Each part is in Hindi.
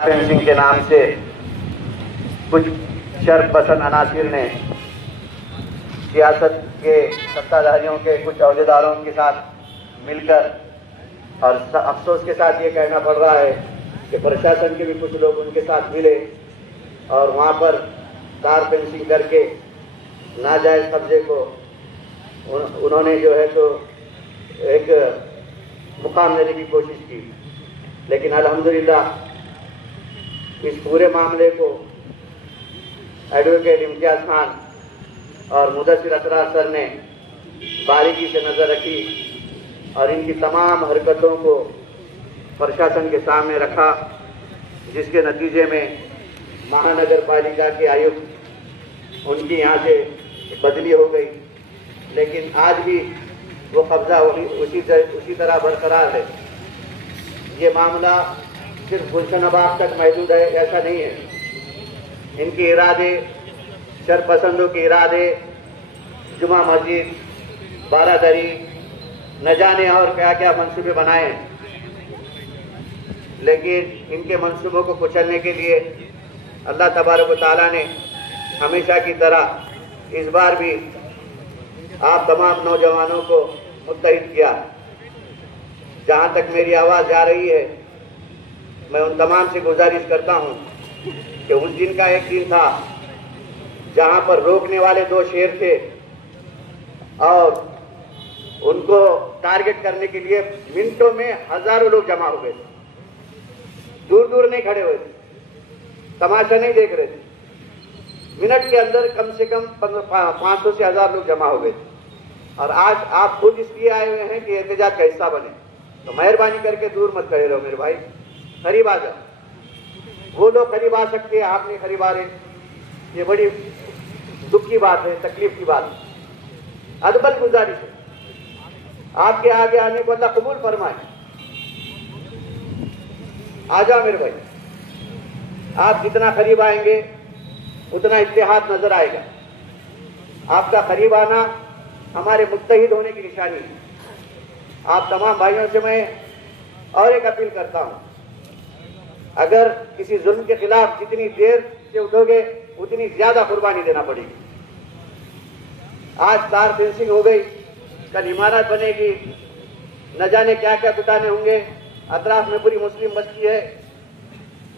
सिंह के नाम से कुछ शरपसंद अनासिर ने सियासत के सत्ताधारियों के कुछ अहदेदारों के साथ मिलकर, और अफसोस के साथ ये कहना पड़ रहा है कि प्रशासन के भी कुछ लोग उनके साथ मिले और वहाँ पर तार फेंसिंग करके नाजायज कब्जे को उन्होंने जो है तो एक मुकाम देने की कोशिश की। लेकिन अल्हम्दुलिल्लाह इस पूरे मामले को एडवोकेट इम्तियाज खान और मुदस्सिर असरार सर ने बारीकी से नज़र रखी और इनकी तमाम हरकतों को प्रशासन के सामने रखा, जिसके नतीजे में महानगर पालिका के आयुक्त उनकी यहाँ से बदली हो गई। लेकिन आज भी वो कब्जा उसी तरह बरकरार है। ये मामला सिर्फ गुलशनबाग तक महदूद है ऐसा नहीं है। इनके इरादे, शरपसंदों के इरादे जुमा मस्जिद, बारादरी, न जाने और क्या क्या मंसूबे बनाए हैं। लेकिन इनके मंसूबों को कुचलने के लिए अल्लाह तबारक व तआला ने हमेशा की तरह इस बार भी आप तमाम नौजवानों को मुत्तहिद किया। जहाँ तक मेरी आवाज़ जा रही है, मैं उन तमाम से गुजारिश करता हूँ कि उस दिन का एक दिन था जहाँ पर रोकने वाले दो शेर थे और उनको टारगेट करने के लिए मिनटों में हजारों लोग जमा हो गए थे। दूर दूर नहीं खड़े हुए थे, तमाशा नहीं देख रहे थे। मिनट के अंदर कम से कम 500 से 1000 लोग जमा हो गए थे। और आज आप खुद इसलिए आए हुए हैं कि एहतजाज का हिस्सा बने, तो मेहरबानी करके दूर मत खड़े रहो मेरे भाई, करीब आ जाओ। वो लोग करीब आ सकते हैं, आप नहीं करीब आ रहे, ये बड़ी दुख की बात है, तकलीफ की बात है। अदबल गुजारिश है, आपके आगे आने को अल्लाह कबूल फरमाए। आ जाओ मेरे भाई, आप जितना करीब आएंगे उतना इत्तेहाद नजर आएगा। आपका करीब आना हमारे मुत्तहिद होने की निशानी है। आप तमाम भाइयों से मैं और एक अपील करता हूं, अगर किसी जुल्म के खिलाफ जितनी देर से उठोगे उतनी ज्यादा कुर्बानी देना पड़ेगी। आज तार फेंसिंग हो गई, कल इमारत बनेगी, न जाने क्या क्या कुटाने होंगे। अतराफ में पूरी मुस्लिम बस्ती है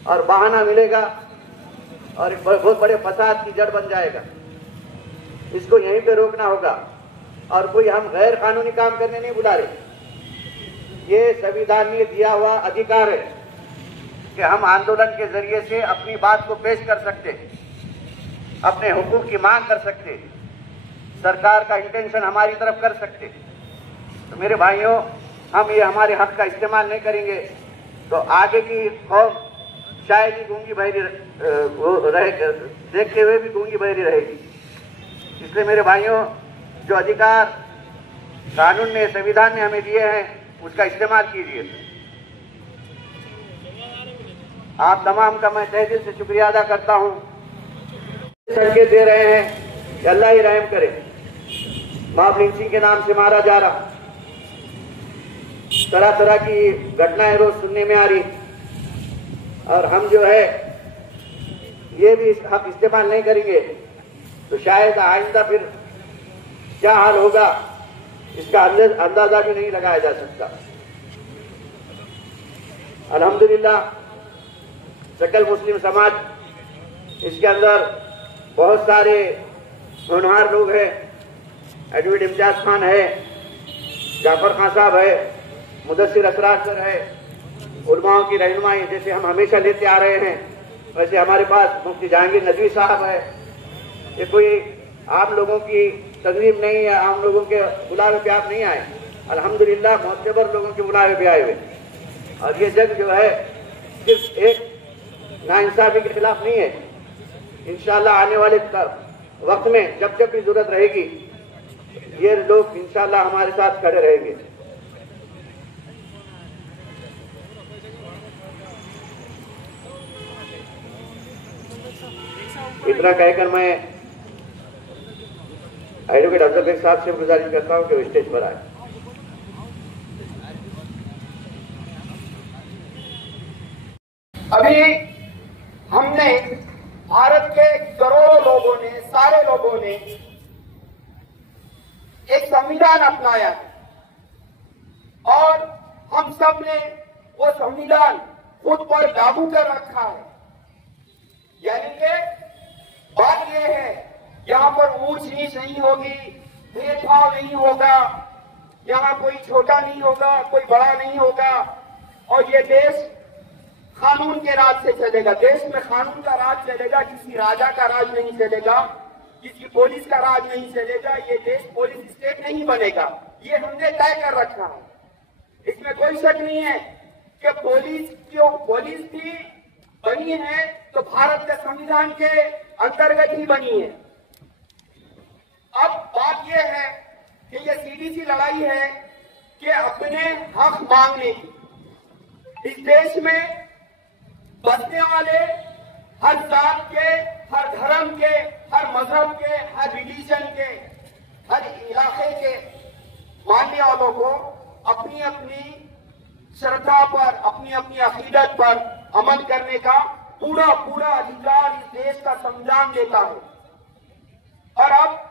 और बहाना मिलेगा और एक बहुत बड़े फसाद की जड़ बन जाएगा। इसको यहीं पे रोकना होगा। और कोई हम गैर कानूनी काम करने नहीं बुला रहे। ये संविधान ने दिया हुआ अधिकार है कि हम आंदोलन के जरिए से अपनी बात को पेश कर सकते, अपने हुकूक की मांग कर सकते, सरकार का इंटेंशन हमारी तरफ कर सकते। तो मेरे भाइयों, हम ये हमारे हक का इस्तेमाल नहीं करेंगे तो आगे की कौम शायद ही गूंगी बहरी रहे, देखते हुए भी गूंगी बहरी रहेगी। इसलिए मेरे भाइयों, जो अधिकार कानून ने, संविधान ने हमें दिए हैं, उसका इस्तेमाल कीजिए। आप तमाम का मैं तहे दिल से शुक्रिया अदा करता हूँ। संकेत दे रहे हैं कि अल्लाह ही रहम करे। माफ लिंचिंग के नाम से मारा जा रहा, तरह तरह की घटनाएं रोज सुनने में आ रही, और हम जो है ये भी हक इस्तेमाल नहीं करेंगे तो शायद आइंदा फिर क्या हाल होगा इसका अंदाजा भी नहीं लगाया जा सकता। अल्हम्दुलिल्लाह सकल मुस्लिम समाज, इसके अंदर बहुत सारे होनहार लोग हैं। एडवोकेट इम्तियाज खान है, जाफर खान साहब है, मुदस्सिर असरार सर है, उलमाओं की रहनुमाई जैसे हम हमेशा लेते आ रहे हैं, वैसे हमारे पास मुफ्ती जहांगीर नदवी साहब है। ये कोई आम लोगों की तंजीम नहीं है, आम लोगों के बुलावे पे आप नहीं आए, अल्हम्दुलिल्लाह मोतबर लोगों के बुलावे पे आए हुए। और ये जंग जो है सिर्फ एक नाइंसाफी के खिलाफ नहीं है। इंशाअल्लाह आने वाले वक्त में जब जब भी जरूरत रहेगी ये लोग इंशाअल्लाह हमारे साथ खड़े रहेंगे। इतना कहकर मैं एडवोकेट अफजल बेग साहब से गुजारिश करता हूं कि वो स्टेज पर आए। अभी हमने भारत के करोड़ों लोगों ने, सारे लोगों ने एक संविधान अपनाया और हम सब ने वो संविधान खुद पर लागू कर रखा है। यानी कि बात यह है, यहाँ पर ऊंच नीच नहीं होगी, भेदभाव नहीं होगा, यहाँ कोई छोटा नहीं होगा, कोई बड़ा नहीं होगा और ये देश कानून के राज से चलेगा। देश में कानून का राज चलेगा, किसी राजा का राज नहीं चलेगा, किसी पुलिस का राज नहीं चलेगा। ये देश पुलिस स्टेट नहीं बनेगा, ये हमने तय कर रखा है। इसमें कोई शक नहीं है कि पुलिस भी बनी है तो भारत के संविधान के अंतर्गत ही बनी है। अब बात यह है कि ये सीधी सी लड़ाई है कि अपने हक मांगने की। इस देश में बसने वाले हर जात के, हर धर्म के, हर मजहब के, हर रिलीजन के, हर इलाके के मानने वालों को अपनी अपनी श्रद्धा पर, अपनी अपनी अकीदत पर अमल करने का पूरा अधिकार इस देश का संविधान देता है। और अब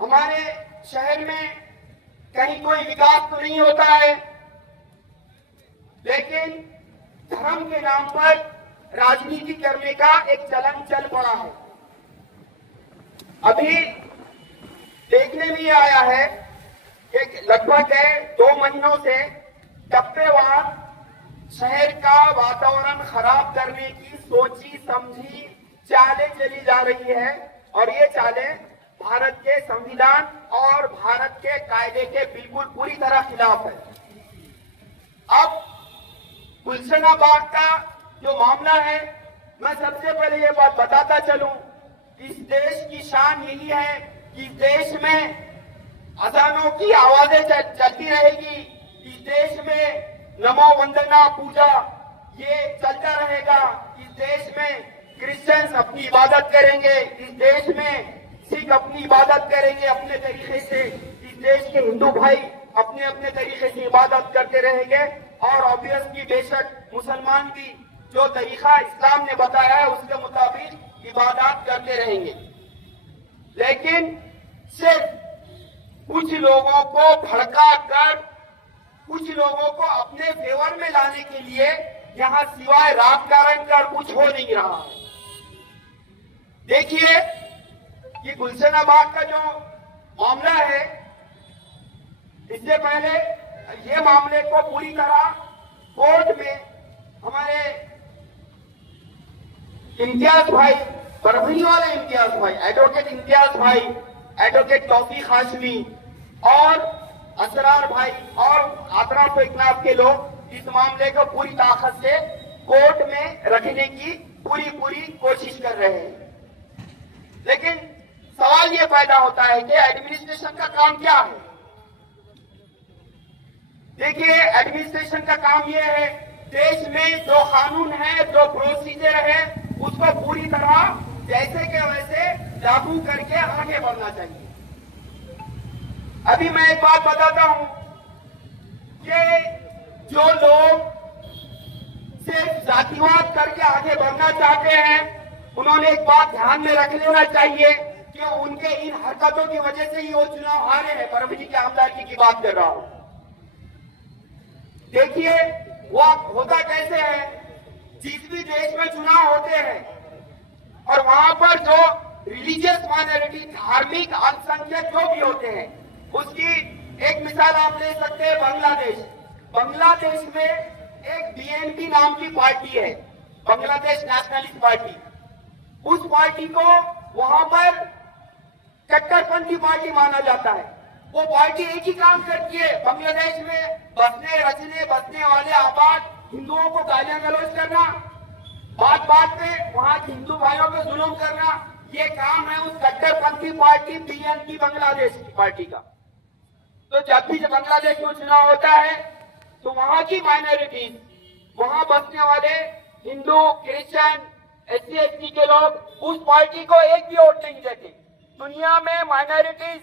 हमारे शहर में कहीं कोई विकास तो नहीं होता है, लेकिन धर्म के नाम पर राजनीति करने का एक चलन चल पड़ा है। अभी देखने में आया है कि लगभग 2 महीनों से टप्पेवार शहर का वातावरण खराब करने की सोची समझी चालें चली जा रही है और ये चालें भारत के संविधान और भारत के कायदे के बिल्कुल पूरी तरह खिलाफ है। अब गुलशनाबाग का जो मामला है, मैं सबसे पहले ये बात बताता चलूं, इस देश की शान यही है कि इस देश में अजानों की आवाजें चलती रहेगी, इस देश में नमो वंदना पूजा ये चलता रहेगा, इस देश में क्रिश्चियंस अपनी इबादत करेंगे, इस देश में सिख अपनी इबादत करेंगे अपने तरीके से, इस देश के हिंदू भाई अपने अपने तरीके से इबादत करते रहेंगे और ऑब्वियसली बेशक मुसलमान भी जो तरीका इस्लाम ने बताया है उसके मुताबिक इबादत करते रहेंगे। लेकिन सिर्फ कुछ लोगों को भड़का कर, कुछ लोगों को अपने फेवर में लाने के लिए यहाँ सिवाय राजकारण कर कुछ हो नहीं रहा है। देखिए, ये गुलशनाबाग का जो मामला है, इससे पहले ये मामले को पूरी तरह कोर्ट में हमारे इम्तियाज भाई, परभनी वाले इम्तियाज भाई, एडवोकेट इम्तियाज भाई, एडवोकेट तौफीक हाशमी और असरार भाई और आतराफ इकनाफ के लोग इस मामले को पूरी ताकत से कोर्ट में रखने की पूरी कोशिश कर रहे हैं। लेकिन सवाल ये पैदा होता है कि एडमिनिस्ट्रेशन का काम क्या है। देखिए, एडमिनिस्ट्रेशन का काम ये है, देश में जो कानून है, जो प्रोसीजर है, उसको पूरी तरह जैसे के वैसे लागू करके आगे बढ़ना चाहिए। अभी मैं एक बात बताता हूं कि जो लोग सिर्फ जातिवाद करके आगे बढ़ना चाहते हैं, उन्होंने एक बात ध्यान में रख लेना चाहिए कि उनके इन हरकतों की वजह से ही वो चुनाव हारे हैं। परभनी के आमदारी की बात कर रहा हूं। देखिए, वो होता कैसे है, जिस भी देश में चुनाव होते हैं और वहां पर जो रिलीजियस माइनॉरिटी, धार्मिक अल्पसंख्यक जो भी होते हैं, उसकी एक मिसाल आप ले सकते हैं बांग्लादेश। बांग्लादेश में एक बीएनपी नाम की पार्टी है, बांग्लादेश नेशनलिस्ट पार्टी। उस पार्टी को वहां पर कट्टरपंथी पार्टी माना जाता है। वो पार्टी एक ही काम करती है, बांग्लादेश में बसने वाले आबाद हिंदुओं को गालियां गलौज करना, बात पे वहां के हिंदू भाइयों पे जुल्म करना, ये काम है उस कट्टरपंथी पार्टी बीएनपी बांग्लादेश की पार्टी का। तो जब भी बांग्लादेश में चुनाव होता है तो वहां की माइनॉरिटीज, वहां बसने वाले हिंदू, क्रिश्चियन, SC ST के लोग उस पार्टी को एक भी वोट नहीं देते। दुनिया में माइनॉरिटीज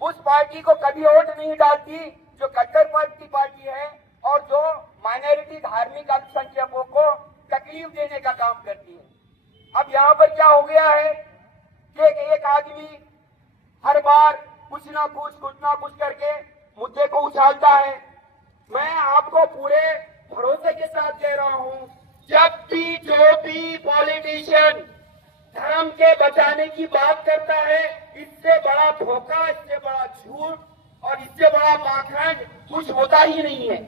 उस पार्टी को कभी वोट नहीं डालती जो कट्टरपंथी पार्टी है और जो माइनॉरिटी धार्मिक अल्पसंख्यकों को तकलीफ तकलीफ देने का काम करती है। अब यहाँ पर क्या हो गया है कि एक आदमी हर बार कुछ ना कुछ करके मुद्दे को उछालता है। मैं आपको पूरे भरोसे के साथ कह रहा हूं, जब भी जो भी पॉलिटिशियन धर्म के बचाने की बात करता है, इससे बड़ा धोखा, इससे बड़ा झूठ और इससे बड़ा पाखंड कुछ होता ही नहीं है।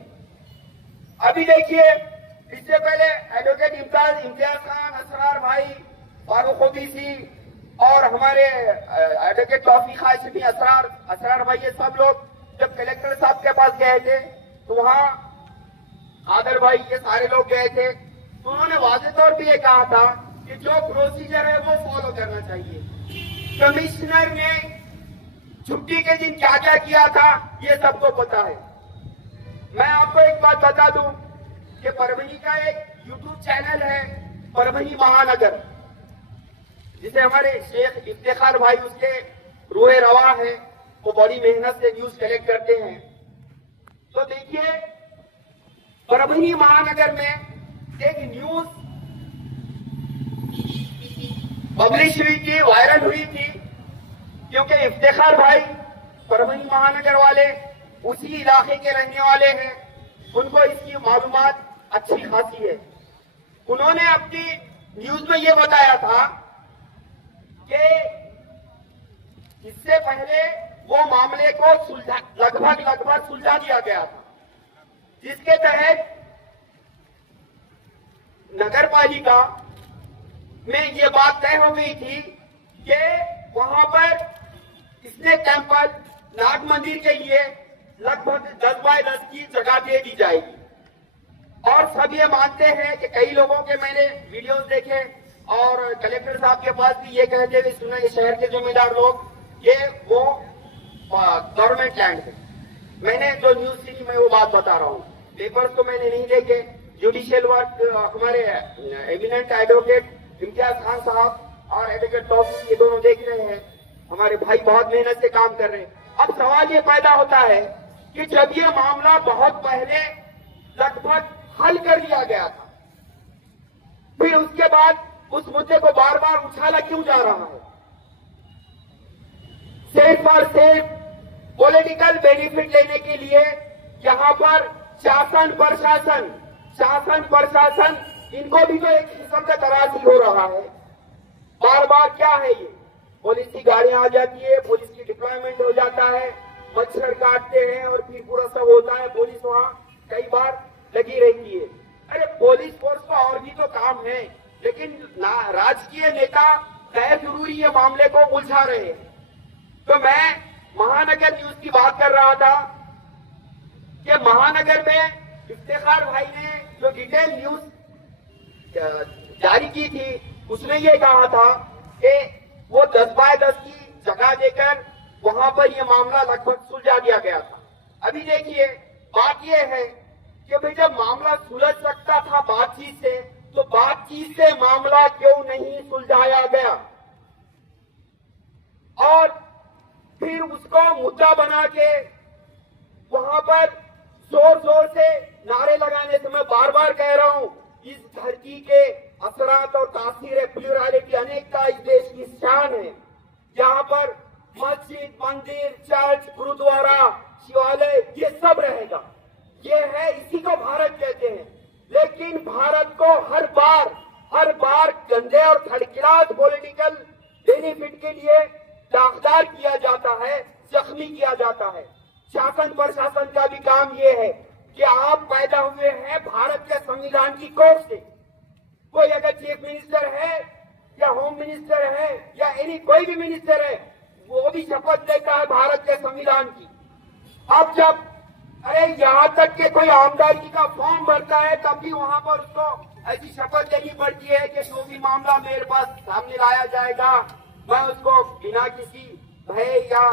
अभी देखिए, इससे पहले एडवोकेट इम्तियाज खान, असरार भाई, फारूक ओबीसी और हमारे एडवोकेट तौफीक हाशिमी, असरार भाई, ये सब लोग जब कलेक्टर साहब के पास गए थे तो वहां आदर भाई, ये सारे लोग गए थे, तो उन्होंने वाज़ेह तौर पे ये कहा था कि जो प्रोसीजर है वो फॉलो करना चाहिए। कमिश्नर ने छुट्टी के दिन क्या क्या किया था ये सबको पता है। मैं आपको एक बात बता दूं कि परभनी का एक यूट्यूब चैनल है, परभनी महानगर, जिसे हमारे शेख इफ्तिखार भाई, उसके रूहे रवा है, वो बड़ी मेहनत से न्यूज कलेक्ट करते हैं। तो देखिए, परभनी महानगर में एक न्यूज पब्लिश हुई थी, वायरल हुई थी, क्योंकि इफ्तिखार भाई परभनी महानगर वाले उसी इलाके के रहने वाले हैं, उनको इसकी मालूमात अच्छी खासी है। उन्होंने अपनी न्यूज में ये बताया था कि इससे पहले वो मामले को लगभग सुलझा दिया गया था, जिसके तहत नगर पालिका में ये बात तय हो गई थी कि वहां पर स्नेक टेम्पल, नाग मंदिर के लिए लगभग 10 बाय 10 की जगह दे दी जाएगी। और सब ये मानते हैं कि कई लोगों के मैंने वीडियोस देखे और कलेक्टर साहब के पास भी ये कहते हुए सुना, ये शहर के जिम्मेदार लोग, ये वो गवर्नमेंट लैंड है। मैंने जो न्यूज सुनी मैं वो बात बता रहा हूँ, पेपर्स तो मैंने नहीं देखे। जुडिशियल वर्क हमारे एमिनेंट एडवोकेट इम्तियाज खान साहब और एडवोकेट तौफीक, ये दोनों देख रहे हैं, हमारे भाई बहुत मेहनत से काम कर रहे हैं। अब सवाल ये पैदा होता है कि जब ये मामला बहुत पहले लगभग हल कर लिया गया था, फिर उसके बाद उस मुद्दे को बार बार उछाला क्यों जा रहा है? सिर्फ और सिर्फ पॉलिटिकल बेनिफिट लेने के लिए यहाँ पर शासन प्रशासन इनको भी तो एक किस्म का तराजी हो रहा है। बार बार क्या है ये, पुलिस की गाड़ियां आ जाती है, पुलिस की डिप्लॉयमेंट हो जाता है, मच्छर काटते हैं और फिर पूरा सब होता है, पुलिस वहां कई बार लगी रहती है। अरे पुलिस फोर्स का और भी तो काम है, लेकिन राजकीय नेता गैर जरूरी ये मामले को उलझा रहे हैं। तो मैं महानगर न्यूज की बात कर रहा था कि महानगर में इफ्तिखार भाई ने जो डिटेल न्यूज जारी की थी, उसमें ये कहा था कि वो 10 बाय 10 की जगह देकर वहां पर ये मामला लगभग सुलझा दिया गया था। अभी देखिए, बात ये है कि भाई जब मामला सुलझ सकता था बातचीत से, तो बातचीत से मामला क्यों नहीं सुलझाया गया? और फिर उसको मुद्दा बना के वहां पर जोर से नारे लगाने से, मैं बार बार कह रहा हूं, इस धरती के असरात और तासीर प्लुरलिटी, अनेकता इस देश की शान है। यहाँ पर मस्जिद, मंदिर, चर्च, गुरुद्वारा, शिवालय, ये सब रहेगा। ये है, इसी को भारत कहते हैं। लेकिन भारत को हर बार गंदे और खड़खिलात पॉलिटिकल बेनिफिट के लिए दागदार किया जाता है, जख्मी किया जाता है। शासन प्रशासन का भी काम ये है कि आप पैदा हुए हैं भारत के संविधान की कोर्ट से। कोई अगर चीफ मिनिस्टर है या होम मिनिस्टर है या कोई भी मिनिस्टर है, वो भी शपथ लेता है भारत के संविधान की। अब जब यहाँ तक के कोई आमदनी का फॉर्म भरता है, तब भी वहां पर उसको ऐसी शपथ लेनी पड़ती है कि जो भी मामला मेरे पास सामने लाया जाएगा, मैं उसको बिना किसी भय या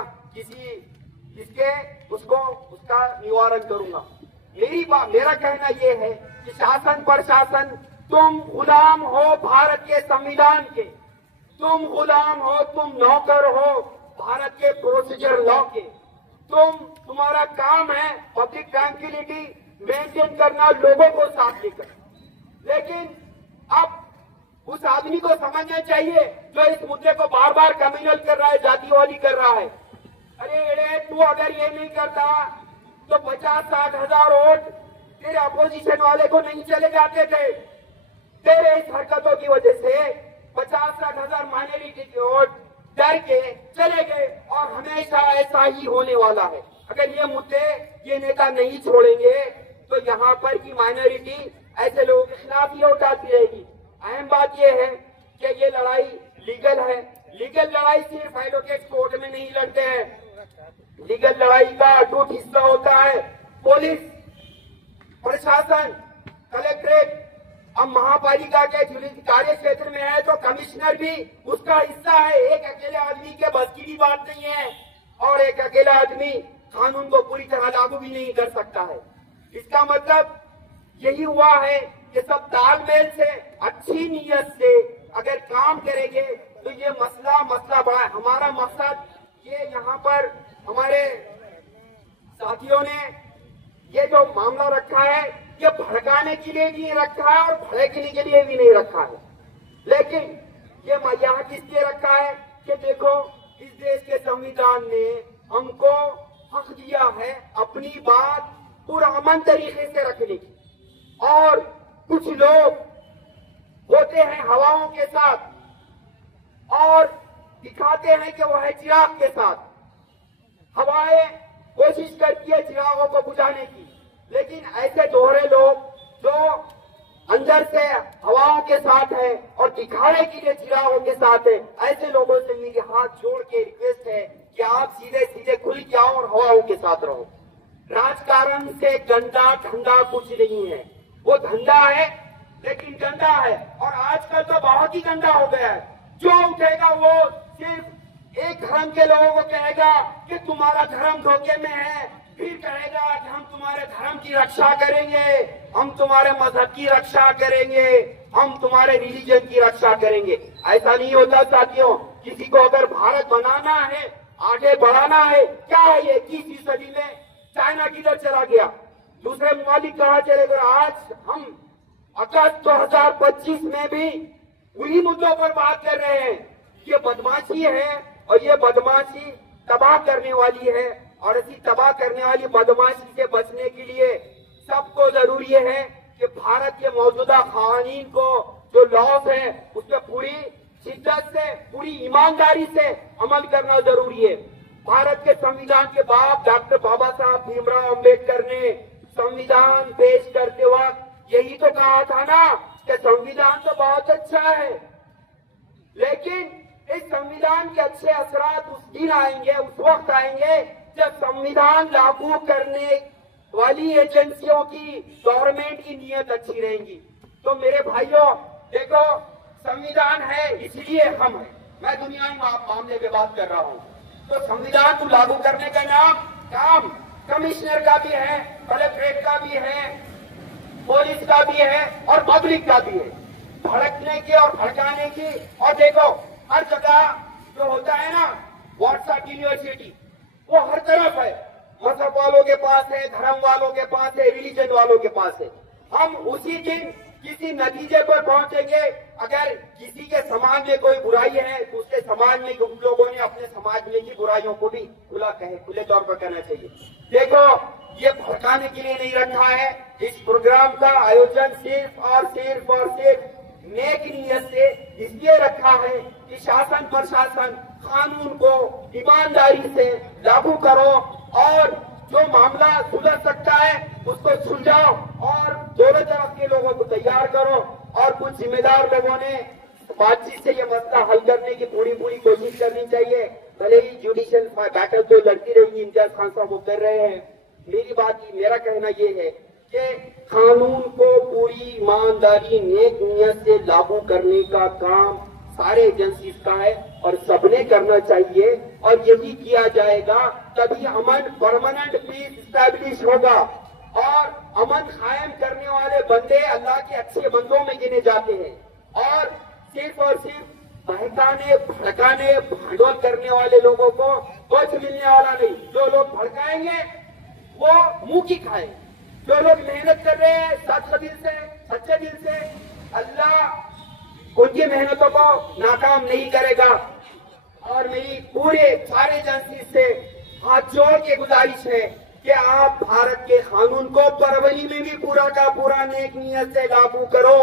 उसका निवारण करूंगा। मेरा कहना यह है कि शासन प्रशासन, तुम गुलाम हो भारत के संविधान के, तुम गुलाम हो, तुम नौकर हो भारत के प्रोसीजर लॉ के। तुम्हारा काम है पब्लिक ट्रैंक्विलिटी मेंटेन करना, लोगों को साथ लेकर। लेकिन आदमी को समझना चाहिए जो इस मुद्दे को बार बार कम्युनल कर रहा है, जातिवादी कर रहा है। अरे तू अगर ये नहीं करता तो 50-60 हजार वोट तेरे अपोजिशन वाले को नहीं चले जाते थे। तेरे इस हरकतों की वजह से 50-60 हजार माइनॉरिटी के वोट डर के चले गए और हमेशा ऐसा ही होने वाला है। अगर ये मुद्दे ये नेता नहीं छोड़ेंगे तो यहाँ पर की माइनॉरिटी ऐसे लोगों के खिलाफ ही उठाती रहेगी। अहम बात यह है कि ये लड़ाई लीगल है। लीगल लड़ाई सिर्फ एडवोकेट कोर्ट में नहीं लड़ते हैं। लीगल लड़ाई का अटूट हिस्सा होता है पुलिस प्रशासन, कलेक्ट्रेट। अब महापालिका के कार्य क्षेत्र में है तो कमिश्नर भी उसका हिस्सा है। एक अकेले आदमी के बस की भी बात नहीं है और एक अकेला आदमी कानून को पूरी तरह लागू भी नहीं कर सकता है। इसका मतलब यही हुआ है कि सब तालमेल से, अच्छी नीयत से अगर काम करेंगे तो ये मसला बड़ा है। हमारा मकसद ये यहाँ पर हमारे साथियों ने ये जो मामला रखा है ये भड़काने के लिए भी नहीं रखा है और भड़कने के लिए भी नहीं रखा है। लेकिन ये यहाँ किस लिए रखा है कि देखो इस देश के संविधान ने हमको हक दिया है अपनी बात पुरअमन तरीके से रखने की। और कुछ लोग होते हैं हवाओं के साथ और दिखाते हैं कि वह है चिराग के साथ। हवाएं कोशिश करती है चिरागों को बुझाने की, लेकिन ऐसे दोहरे लोग जो अंदर से हवाओं के साथ है और दिखाने के लिए चिरागों के साथ है, ऐसे लोगों से मेरी हाथ जोड़ के रिक्वेस्ट है कि आप सीधे सीधे खुल जाओ और हवाओं के साथ रहो। राजकारण से गंदा धंधा कुछ नहीं है। वो धंधा है लेकिन गंदा है और आजकल तो बहुत ही गंदा हो गया है। जो उठेगा वो सिर्फ एक धर्म के लोगों को कहेगा कि तुम्हारा धर्म धोखे में है, फिर कहेगा कि हम तुम्हारे धर्म की रक्षा करेंगे, हम तुम्हारे मजहब की रक्षा करेंगे, हम तुम्हारे रिलीजन की रक्षा करेंगे। ऐसा नहीं होता साथियों। किसी को अगर भारत बनाना है, आगे बढ़ाना है, क्या है ये 21वीं सदी में चाइना किधर चला गया, दूसरे ममालिक कहाँ चले गए। आज हम अगस्त 2025 में भी उन्हीं मुद्दों पर बात कर रहे हैं। ये बदमाशी है और ये बदमाशी तबाह करने वाली है और ऐसी तबाह करने वाली बदमाशी से बचने के लिए सबको जरूरी है कि भारत के मौजूदा कानून को जो लॉज है उस पर पूरी शिद्दत से, पूरी ईमानदारी से अमल करना जरूरी है। भारत के संविधान के बाप डॉक्टर बाबा साहब भीमराव अम्बेडकर ने संविधान पेश करते वक्त यही तो कहा था ना कि संविधान तो बहुत अच्छा है, लेकिन इस संविधान के अच्छे असरात उस दिन आएंगे, उस वक्त आएंगे जब संविधान लागू करने वाली एजेंसियों की, गवर्नमेंट की नीयत अच्छी रहेगी। तो मेरे भाइयों देखो, संविधान है इसलिए हम हैं। मैं दुनियावी मामले पे बात कर रहा हूँ। तो संविधान को लागू करने का काम कमिश्नर का भी है, कलेक्ट्रेट का भी है, पुलिस का भी है और पब्लिक का भी है, भड़कने की और भड़काने की। और देखो हर जगह जो होता है ना व्हाट्सएप यूनिवर्सिटी, वो हर तरफ है। मजहब वालों के पास है, धर्म वालों के पास है, रिलीजन वालों के पास है। हम उसी दिन किसी नतीजे पर पहुंचेंगे। अगर किसी के समाज में कोई बुराई है तो उसके समाज में उन लोगों ने अपने समाज में की बुराइयों को भी खुले तौर पर कहना चाहिए। देखो ये भड़काने के लिए नहीं रखा है। इस प्रोग्राम का आयोजन सिर्फ और सिर्फ नेक नीयत से इसलिए रखा है कि शासन प्रशासन कानून को ईमानदारी से लागू करो और जो मामला सुलझ सकता है उसको सुलझाओ और दोनों तरफ के लोगों को तैयार करो। और कुछ जिम्मेदार लोगों ने बातचीत से ये मसला हल करने की पूरी कोशिश करनी चाहिए। भले ही जुडिशियल बैटल तो लड़ती रहेगी, इम्तियाज खान साहब वो कर रहे हैं। मेरा कहना ये है कि कानून को पूरी ईमानदारी नेक नियत से लागू करने का काम सारे एजेंसीज का है और सबने करना चाहिए। और यही किया जाएगा तभी अमन, परमानेंट पीस स्टैब्लिश होगा। और अमन कायम करने वाले बंदे अल्लाह के अच्छे बंदों में गिने जाते हैं और सिर्फ बहकाने, भड़काने, भांडोल करने वाले लोगों को कुछ मिलने वाला नहीं। जो लोग भड़काएंगे वो मुंह की खाए। जो लोग मेहनत कर रहे हैं सच्चे दिल से, अल्लाह उनकी उनकी मेहनतों को नाकाम नहीं करेगा। और मेरी पूरे सारे जनसी से हाथ जोड़ के गुजारिश है कि आप भारत के कानून को परवली में भी पूरा का पूरा नेक नियत से लागू करो।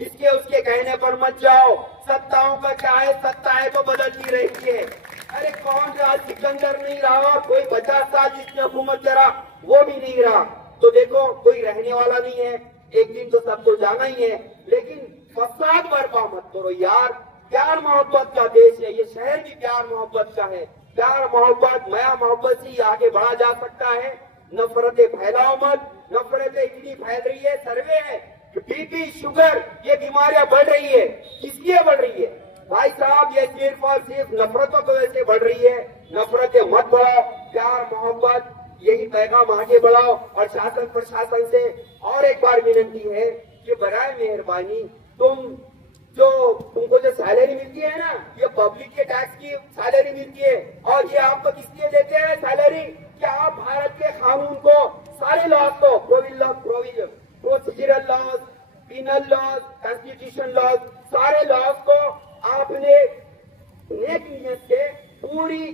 इसके उसके कहने पर मत जाओ। सत्ताओं का क्या है, सत्ताएं तो बदलती रहती है। अरे कौन राज सिकंदर नहीं रहा, कोई 50 साल जिसने हुकूमत करा वो भी नहीं रहा। तो देखो कोई रहने वाला नहीं है, एक दिन तो सबको जाना ही है। लेकिन फसाद बर्पा मत करो यार। प्यार मोहब्बत का देश है, ये शहर भी प्यार मोहब्बत का है। प्यार मोहब्बत माया मोहब्बत से आगे बढ़ा जा सकता है। नफरतें फैलाओ मत। नफरतें इतनी फैल रही है, सर्वे है कि बीपी शुगर ये बीमारियां बढ़ रही है। किसलिए बढ़ रही है भाई साहब? ये सिर्फ और सिर्फ नफरतों की वजह से बढ़ रही है। नफरतें मत बढ़ाओ, प्यार मोहब्बत यही पैगाम आगे बढ़ाओ। और शासन प्रशासन से और एक बार विनती है कि बराए मेहरबानी तुमको जो सैलरी मिलती है ना, ये पब्लिक के टैक्स की सैलरी मिलती है। और ये आपको किसलिए देते हैं सैलरी? कि आप भारत के कानून को, सारे लॉज को, procedural laws, penal laws, constitution laws, सारे लॉज को आपने नेक नियत से पूरी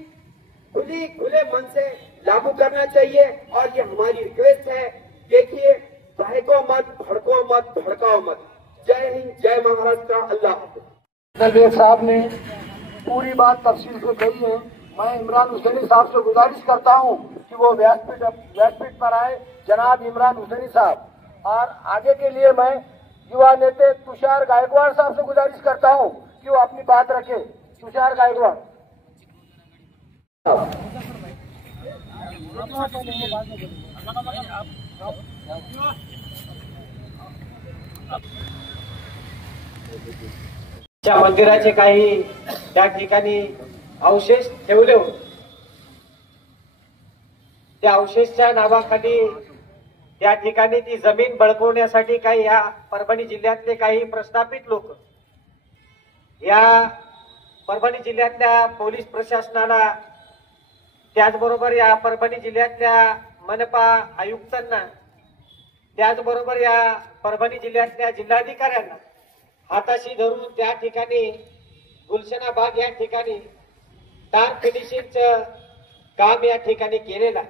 खुले मन से लागू करना चाहिए। और ये हमारी रिक्वेस्ट है। देखिए, बहको मत, भड़को मत, भड़काओ मत। जय हिंद, जय महाराष्ट्र, अल्लाह। दरवेश साहब ने पूरी बात तफसील से कही है। मैं इमरान हुसैनी साहब से गुजारिश करता हूं कि वो व्यासपीठ पर आए, जनाब इमरान हुसैनी साहब। और आगे के लिए मैं युवा नेता तुषार गायकवाड़ साहब से गुजारिश करता हूं कि वो अपनी बात रखे। तुषार गायकवाड़। मंदिराचे काही त्या ठिकाणी अवशेष ठेवले होते। त्या अवशेषच्या नावाखाली त्या ठिकाणी ती जमीन बळकवण्यासाठी काही या परभणी जिल्ह्यातले काही प्रस्थापित लोक या परभणी जिल्ह्यातल्या पोलीस प्रशासनाला, त्याचबरोबर या परभणी जिल्ह्यातल्या मनपा आयुक्तांना, त्याचबरोबर या परभणी जिल्ह्यातल्या जिल्हाधिकाऱ्यांना हाताशी धरून त्या ठिकाणी गुलशना बाग या ठिकाणी तार फिनिशिंगचं काम या ठिकाणी केलेलं आहे।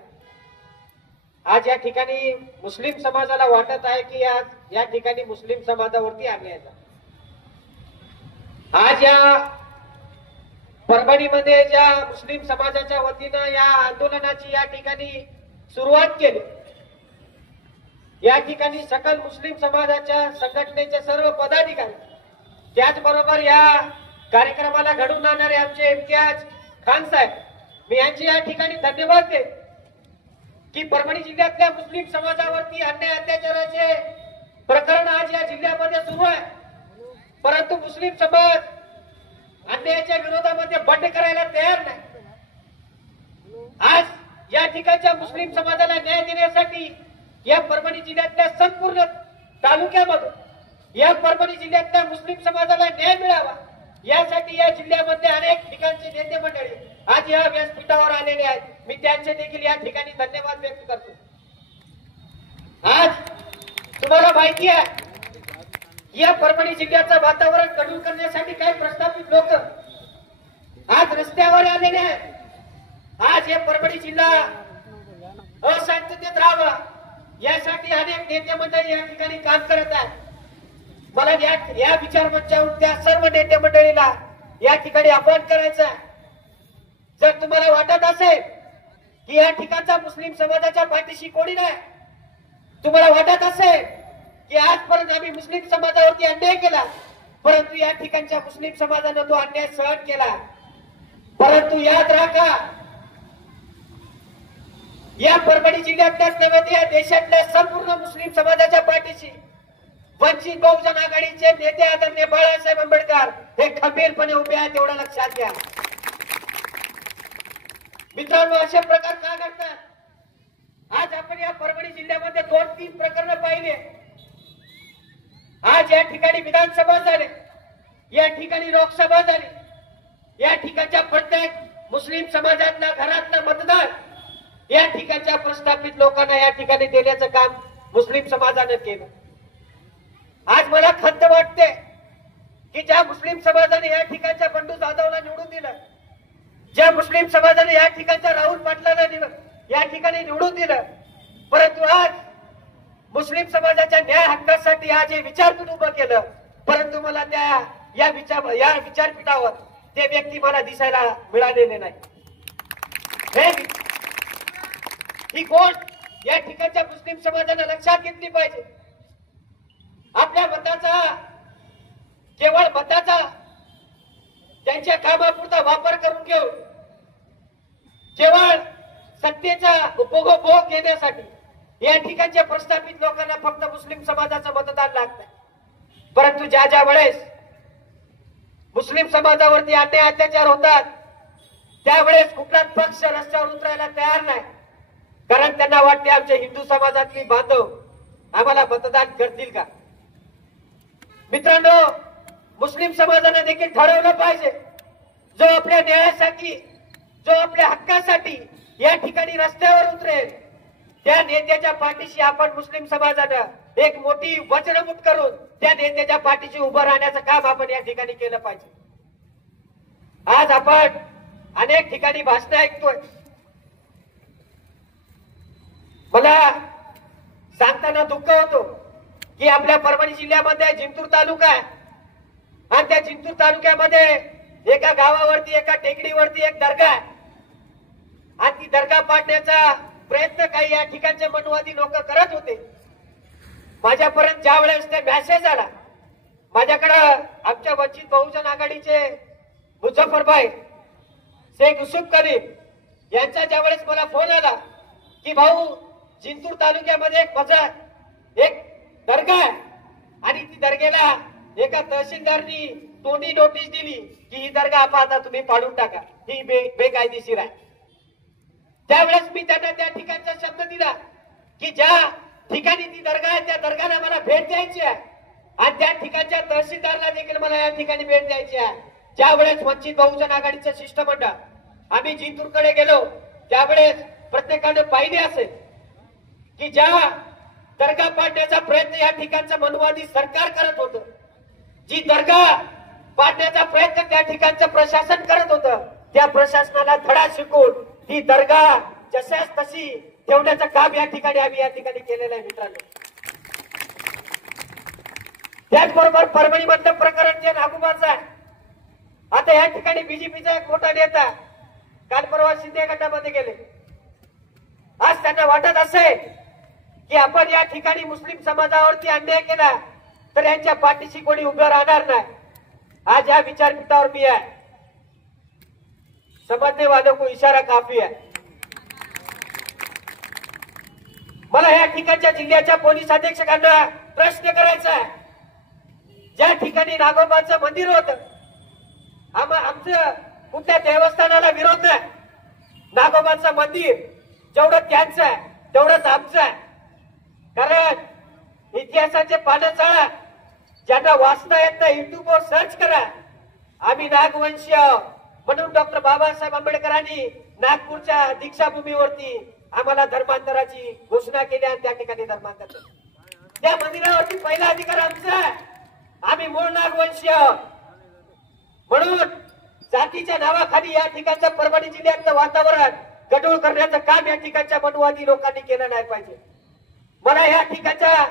आज या ठिकाणी मुस्लिम समाजाला वाटत आहे की आज या ठिकाणी मुस्लिम समाजावरती अन्याय झाला। आज या परभणीमध्ये ज्या मुस्लिम समाजाच्या वतीनं या आंदोलनाची या ठिकाणी सुरुवात केली, या ठिकाणी सकल मुस्लिम समाजाच्या संघटनेचे सर्व पदाधिकारी, त्याचबरोबर या कार्यक्रमाला घडवून आणणारे आमचे इम्तियाज खान साहेब, मी यांचे या ठिकाणी धन्यवाद देतो की परभणी जिल्ह्यातल्या मुस्लिम समाजावरती अन्याय अत्याचाराचे प्रकरण आज या जिल्ह्यामध्ये सुरू आहे। परंतु मुस्लिम समाज अन्यायाच्या विरोधामध्ये बंड करायला तयार नाही। आज या ठिकाणच्या मुस्लिम समाजाला न्याय देण्यासाठी या परभणी जिल्ह्यातल्या संपूर्ण तालुक्यामधून या परभणी जिल्ह्यातल्या मुस्लिम समाजाला न्याय मिळावा यासाठी या जिल्ह्यामध्ये अनेक ठिकाणचे नेते मंडळी आज या व्यासपीठावर आलेले आहेत। मी त्यांचे देखील या ठिकाणी धन्यवाद व्यक्त करतो। आज तुम्हाला माहिती आहे या परभणी जिल्ह्याचं वातावरण कडून करण्यासाठी काही प्रस्थापित लोक आज रस्त्यावर आलेले आहेत। आज या परभणी जिल्हा अशांततेत राहावा यासाठी अनेक नेते मंडळी या ठिकाणी काम करत आहेत। मला या विचार मंचावरून त्या सर्व नेते मंडळीला या ठिकाणी आवाहन करायचं आहे, जर तुम्हाला वाटत असेल की या ठिकाणच्या मुस्लिम समाजाच्या पाठीशी कोणी नाही, तुम्हाला वाटत असेल की आजपर्यंत आम्ही मुस्लिम समाजावरती अन्याय केला, परंतु या ठिकाणच्या मुस्लिम समाजाने तो अन्याय सहन केला, परंतु याद राखा या परभणी जिल्ह्यातल्याच नव्हे या देशातल्या संपूर्ण मुस्लिम समाजाच्या पाठीशी वंचित बहुजन आघाडीचे नेते आदरणीय बाळासाहेब आंबेडकर हे खंबीरपणे उभे आहेत, एवढं लक्षात घ्या। मित्रांनो, असे प्रकार का घडतात? आज आपण या परभणी जिल्ह्यामध्ये 2-3 प्रकरण पाहिले। आज या ठिकाणी विधानसभा झाले, या ठिकाणी लोकसभा झाली, या ठिकाणच्या प्रत्येक मुस्लिम समाजातल्या घरातलं मतदान या ठिकाणच्या प्रस्थापित लोकांना या ठिकाणी देण्याचं काम मुस्लिम समाजाने केलं। आज मला खंत वाटते की ज्या मुस्लिम समाजाने या ठिकाणच्या बंडू जाधवला निवडून दिलं, ज्या मुस्लिम समाजाने या ठिकाणच्या राहुल पाटलाला या ठिकाणी निवडून दिलं, परंतु आज मुस्लिम समाजाच्या न्याय हक्कासाठी आज हे विचारपीठ उभं केलं, परंतु मला या विचारपीठावर ते व्यक्ती मला दिसायला मिळालेले नाही. ही गोष्ट या ठिकाणच्या मुस्लिम समाजाने लक्षात घेतली पाहिजे. आपल्या मताचा, केवळ मताचा त्यांच्या कामापुरता वापर करून घेऊन केवळ सत्तेचा उपभोग घेण्यासाठी या ठिकाणच्या प्रस्थापित लोकांना फक्त मुस्लिम समाजाचं मतदान लागतं. परंतु ज्या ज्या वेळेस मुस्लिम समाजावरती अन्याय अत्याचार होतात त्यावेळेस कुठलाच पक्ष रस्त्यावर उतरायला तयार नाही, कारण त्यांना वाटते आमच्या हिंदू समाजातली बांधव आम्हाला मतदान करतील का. मित्रांनो, मुस्लिम समाजाने देखील ठरवलं पाहिजे, जो आपल्या न्यायासाठी, जो आपल्या हक्कासाठी या ठिकाणी रस्त्यावर उतरेल त्या नेत्याच्या पाठीशी आपण मुस्लिम समाजानं एक मोठी वचनमूठ करून त्या नेत्याच्या पाठीशी उभं राहण्याचं काम आपण या ठिकाणी केलं पाहिजे. आज आपण अनेक ठिकाणी भाषणं ऐकतोय. मला सांगताना दुःख होतो की आपल्या परभणी जिल्ह्यामध्ये जिंतूर तालुका आहे आणि त्या जिंतूर तालुक्यामध्ये एका गावावरती, एका टेकडीवरती एक दर्गा आहे आणि ती दर्गा पाडण्याचा प्रयत्न काही या ठिकाणचे मनवादी लोक करत होते. माझ्यापर्यंत ज्या वेळेस ते मेसेज आला, माझ्याकडं आमच्या वंचित बहुजन आघाडीचे मुझफ्फरभाई शेख युसुफ करीम यांचा ज्या वेळेस मला फोन आला की भाऊ, जिंतूर तालुक्यामध्ये एक मजार, एक दर्गा आहे आणि ती दर्गेला एका तहसीलदारनी तोंडी नोटीस दिली की ही दर्गा आता तुम्ही पाडून टाका, ही बेकायदेशीर आहे. त्यावेळेस मी त्यांना त्या ठिकाणचा शब्द दिला की ज्या ठिकाणी ती दर्गा आहे त्या दर्गाला मला भेट द्यायची आहे आणि त्या ठिकाणच्या तहसीलदारला देखील मला या ठिकाणी भेट द्यायची आहे. ज्यावेळेस वंचित बहुजन आघाडीचं शिष्टमंडळ आम्ही जिंतूरकडे गेलो त्यावेळेस प्रत्येकाने पाहिले असेल की ज्या दर्गा पाडण्याचा प्रयत्न या ठिकाणचं मनवादी सरकार करत होतं, जी दर्गा पाडण्याचा प्रयत्न त्या ठिकाणचं प्रशासन करत होतं, त्या प्रशासनाला धडा शिकून ती दर्गा जशाच तशी ठेवण्याचं काम या ठिकाणी आम्ही या ठिकाणी केलेलं आहे. मित्रांनो, त्याचबरोबर परभणी मधलं प्रकरण जे नागोबाचं आहे, आता या ठिकाणी बीजेपीचा एक मोठा नेता काल परवा शिंदे गटामध्ये गेले. आज त्यांना वाटत असेल की आपण या ठिकाणी मुस्लिम समाजावरती अन्याय केला तर यांच्या पाठीशी कोणी उभं राहणार नाही. आज या विचारपीठावर मी आहे. समझने वालों को इशारा काफी है. मला या ठिकाणच्या जिल्ह्याच्या पोलीस अधीक्षकांना प्रश्न करायचा आहे. ज्या ठिकाणी नागोबाचं मंदिर होतं, आमचं कुठल्या देवस्थानाला विरोध नाही. नागोबाचं मंदिर जेवढं त्यांचं आहे तेवढंच आमचं आहे. कारण इतिहासाचे पानं चाळा, ज्यांना वाचता येत नाही युट्यूबवर सर्च करा. आम्ही नागवंशीय म्हणून डॉक्टर बाबासाहेब आंबेडकरांनी नागपूरच्या दीक्षाभूमीवरती आम्हाला धर्मांतराची घोषणा केली आणि त्या ठिकाणी धर्मांतर केलं. त्या मंदिरावरती पहिला अधिकार आमचा आहे. आम्ही मूळ नागवंशीय म्हणून जातीच्या नावाखाली या ठिकाणच्या परभणी जिल्ह्यातलं वातावरण गढूळ करण्याचं काम या ठिकाणच्या मनवादी लोकांनी केलं नाही पाहिजे. मला या ठिकाणच्या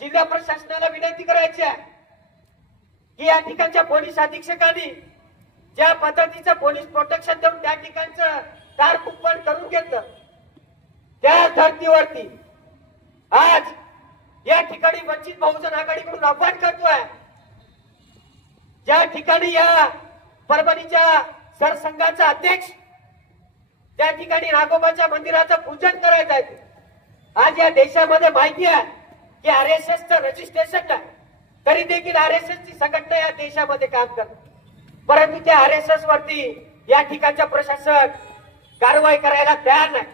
जिल्हा प्रशासनाला विनंती करायची आहे की या ठिकाणच्या पोलीस अधीक्षकांनी ज्या पद्धतीचं पोलीस प्रोटेक्शन देऊन त्या ठिकाणचं दार कुंपण करून घेतलं, त्या धर्तीवरती आज या ठिकाणी वंचित बहुजन आघाडीकडून आव्हान करतोय. ज्या ठिकाणी या परभणीच्या सरसंघाचा अध्यक्ष त्या ठिकाणी नागोबाच्या मंदिराचं पूजन करायचं आहे. आज या देशामध्ये माहिती आहे की आरएसएसचं रजिस्ट्रेशन नाही, तरी देखील आरएसएसची संघटना या देशामध्ये काम करते. परंतु त्या आरएसएस वरती या ठिकाणच्या प्रशासन कारवाई करायला तयार नाही.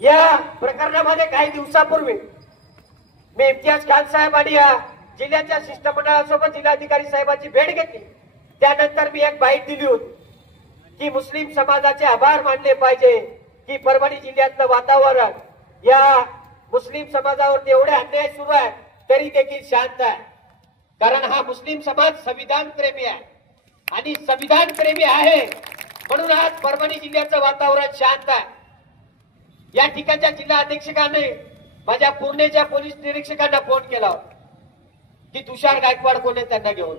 या प्रकरणामध्ये काही दिवसापूर्वी मी इम्तियाज खान साहेब आणि या जिल्ह्याच्या शिष्टमंडळासोबत जिल्हाधिकारी साहेबांची भेट घेतली. त्यानंतर मी एक बाईट दिली होती की मुस्लिम समाजाचे आभार मानले पाहिजे की परभणी जिल्ह्यातलं वातावरण या मुस्लिम समाजावरती एवढे अन्याय सुरू आहे तरी देखील शांत आहे. कारण हा मुस्लिम समाज संविधान प्रेमी आहे आणि संविधान प्रेमी आहे म्हणून आज परभणी जिल्ह्याचं वातावरण शांत आहे। या ठिकाणच्या जिल्हा अधीक्षकाने माझ्या पुणेच्या पोलीस निरीक्षकांना फोन केला होता की तुषार गायकवाड कोण आहे त्यांना घेऊन।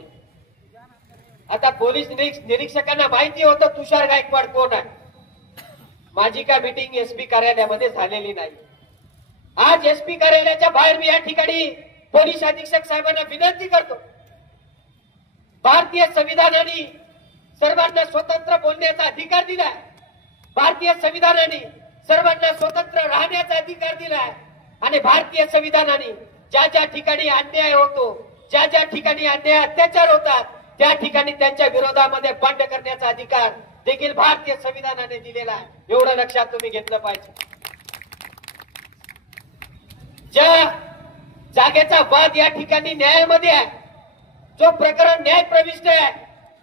आता पोलीस निरीक्षकांना माहिती होतं तुषार गायकवाड कोण आहे। माझी का मीटिंग एसपी कार्यालयामध्ये झालेली नाही। आज एसपी कार्यालयाच्या बाहेर मी या ठिकाणी पोलीस अधीक्षक साहेबांना विनंती करतो, भारतीय संविधानाने सर्वांना स्वतंत्र बोलण्याचा अधिकार दिलाय, भारतीय संविधानाने सर्वांना स्वतंत्र राहण्याचा अधिकार दिलाय आणि भारतीय संविधानाने ज्या ज्या ठिकाणी अन्याय होतो, ज्या ज्या ठिकाणी अन्याय अत्याचार होतात त्या ठिकाणी त्यांच्या विरोधामध्ये बंड करण्याचा अधिकार देखील भारतीय संविधानाने दिलेला आहे। एवढं लक्षात तुम्ही घेतलं पाहिजे। ज्या जागेचा वाद या ठिकाणी न्यायामध्ये आहे, जो प्रकरण न्याय प्रविष्ट आहे,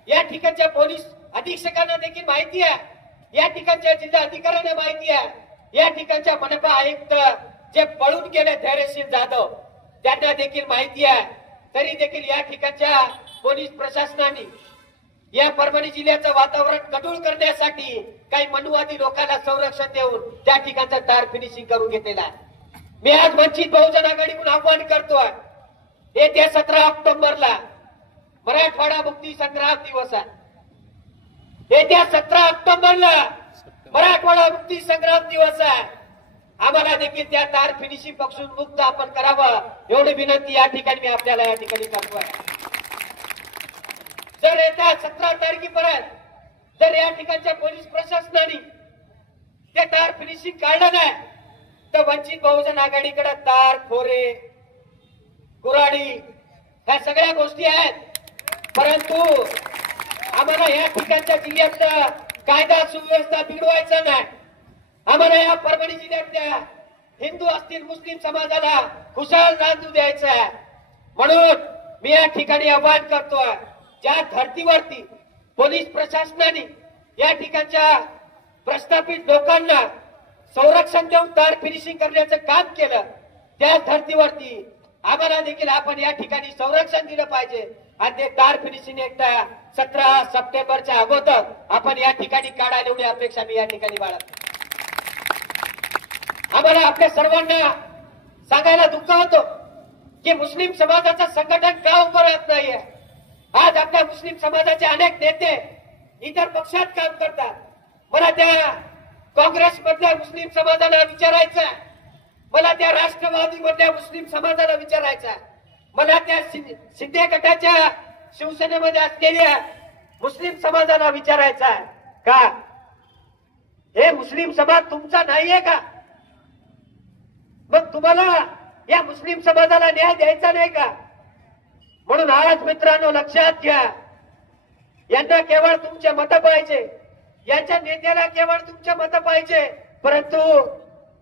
या ठिकाणच्या पोलीस अधीक्षकांना देखील माहिती आहे, या ठिकाणच्या जिल्हा अधिकाऱ्यांना माहिती आहे, या ठिकाणच्या मनपा आयुक्त जे पळून गेले धैर्यशील जाधव त्यांना देखील माहिती आहे। तरी देखील या ठिकाणच्या पोलीस प्रशासनाने या परभणी जिल्ह्याचं वातावरण गढूळ करण्यासाठी काही मनुवादी लोकांना संरक्षण देऊन त्या ठिकाणचं तार फिनिशिंग करून घेतलेला आहे। मी आज वंचित बहुजन आघाडीकडून आव्हान करतोय, येत्या 17 ऑक्टोबरला मराठवाडा मुक्ती संग्राम दिवस आहे। येत्या 17 ऑक्टोबरला मराठवाडा मुक्ती संग्राम दिवस आहे। आम्हाला देखील त्या तार फिनिशिंग पासून मुक्त आपण करावं एवढी विनंती या ठिकाणी मी आपल्याला या ठिकाणी करतोय। जर येत्या 17 तारखेपर्यंत जर या ठिकाणच्या पोलीस प्रशासनाने ते तार फिनिशिंग काढलं नाही तर वंचित बहुजन आघाडीकडे तार, खोरे, कुऱ्हाडी ह्या सगळ्या गोष्टी आहेत। परंतु आम्हाला या ठिकाणच्या जिल्ह्यातलं कायदा सुव्यवस्था बिघडवायचं नाही। आम्हाला या परभणी जिल्ह्यातल्या हिंदू असतील मुस्लिम समाजाला खुशाल राहू द्यायचं आहे। म्हणून मी या ठिकाणी आवाहन करतोय, ज्या धर्तीवरती पोलीस प्रशासनाने या ठिकाणच्या प्रस्थापित लोकांना संरक्षण देऊन तार फिनिशिंग करण्याचं काम केलं, त्या धर्तीवरती आम्हाला देखील आपण या ठिकाणी संरक्षण दिलं पाहिजे आणि ते तार फिनिशिंग एकदा 17 सप्टेंबरच्या अगोदर आपण या ठिकाणी काढायला एवढी अपेक्षा मी या ठिकाणी बाळगतो। आम्हाला आपल्या सर्वांना सांगायला दुःख होतं की मुस्लिम समाजाचं संघटन का उभं राहत नाहीये। आज आपल्या मुस्लिम समाजाचे अनेक नेते इतर पक्षात काम करतात। मला त्या काँग्रेस मधल्या मुस्लिम समाजाला विचारायचं, मला त्या राष्ट्रवादी मधल्या मुस्लिम समाजाला विचारायचं, मला त्या शिंदे गटाच्या शिवसेनेमध्ये असलेल्या मुस्लिम समाजाला विचारायचं आहे का हे मुस्लिम समाज तुमचा नाहीये का? मग तुम्हाला या मुस्लिम समाजाला न्याय द्यायचा नाही का? म्हणून आज मित्रांनो लक्षात घ्या, यांना केवळ तुमचे मत पाहिजे, यांच्या नेत्याला केवळ तुमचे मत पाहिजे, परंतु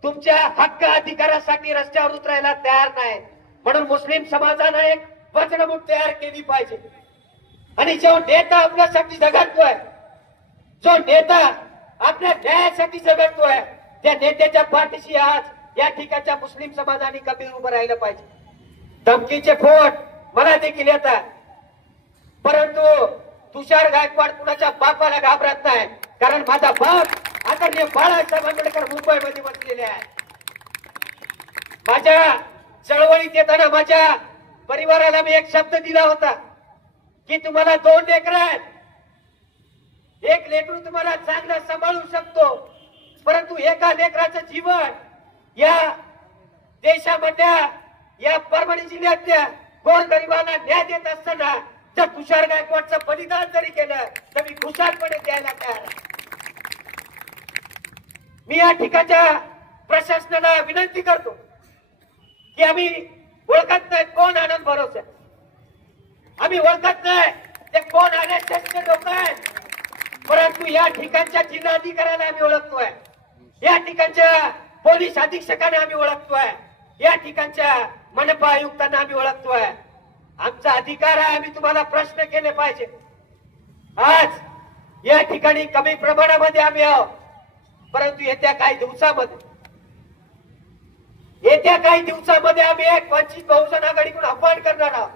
तुमच्या हक्क अधिकारासाठी रस्त्यावर उतरायला तयार नाही। म्हणून मुस्लिम समाजानं एक वचनमूठ तयार केली पाहिजे आणि जो नेता आपल्यासाठी झगडतोय, जो नेता आपल्या न्यायासाठी झगडतोय, त्या नेत्याच्या पाठीशी आज या ठिकाणच्या मुस्लिम समाजाने कमी उभं राहिलं पाहिजे। धमकीचे फोन मला देखील येतात, परंतु तुषार गायकवाड कुणाच्या बापाला घाबरत नाही, कारण माझा बाप आदरणीय बाळासाहेब आंबेडकर मुंबईमध्ये बसलेले आहे। माझ्या चळवळीत येताना माझ्या परिवाराला मी एक शब्द दिला होता की तुम्हाला 2 लेकरं आहेत, एक लेकरू तुम्हाला चांगलं सांभाळू शकतो, परंतु एका लेकराचं जीवन या देशामधल्या या परभणी जिल्ह्यातल्या गोरगरिबांना न्याय देत असताना जर तुषार गायकवाडचं बलिदान जरी केलं तर मी खुशालपणे द्यायला तयार आहे। मी या ठिकाणच्या प्रशासनाला विनंती करतो की आम्ही ओळखत नाही कोण आनंद भरोसे, आम्ही ओळखत नाही ते कोण आरएसएसचे लोक आहेत, परंतु या ठिकाणच्या जिल्हाधिकाऱ्याला आम्ही ओळखतोय, या ठिकाणच्या पोलीस अधीक्षकांना आम्ही ओळखतोय, या ठिकाणच्या मनपा आयुक्तांना आम्ही ओळखतोय। आमचा अधिकार आहे, आम्ही तुम्हाला प्रश्न केले पाहिजे। आज या ठिकाणी कमी प्रमाणामध्ये आम्ही आहोत, परंतु येत्या काही दिवसामध्ये आम्ही एक वंचित बहुजन आघाडीकडून आव्हान करणार आहोत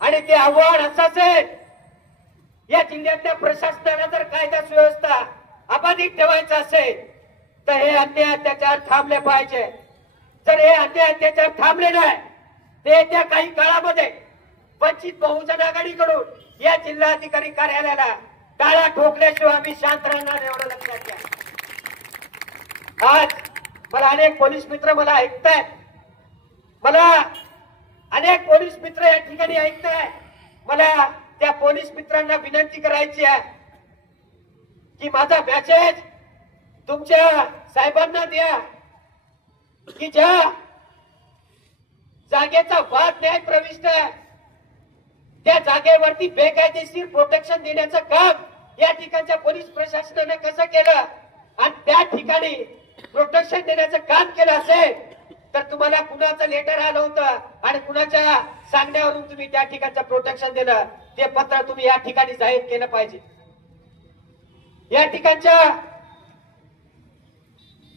आणि ते आव्हान असंच आहे, या जिल्ह्यातल्या प्रशासनाला जर कायदा सुव्यवस्था अबाधित ठेवायचं असेल तर हे अन्याय अत्याचार थांबले पाहिजे. जर हे अन्याय अत्याचार थांबले नाही तर येत्या काही काळामध्ये वंचित बहुजन आघाडीकडून या जिल्हाधिकारी कार्यालयाला टाळा ठोकल्याशिवाय आम्ही शांत राहणार, एवढं लक्षात घ्या. आज मला अनेक पोलीस मित्र मला ऐकतायत, मला अनेक पोलीस मित्र या ठिकाणी ऐकताय. मला त्या पोलीस मित्रांना विनंती करायची आहे की माझा मेसेज तुमच्या साहेबांना द्या की ज्या जागेचा वाद न्याय प्रविष्ट आहे त्या जागेवरती बेकायदेशीर प्रोटेक्शन देण्याचं काम या ठिकाणच्या पोलीस प्रशासनाने कसं केलं आणि त्या ठिकाणी प्रोटेक्शन देण्याचं काम केलं असेल तर तुम्हाला कुणाचं लेटर आलं होतं आणि कुणाच्या सांगण्यावरून तुम्ही त्या ठिकाणचं प्रोटेक्शन दिलं ते पत्र तुम्ही या ठिकाणी जाहीर केलं पाहिजे. या ठिकाणच्या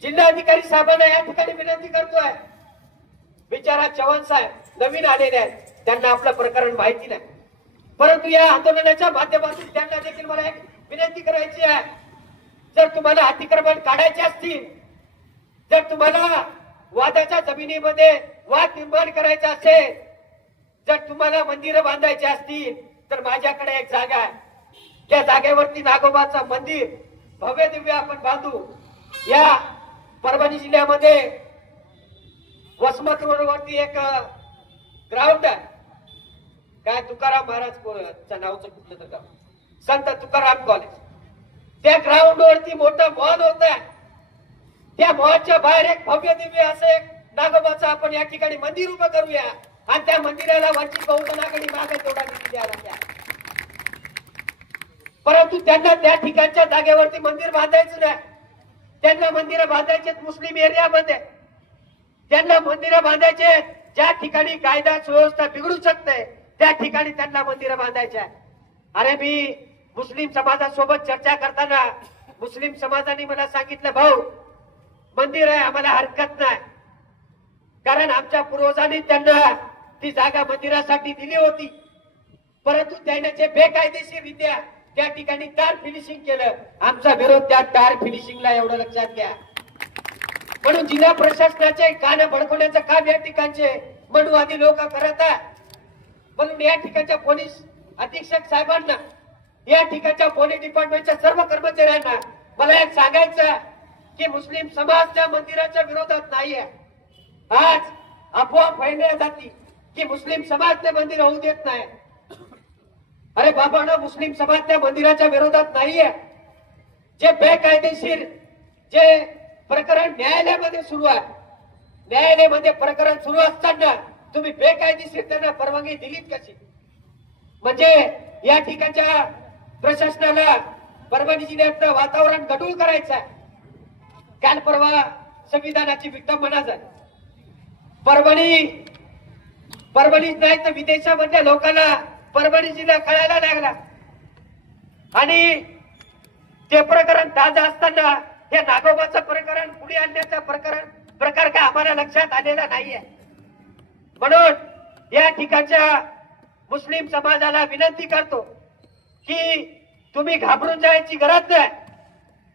जिल्हाधिकारी साहेबांना या ठिकाणी विनंती करतोय, बिचारा चव्हाण साहेब नवीन आलेले आहेत, त्यांना आपलं प्रकरण माहिती नाही, परंतु या आंदोलनाच्या माध्यमातून त्यांना देखील मला एक विनंती करायची आहे. जर तुम्हाला अतिक्रमण काढायचे असतील, जर तुम्हाला वादाच्या जमिनीमध्ये वाद निर्माण करायचा असेल, जर तुम्हाला मंदिरं बांधायची असतील तर माझ्याकडे एक जागा आहे, त्या जागेवरती नागोबाचं मंदिर भव्य दिव्य आपण बांधू. या परभणी जिल्ह्यामध्ये वसमत रोडवरती एक ग्राउंड आहे, काय तुकाराम महाराज नावचं कुठलं तर गाव, संत तुकाराम कॉलेज, त्या ग्राउंड वरती मोठा मॉल होत आहे. त्या मॉलच्या बाहेर एक भव्य दिव्य असं एक नागोबाचं आपण या ठिकाणी मंदिर उभं करूया आणि त्या मंदिराला वंचित बहुजन आघाडी मागे तेवढा निधी द्यायला द्या. परंतु त्यांना त्या ठिकाणच्या जागेवरती मंदिर बांधायचं नाही, त्यांना मंदिरं बांधायचे मुस्लिम एरियामध्ये, त्यांना मंदिरं बांधायचे ज्या ठिकाणी कायदा सुव्यवस्था बिघडू शकते त्या ठिकाणी त्यांना मंदिरं बांधायचे. अरे मी मुस्लिम समाजासोबत चर्चा करताना मुस्लिम समाजाने मला सांगितलं, भाऊ मंदिर आहे आम्हाला हरकत नाही, कारण आमच्या पूर्वजांनी त्यांना ती जागा मंदिरासाठी दिली होती, परंतु त्याने जे बेकायदेशीररित्या त्या ठिकाणी टार फिनिशिंग केलं, आमचा विरोध त्या टार फिनिशिंगला, एवढं लक्षात घ्या. म्हणून जिल्हा प्रशासनाचे कान भडकवण्याचं काम या ठिकाणचे मनुवादी लोक करत आहेत. म्हणून या ठिकाणच्या पोलीस अधीक्षक साहेबांना, या ठिकाणच्या पोलीस डिपार्टमेंटच्या सर्व कर्मचाऱ्यांना मला एक सांगायचं की मुस्लिम समाज त्या मंदिराच्या विरोधात नाहीये. आज अफवा फैलल्या जाती की मुस्लिम समाज ते मंदिर होऊ देत नाही. अरे बाबांनो, मुस्लिम समाज त्या मंदिराच्या विरोधात नाहीये. जे बेकायदेशीर जे प्रकरण न्यायालयामध्ये सुरू आहे, न्यायालयामध्ये प्रकरण सुरू असताना तुम्ही बेकायदेशीर त्यांना परवानगी दिलीत कशी? म्हणजे या ठिकाणच्या प्रशासनाला परभणी जिल्ह्यातलं वातावरण गढूळ करायचं आहे. काल परवा संविधानाची विटंबना झाली. परभणीच नाही तर विदेशामधल्या लोकांना परभणी जिल्हा कळायला लागला आणि ते प्रकरण ताजं असताना हे नागोबाचं प्रकरण पुढे आणण्याचा प्रकार काय आम्हाला लक्षात आलेला नाहीये. म्हणून या ठिकाणच्या मुस्लिम समाजाला विनंती करतो की तुम्ही घाबरून जायची गरज नाही.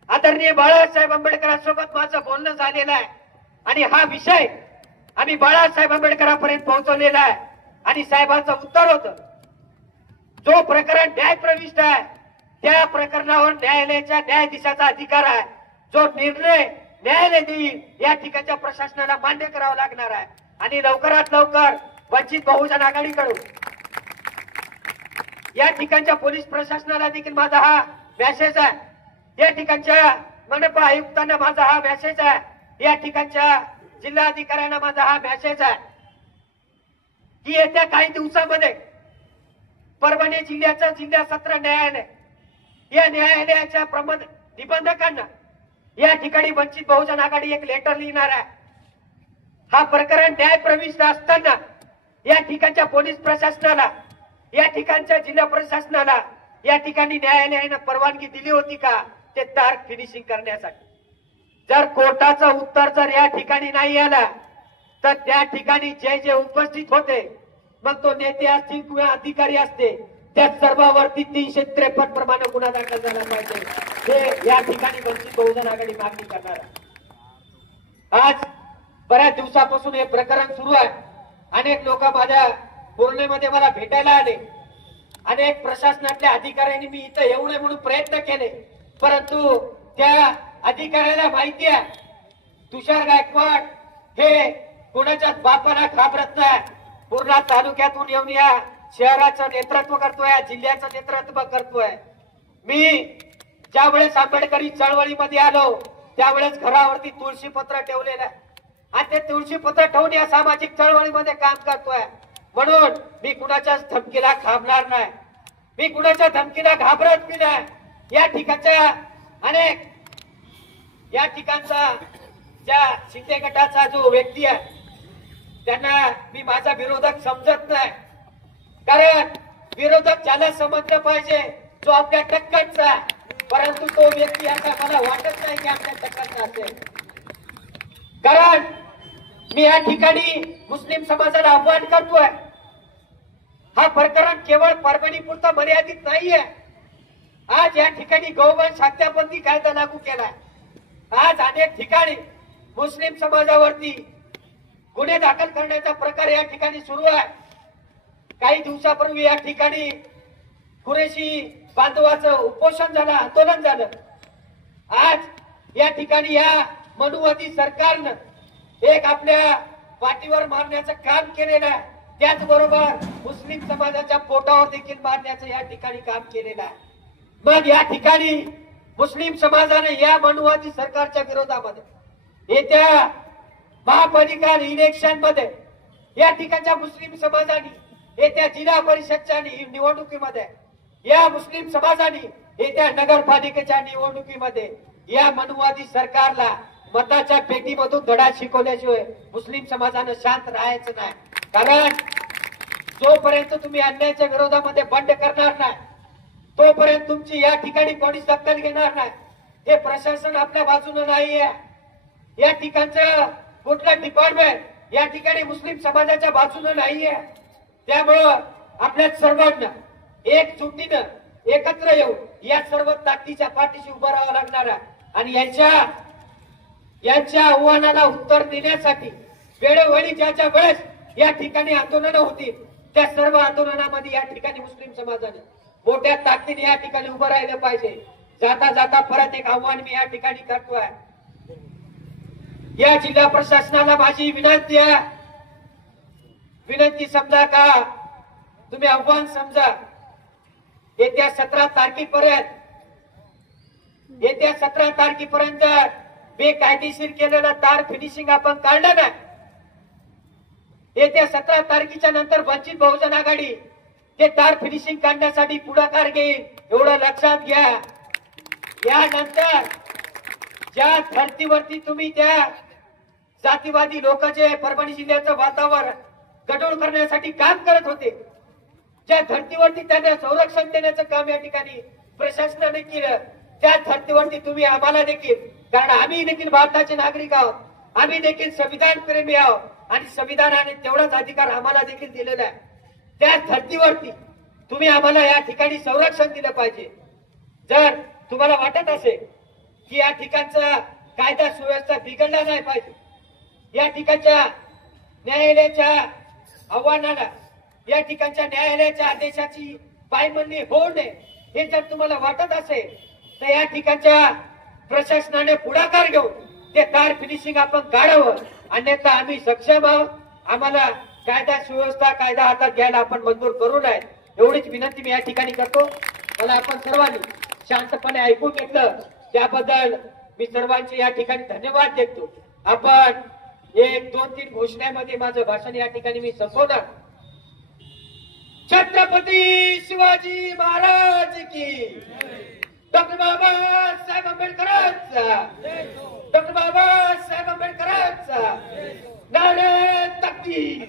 आदरणीय बाळासाहेब आंबेडकरांसोबत माझं बोलणं झालेलं आहे आणि हा विषय आम्ही बाळासाहेब आंबेडकरांपर्यंत पोहोचवलेला आहे आणि साहेबांचं उत्तर होतं, जो प्रकरण न्यायप्रविष्ट आहे त्या प्रकरणावर न्यायालयाच्या न्यायाधीशाचा अधिकार आहे. जो निर्णय न्यायालय देईल या ठिकाणच्या प्रशासनाला मान्य करावा लागणार आहे आणि लवकरात लवकर वंचित बहुजन आघाडीकडून या ठिकाणच्या पोलीस प्रशासनाला देखील माझा हा मेसेज आहे. या ठिकाणच्या मनपा आयुक्तांना माझा हा मेसेज आहे. या ठिकाणच्या जिल्हाधिकाऱ्यांना माझा हा मेसेज आहे की येत्या काही दिवसामध्ये परभणी जिल्ह्याचं जिल्हा सत्र न्यायालय या न्यायालयाच्या निबंधकांना या ठिकाणी वंचित बहुजन आघाडी एक लेटर लिहिणार आहे. हा प्रकरण न्यायप्रविष्ट असताना या ठिकाणच्या पोलीस प्रशासनाला, या ठिकाणच्या जिल्हा प्रशासनाला या ठिकाणी न्यायालयाने परवानगी दिली होती का ते तार फिनिशिंग करण्यासाठी? जर कोर्टाचं उत्तर जर या ठिकाणी नाही आलं तर त्या ठिकाणी जे उपस्थित होते मग तो नेते असतील किंवा अधिकारी असते, त्या सर्वांवरती 353 प्रमाणे गुन्हा दाखल झाला पाहिजे, हे या ठिकाणी वंचित बहुजन आघाडी मागणी करणार आहे। आज बऱ्याच दिवसापासून हे प्रकरण सुरू आहे। अनेक लोक माझ्या पूर्णेमध्ये मला भेटायला आले, अनेक प्रशासनातल्या अधिकाऱ्यांनी मी इथं येऊ नये म्हणून प्रयत्न केले, परंतु त्या अधिकाऱ्याला माहिती आहे तुषार गायकवाड हे कोणाच्याच बापाला घाबरत नाही। पूर्णा तालुक्यातून येऊन या शहराचं नेतृत्व करतोय, जिल्ह्याचं नेतृत्व करतोय। मी ज्यावेळेस आंबेडकरी चळवळीमध्ये आलो त्यावेळेस घरावरती तुळशीपत्र ठेवलेलं आहे आणि ते तुळशीपत्र ठेवून या सामाजिक चळवळीमध्ये काम करतोय। म्हणून मी कुणाच्याच धमकीला घाबरणार नाही, मी कुणाच्या धमकीला घाबरत बी नाही। या ठिकाणच्या अनेक या ठिकाणचा ज्या शिंदे गटाचा जो व्यक्ती आहे त्यांना मी माझा विरोधक समजत नाही, कारण विरोधक ज्याला समजलं पाहिजे जो आपल्या टक्करचा आहे, परंतु तो व्यक्ती आता मला वाटत नाही की आपल्या टक्करचा असेल। कारण मी या ठिकाणी मुस्लिम समाजाला आव्हान करतोय, हा प्रकरण केवळ परभणी पुरता मर्यादित नाहीये। आज या ठिकाणी गौवंश हत्याबंदी कायदा लागू केलाय। आज अनेक ठिकाणी मुस्लिम समाजावरती गुन्हे दाखल करण्याचा प्रकार या ठिकाणी सुरू आहे। काही दिवसापूर्वी या ठिकाणी कुरेशी बांधवाचं उपोषण झालं, आंदोलन झालं। आज या ठिकाणी या मनुवादी सरकारनं एक आपल्या पाठीवर मारण्याचं काम केलेलं आहे, त्याचबरोबर मुस्लिम समाजाच्या पोटावर देखील मारण्याचं या ठिकाणी काम केलेलं आहे। मग या ठिकाणी मुस्लिम समाजाने या मनुवादी सरकारच्या विरोधामध्ये येत्या महापालिका इलेक्शन मध्ये या ठिकाणच्या मुस्लिम समाजाने येत्या जिल्हा परिषदच्या निवडणुकीमध्ये, या मुस्लिम समाजाने येत्या नगरपालिकेच्या निवडणुकीमध्ये या मनुवादी सरकारला मताच्या पेटीमधून धडा शिकवल्याशिवाय मुस्लिम समाजानं शांत राहायचं नाही। कारण जोपर्यंत तुम्ही अन्यायाच्या विरोधामध्ये बंड करणार नाही तोपर्यंत तुमची या ठिकाणी कोणीच दखल घेणार नाही। हे प्रशासन आपल्या बाजूने नाहीये, या ठिकाणचं कुठलं डिपार्टमेंट या ठिकाणी मुस्लिम समाजाच्या बाजूने नाहीये। त्यामुळं आपल्या सर्वांना एकजुटीनं एकत्र येऊन या सर्व ताकदीच्या पाठीशी उभं राहावं लागणार आहे आणि यांच्या आव्हानाला उत्तर देण्यासाठी वेळोवेळी ज्याच्या वेळेस या ठिकाणी आंदोलनं होतील त्या सर्व आंदोलनामध्ये या ठिकाणी मुस्लिम समाजाने मोठ्या ताकदीने या ठिकाणी उभं राहिलं पाहिजे। जाता जाता परत एक आव्हान मी या ठिकाणी करतोय, या जिल्हा प्रशासनाला माझी विनंती आहे, विनंती समजा का तुम्ही आव्हान समजा, येत्या 17 तारखेपर्यंत बेकायदेशीर केलेलं तार फिनिशिंग आपण काढलं नाही, येत्या 17 तारखेच्या नंतर वंचित बहुजन आघाडी ते तार फिनिशिंग काढण्यासाठी पुढाकार घेईल, एवढं लक्षात घ्या। यानंतर ज्या धर्तीवरती तुम्ही त्या जातीवादी लोक जे परभणी जिल्ह्याचं वातावरण गढूळ करण्यासाठी काम करत होते, ज्या धर्तीवरती त्यांना संरक्षण देण्याचं काम या ठिकाणी प्रशासनाने केलं, त्या धर्तीवरती तुम्ही आम्हाला देखील, कारण आम्ही देखील भारताचे नागरिक आहोत, आम्ही देखील संविधान प्रेमी आहोत आणि संविधानाने तेवढाच अधिकार आम्हाला देखील दिलेला आहे, त्या धर्तीवरती तुम्ही आम्हाला या ठिकाणी संरक्षण दिलं पाहिजे। जर तुम्हाला वाटत असेल की या ठिकाणचा कायदा सुव्यवस्था बिघडला नाही पाहिजे, या ठिकाणच्या न्यायालयाच्या आव्हानाला, या ठिकाणच्या न्यायालयाच्या आदेशाची पायमल्ली होऊ नये, हे जर तुम्हाला वाटत असेल तर या ठिकाणच्या प्रशासनाने पुढाकार घेऊन ते तार फिनिशिंग आपण काढावं, अन्यथा आम्ही सक्षम आहोत, आम्हाला कायदा सुव्यवस्था कायदा हातात घ्यायला आपण मंजूर करू नये, एवढीच विनंती मी या ठिकाणी करतो। मला आपण सर्वांनी शांतपणे ऐकून घेतलं त्याबद्दल मी सर्वांचे या ठिकाणी धन्यवाद देतो। आपण 1-2-3 घोषणामध्ये माझं भाषण या ठिकाणी मी संपवणार। छत्रपती शिवाजी महाराज की, डॉक्टर बाबासाहेब आंबेडकरांचा, डॉक्टर बाबासाहेब आंबेडकरांचा नारे तकबीर,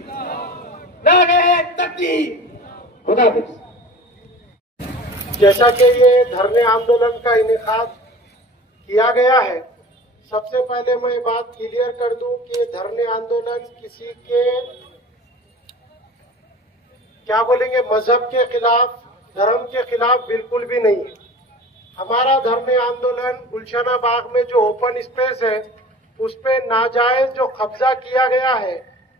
नारे तकबीर। खुदा हाफिज। जैसा कि ये धरने आंदोलन का इनेकाद किया गया है, सबसे पहले मैं बात क्लियर कर दूं कि ये धरने आंदोलन किसी के क्या बोलेंगे, मजहब के खिलाफ, धर्म के खिलाफ बिल्कुल भी नहीं है। हमारा धरने आंदोलन गुलशना बाग में जो ओपन स्पेस है उस पे नाजायज जो कब्जा किया गया है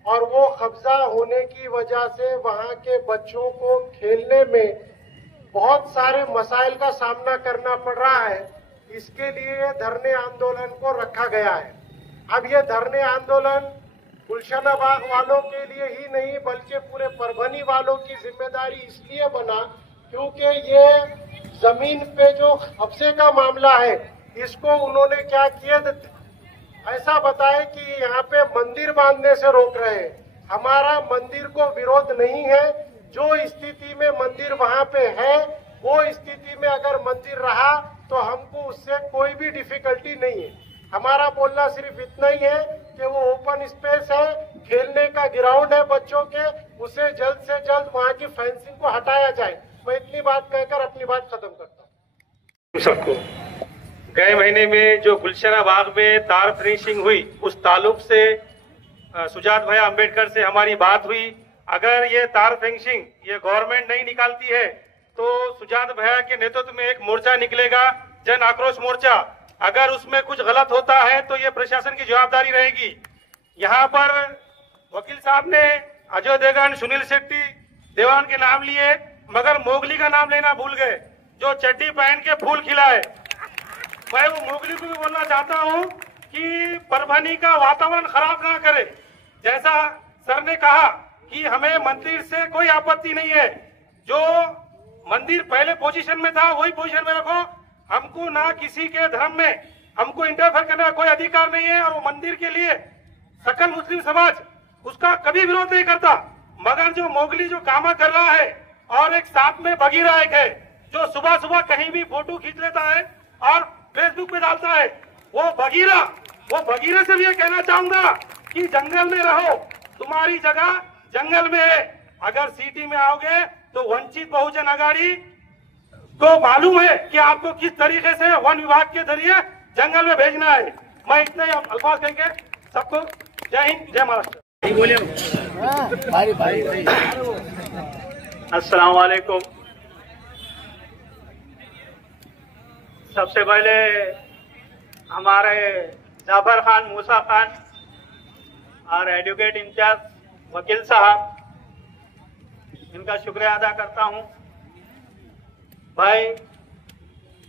और वो कब्जा होने की वजह से वहाँ के बच्चों को खेलने में बहुत सारे मसाइल का सामना करना पड़ रहा है, इसके लिए धरने आंदोलन को रखा गया है। अब ये धरने आंदोलन गुलशना बाग वालों के लिए ही नहीं बल्कि पूरे परभनी वालों की जिम्मेदारी इसलिए बना क्योंकि ये जमीन पे जो कब्जे का मामला है इसको उन्होंने क्या किया, ऐसा बताए कि यहाँ पे मंदिर बांधने से रोक रहे हैं। हमारा मंदिर को विरोध नहीं है, जो स्थिति में मंदिर वहाँ पे है वो स्थिति में अगर मंदिर रहा तो हमको उससे कोई भी डिफिकल्टी नहीं है। हमारा बोलना सिर्फ इतना ही है कि वो ओपन स्पेस है, खेलने का ग्राउंड है बच्चों के, उसे जल्द से जल्द वहाँ की फेंसिंग को हटाया जाए। मैं इतनी बात कहकर अपनी बात खत्म करता हूँ। सबको गए महीने में जो गुलशना बाग में तार फिनिशिंग हुई उस ताल्लुक से सुजात भाई अम्बेडकर से हमारी बात हुई। अगर ये तार फिनिशिंग ये गवर्नमेंट नहीं निकालती है तो सुजात भैया के नेतृत्व में एक मोर्चा निकलेगा, जन आक्रोश मोर्चा। अगर उसमें कुछ गलत होता है तो ये प्रशासन की जवाबदारी रहेगी। यहाँ पर वकील साहब ने अजय देवगन, सुनील शेट्टी, देवान के नाम लिए मगर मोगली का नाम लेना भूल गए, जो चड्डी पहन के फूल खिलाए। मैं वो मोगली को भी बोलना चाहता हूँ कि परभनी का वातावरण खराब ना करे। जैसा सर ने कहा कि हमें मंदिर से कोई आपत्ति नहीं है, जो मंदिर पहले पोजीशन में था वही पोजीशन में रखो। हमको ना किसी के धर्म में हमको इंटरफेयर करने का कोई अधिकार नहीं है और वो मंदिर के लिए सकल मुस्लिम समाज उसका कभी विरोध नहीं करता। मगर जो मोगली जो काम कर रहा है और एक साथ में बगीरा एक है जो सुबह सुबह कहीं भी फोटो खींच लेता है और फेसबुक पे डालता है, वो बगीरे से भी ये कहना चाहूंगा कि जंगल में रहो, तुम्हारी जगह जंगल में है। अगर सिटी में आओगे तो वंचित बहुजन आघाड़ी को मालूम है कि आपको किस तरीके से वन विभाग के जरिए जंगल में भेजना है। मैं इतने अल्फाज कहेंगे सबको जय हिंद, जय महाराष्ट्र। अस्सलाम वालेकुम। सबसे पहले हमारे जाफर खान, मूसा खान और एडवोकेट इंचार्ज वकील साहब, इनका शुक्रिया अदा करता हूं। भाई,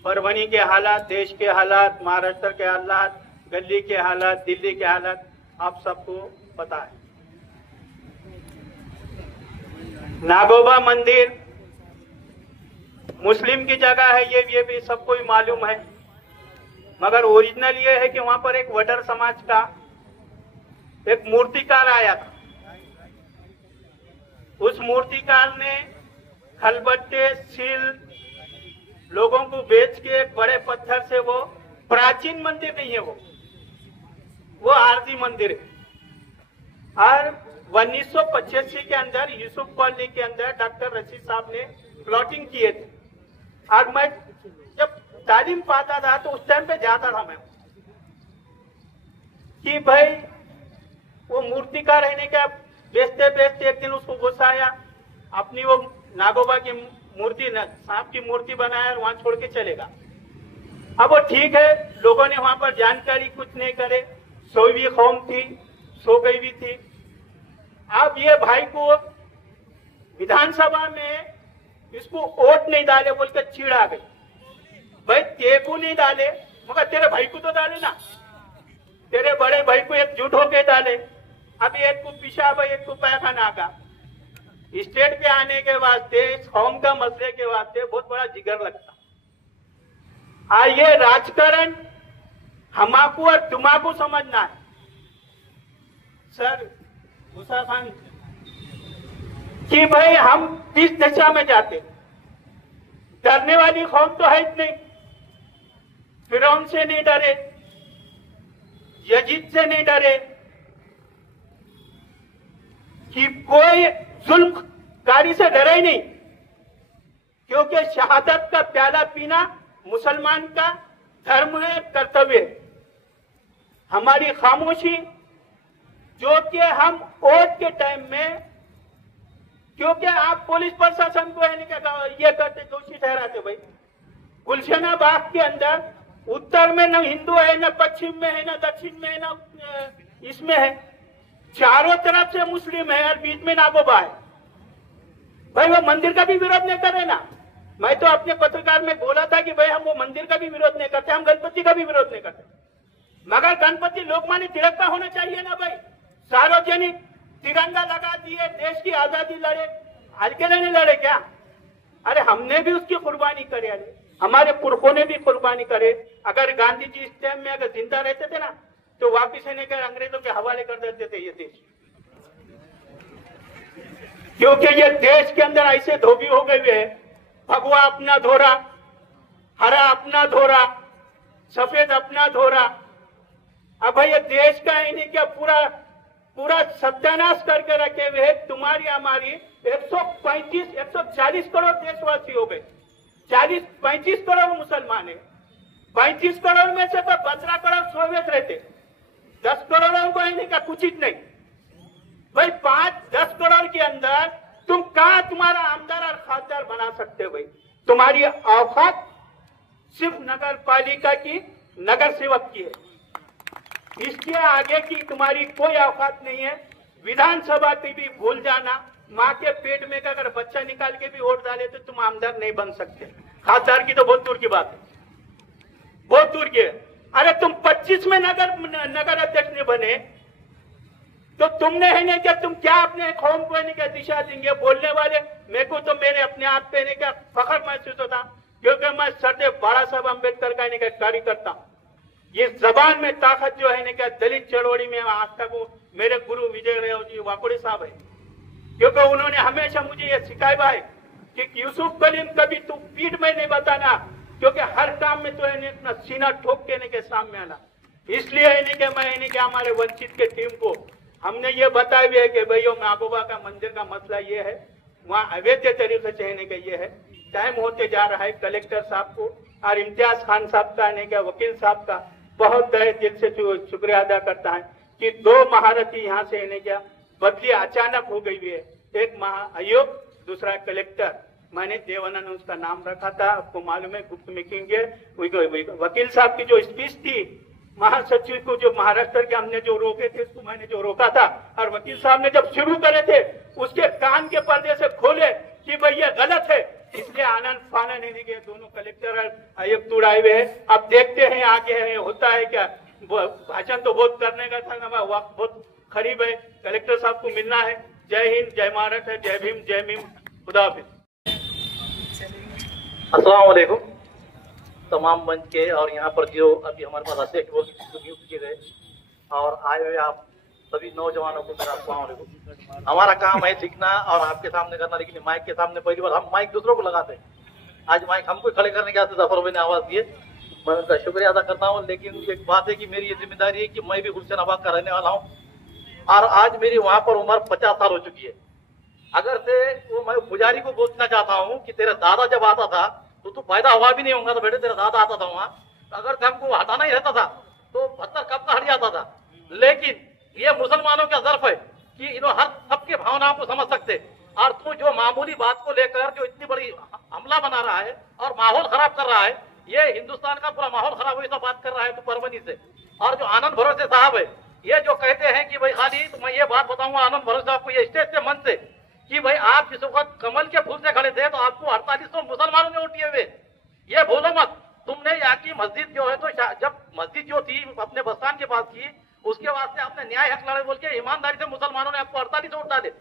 परभनी के हालात, देश के हालात, महाराष्ट्र के हालात, गली के हालात, दिल्ली के हालात आप सबको पता है। नागोबा मंदिर मुस्लिम की जगह है, ये भी सबको ही मालूम है। मगर ओरिजिनल ये है कि वहां पर एक वडर समाज का एक मूर्तिकार आया था। उस मूर्तिकार ने खलबट्टे, सील लोगों को बेच के एक बड़े पत्थर से, वो प्राचीन मंदिर नहीं है, वो आरजी मंदिर है। और 1985 के अंदर यूसुफ कॉलोनी के अंदर डॉक्टर रशीद साहब ने प्लॉटिंग किए थे। और मैं जब तालीम पाता था तो उस टाइम पे जाता था मैं कि भाई वो मूर्ति का रहने का बेचते बेचते एक दिन उसको गुस्सा आया, अपनी वो नागोबा की मूर्ति, सांप की मूर्ति बनाया और वहां छोड़ के चलेगा। अब वो ठीक है, लोगों ने वहां पर जानकारी कुछ नहीं करे, सोई भी कौम थी, सो गई भी थी। अब ये भाई को विधानसभा में इसको वोट नहीं डाले बोल कर चिड़ आ गई। भाई तेरे को नहीं डाले मगर तेरे भाई को तो डाले ना, तेरे बड़े भाई को एकजुट होके डाले। अब एक को पेशाब, एक को पैखाना का। स्टेट पे आने के वास्ते, कौम का मसले के वास्ते बहुत बड़ा जिगर लगता। और ये राजकारण हमाकू और तुम्हाकू समझना है। सर मूसा खान कि भाई हम किस दिशा में जाते, डरने वाली कौम तो है नहीं। फिरौन से नहीं डरे, यजीद से नहीं डरे कि कोई जुल्मकारी से डरे ही नहीं, क्योंकि शहादत का प्याला पीना मुसलमान का धर्म है, कर्तव्य है। हमारी खामोशी जो कि हम वोट के टाइम में क्योंकि आप पुलिस प्रशासन को है ये करते, दोषी ठहराते। भाई गुलशना बाग के अंदर उत्तर में न हिंदू है, न पश्चिम में है, न दक्षिण में है, न इसमें है, चारों तरफ से मुस्लिम है और बीच में नागोबा है। भाई वो मंदिर का भी विरोध नहीं कर रहे ना। मैं तो अपने पत्रकार में बोला था कि भाई हम वो मंदिर का भी विरोध नहीं करते, हम गणपति का भी विरोध नहीं करते, मगर गणपति लोकमान्य तिलक का होना चाहिए ना भाई। सार्वजनिक तिरंगा लगा दिए, देश की आजादी लड़े, हल्के नहीं लड़े क्या? अरे हमने भी उसकी कुर्बानी करे, अरे हमारे पुरखों ने भी कुर्बानी करे। अगर गांधी जी इस टाइम में अगर जिंदा रहते थे ना तो वापिस आने के अंग्रेजों के हवाले कर देते थे ये देश, क्योंकि ये देश के अंदर ऐसे धोबी हो गए हुए, भगवा अपना धोरा, हरा अपना धोरा, सफेद अपना धोरा। अब भाई ये देश का इन्हें क्या पूरा सत्यानाश करके रखे हुए। तुम्हारी हमारी 140 करोड़ देशवासी हो गए, 35 करोड़ मुसलमान है, 35 करोड़ में से तो 15 करोड़ सोवियत रहते, 10 करोड़ को इन्हें का कुछ नहीं। भाई 5-10 करोड़ के अंदर तुम कहां तुम्हारा आमदार और खासदार बना सकते हो? भाई तुम्हारी औकात सिर्फ नगर पालिका की, नगर सेवक की है, इसके आगे की तुम्हारी कोई औकात नहीं है। विधानसभा की भी भूल जाना, माँ के पेट में का अगर बच्चा निकाल के भी वोट डाले तो तुम आमदार नहीं बन सकते, खासदार की तो बहुत दूर की बात है, बहुत दूर की है। अरे तुम 25 में नगर अध्यक्ष नहीं बने तो तुमने है नहीं क्या, तुम क्या अपने कौम को है क्या दिशा देंगे? बोलने वाले मेरे को तो मेरे अपने आप पे नहीं क्या फखर महसूस होता, क्योंकि मैं सरदेव बाबा साहब अम्बेडकर का नहीं क्या कार्यकर्ता हूं। ये जबान में ताकत जो है नहीं क्या दलित चळवळी में आज तक मेरे गुरु विजय रेव जी वाकोड़े साहब है, क्योंकि उन्होंने हमेशा मुझे ये सिखाया है कि यूसुफ कलीम कभी तू पीठ में नहीं बताना, क्योंकि हर काम में तो है अपना सीना ठोक के नहीं के सामने आना। इसलिए नहीं कि मैं नहीं कि हमारे वंचित के टीम को हमने ये बताया भी है कि भैया नागोबा का मंदिर का मसला ये है, वहाँ अवैध तरीके से है कि ये है। टाइम होते जा रहा है, कलेक्टर साहब को और इम्तियाज खान साहब का नहीं क्या वकील साहब का बहुत तहे दिल से शुक्रिया अदा करता है कि 2 महारथी यहाँ से नहीं क्या बदली अचानक हो गई है, एक महाआयोग, दूसरा कलेक्टर। मैंने देवाना ने उसका नाम रखा था, आपको मालूम है, गुप्त मीटिंग है। वकील साहब की जो स्पीच थी, महासचिव को जो महाराष्ट्र के हमने जो रोके थे उसको मैंने जो रोका था, और वकील साहब ने जब शुरू करे थे उसके कान के पर्दे से खोले कि भाई ये गलत है, इसलिए आनंद फानन नहीं गए दोनों कलेक्टर आयुक्त उड़ाए हुए हैं। अब देखते हैं आगे है होता है क्या। भाषण तो बहुत करने का था ना, वक्त बहुत करीब है, कलेक्टर साहब को मिलना है। जय हिंद, जय महाराष्ट्र, जय भीम, जय भीम, खुदा हाफिज। अस्सलाम वालेकुम तमाम मंच के और यहाँ पर जो अभी हमारे पास अध्यक्ष नियुक्त किए गए और आए हुए आप सभी नौजवानों को मेरा अस्सलाम वालेकुम। हमारा काम है सीखना और आपके सामने करना, लेकिन माइक के सामने पहली बार हम माइक दूसरों को लगाते हैं, आज माइक हमको खड़े करने के वास्ते जफर भाई ने आवाज दिए, मैं उनका शुक्रिया अदा करता हूँ। लेकिन एक बात है कि मेरी ये जिम्मेदारी है कि मैं भी गुलशन बाग का रहने वाला हूँ और आज मेरी वहाँ पर उम्र 50 साल हो चुकी है। अगर से वो मैं पुजारी को पूछना चाहता हूँ कि तेरा दादा जब आता था तो तू पैदा हुआ भी नहीं होगा, तो बेटे तेरा दादा आता था वहाँ, अगर से हमको हटाना ही रहता था तो पत्थर कब का हट जाता था। लेकिन ये मुसलमानों का ज़र्फ है कि इन्होंने हर सबके भावनाओं को समझ सकते, और तू जो मामूली बात को लेकर जो इतनी बड़ी हमला बना रहा है और माहौल खराब कर रहा है, ये हिंदुस्तान का पूरा माहौल खराब हुई बात कर रहा है तू परवनी से। और जो आनंद भरोसे साहब है, ये जो कहते हैं कि भाई खाली, तो मैं ये बात बताऊंगा आनंद भरोसे साहब को ये स्टेज से मन से कि भाई आप जिस वक्त कमल के फूल से खड़े थे तो आपको 4800 मुसलमानों ने वोट दिए हुए, ये भूलो मत। तुमने यहाँ की मस्जिद जो है, तो जब मस्जिद जो थी अपने बस्तान के पास की, उसके वास्ते आपने न्याय हक लड़े बोल के ईमानदारी से मुसलमानों ने आपको 48 वोट डाले।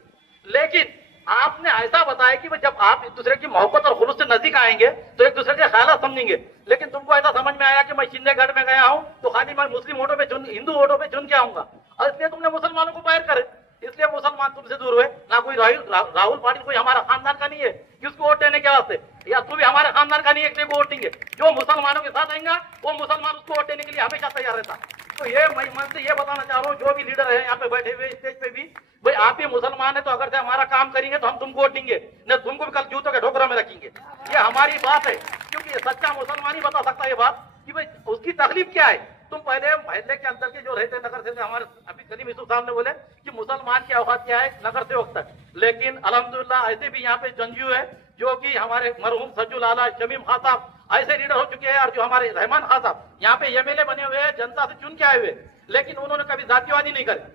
लेकिन आपने ऐसा बताया कि जब आप एक दूसरे की मोहब्बत और खुलूस से नजदीक आएंगे तो एक दूसरे के ख्याल समझेंगे, लेकिन तुमको ऐसा समझ में आया कि मैं शिंदेगढ़ में गया हूँ तो खाली मैं मुस्लिम वोटों पे हिंदू वोटों पे चुन के आऊंगा, और इसलिए तुमने मुसलमानों को बाहर करे, इसलिए मुसलमान तुमसे दूर हुए। ना कोई राहुल पाटिल कोई हमारा खानदान का नहीं है कि उसको वोट देने के वास्ते, या तू भी हमारे खानदान का नहीं है कि वोट देंगे। जो मुसलमानों के साथ आएगा वो मुसलमान उसको वोट देने के लिए हमेशा तैयार रहता। तो ये मैं मन से ये बताना चाह रहा हूँ, जो भी लीडर है यहाँ पे बैठे हुए स्टेज पे भी, भाई आप ही मुसलमान है तो अगर से हमारा काम करेंगे तो हम तुमको वोट देंगे, न तुमको भी कल जूतों के ठोकरा में रखेंगे। ये हमारी बात है, क्योंकि सच्चा मुसलमान ही बता सकता है ये बात कि भाई उसकी तकलीफ क्या है। तुम पहले महल्ले के अंदर के जो रहते नगर से, हमारे अभी सलीम यूसुफ साहब ने बोले कि मुसलमान की औकात क्या है नगर सेवक तक, लेकिन अल्हम्दुलिल्लाह ऐसे भी यहाँ पे जंजू है जो कि हमारे मरहूम सज्जू लाला शमीम खान साहब ऐसे लीडर हो चुके हैं, और जो हमारे रहमान खान साहब यहाँ पे एमएलए बने हुए हैं, जनता से चुन के आए हुए, लेकिन उन्होंने कभी जातिवादी नहीं करे।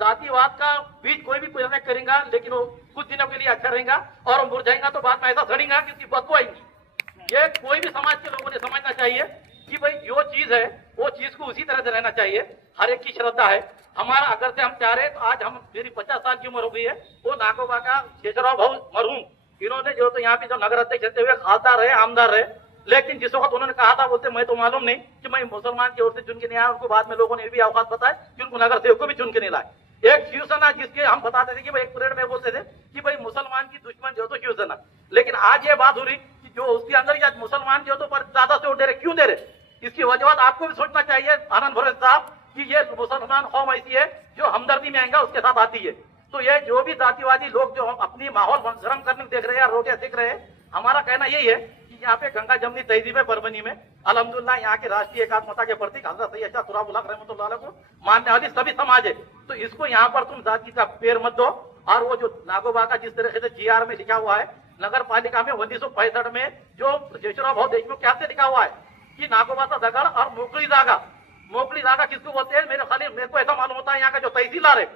जातिवाद का बीज कोई भी प्रयोग करेगा, लेकिन वो कुछ दिनों के लिए अच्छा रहेगा और मुरझाएगा तो बाद में ऐसा सड़ेगा कि उसकी बदबू आएगी। ये कोई भी समाज के लोगों ने समझना चाहिए कि भाई जो चीज है वो चीज को उसी तरह से रहना चाहिए। हर एक की श्रद्धा है। हमारा अगर से हम चाह रहे तो आज हम मेरी 50 साल की उम्र हो गई है, वो नागोबा का शेषराव भाऊ मरहूम, इन्होंने जो तो यहाँ पे जो नगर अध्यक्ष रहते हुए खासदार रहे, आमदार रहे, लेकिन जिस वक्त उन्होंने कहा था बोलते मैं तो मालूम नहीं कि मैं मुसलमान की ओर से चुन के नहीं आया। उनको बाद में लोगों ने भी अवकाश बताया कि उनको नगर सेवक को भी चुन के नहीं लाए। एक शिवसेना जिसके हम बताते थे कि भाई एक परेड में बोलते थे कि भाई मुसलमान की दुश्मन जो तो शिवसेना, लेकिन आज ये बात हो रही कि जो उसके अंदर आज मुसलमान जो तो पर ज्यादा से वोट दे रहे, क्यों दे रहे? इसकी वजह आपको भी सोचना चाहिए आनंद भरोसे साहब कि ये मुसलमान कौम ऐसी है जो हमदर्दी में आएगा उसके साथ आती है। तो ये जो भी जातिवादी लोग जो अपनी माहौल गर्म करने देख रहे हैं या रोटियां सीख रहे हैं, हमारा कहना यही है कि यहाँ पे गंगा जमनी तहजीब है परभनी में, अल्हम्दुलिल्लाह यहाँ के राष्ट्रीय एकात्मता के प्रतीक हजरत सैयद शाह तुराब उल हक रहमतुल्लाह को मानने वाली सभी समाज है। तो इसको यहाँ पर तुम जाति का पैर मत दो। और वो जो नागोबा का जिस तरह से GR में लिखा हुआ है, नगर पालिका में 1965 में जो शेषराव भाऊ देशमुख क्या से लिखा हुआ है कि नागोबाचा दगड़ और मोकली जागा किसको बोलते हैं? मेरे को ऐसा मालूम होता है यहाँ का जो तहसीलदार है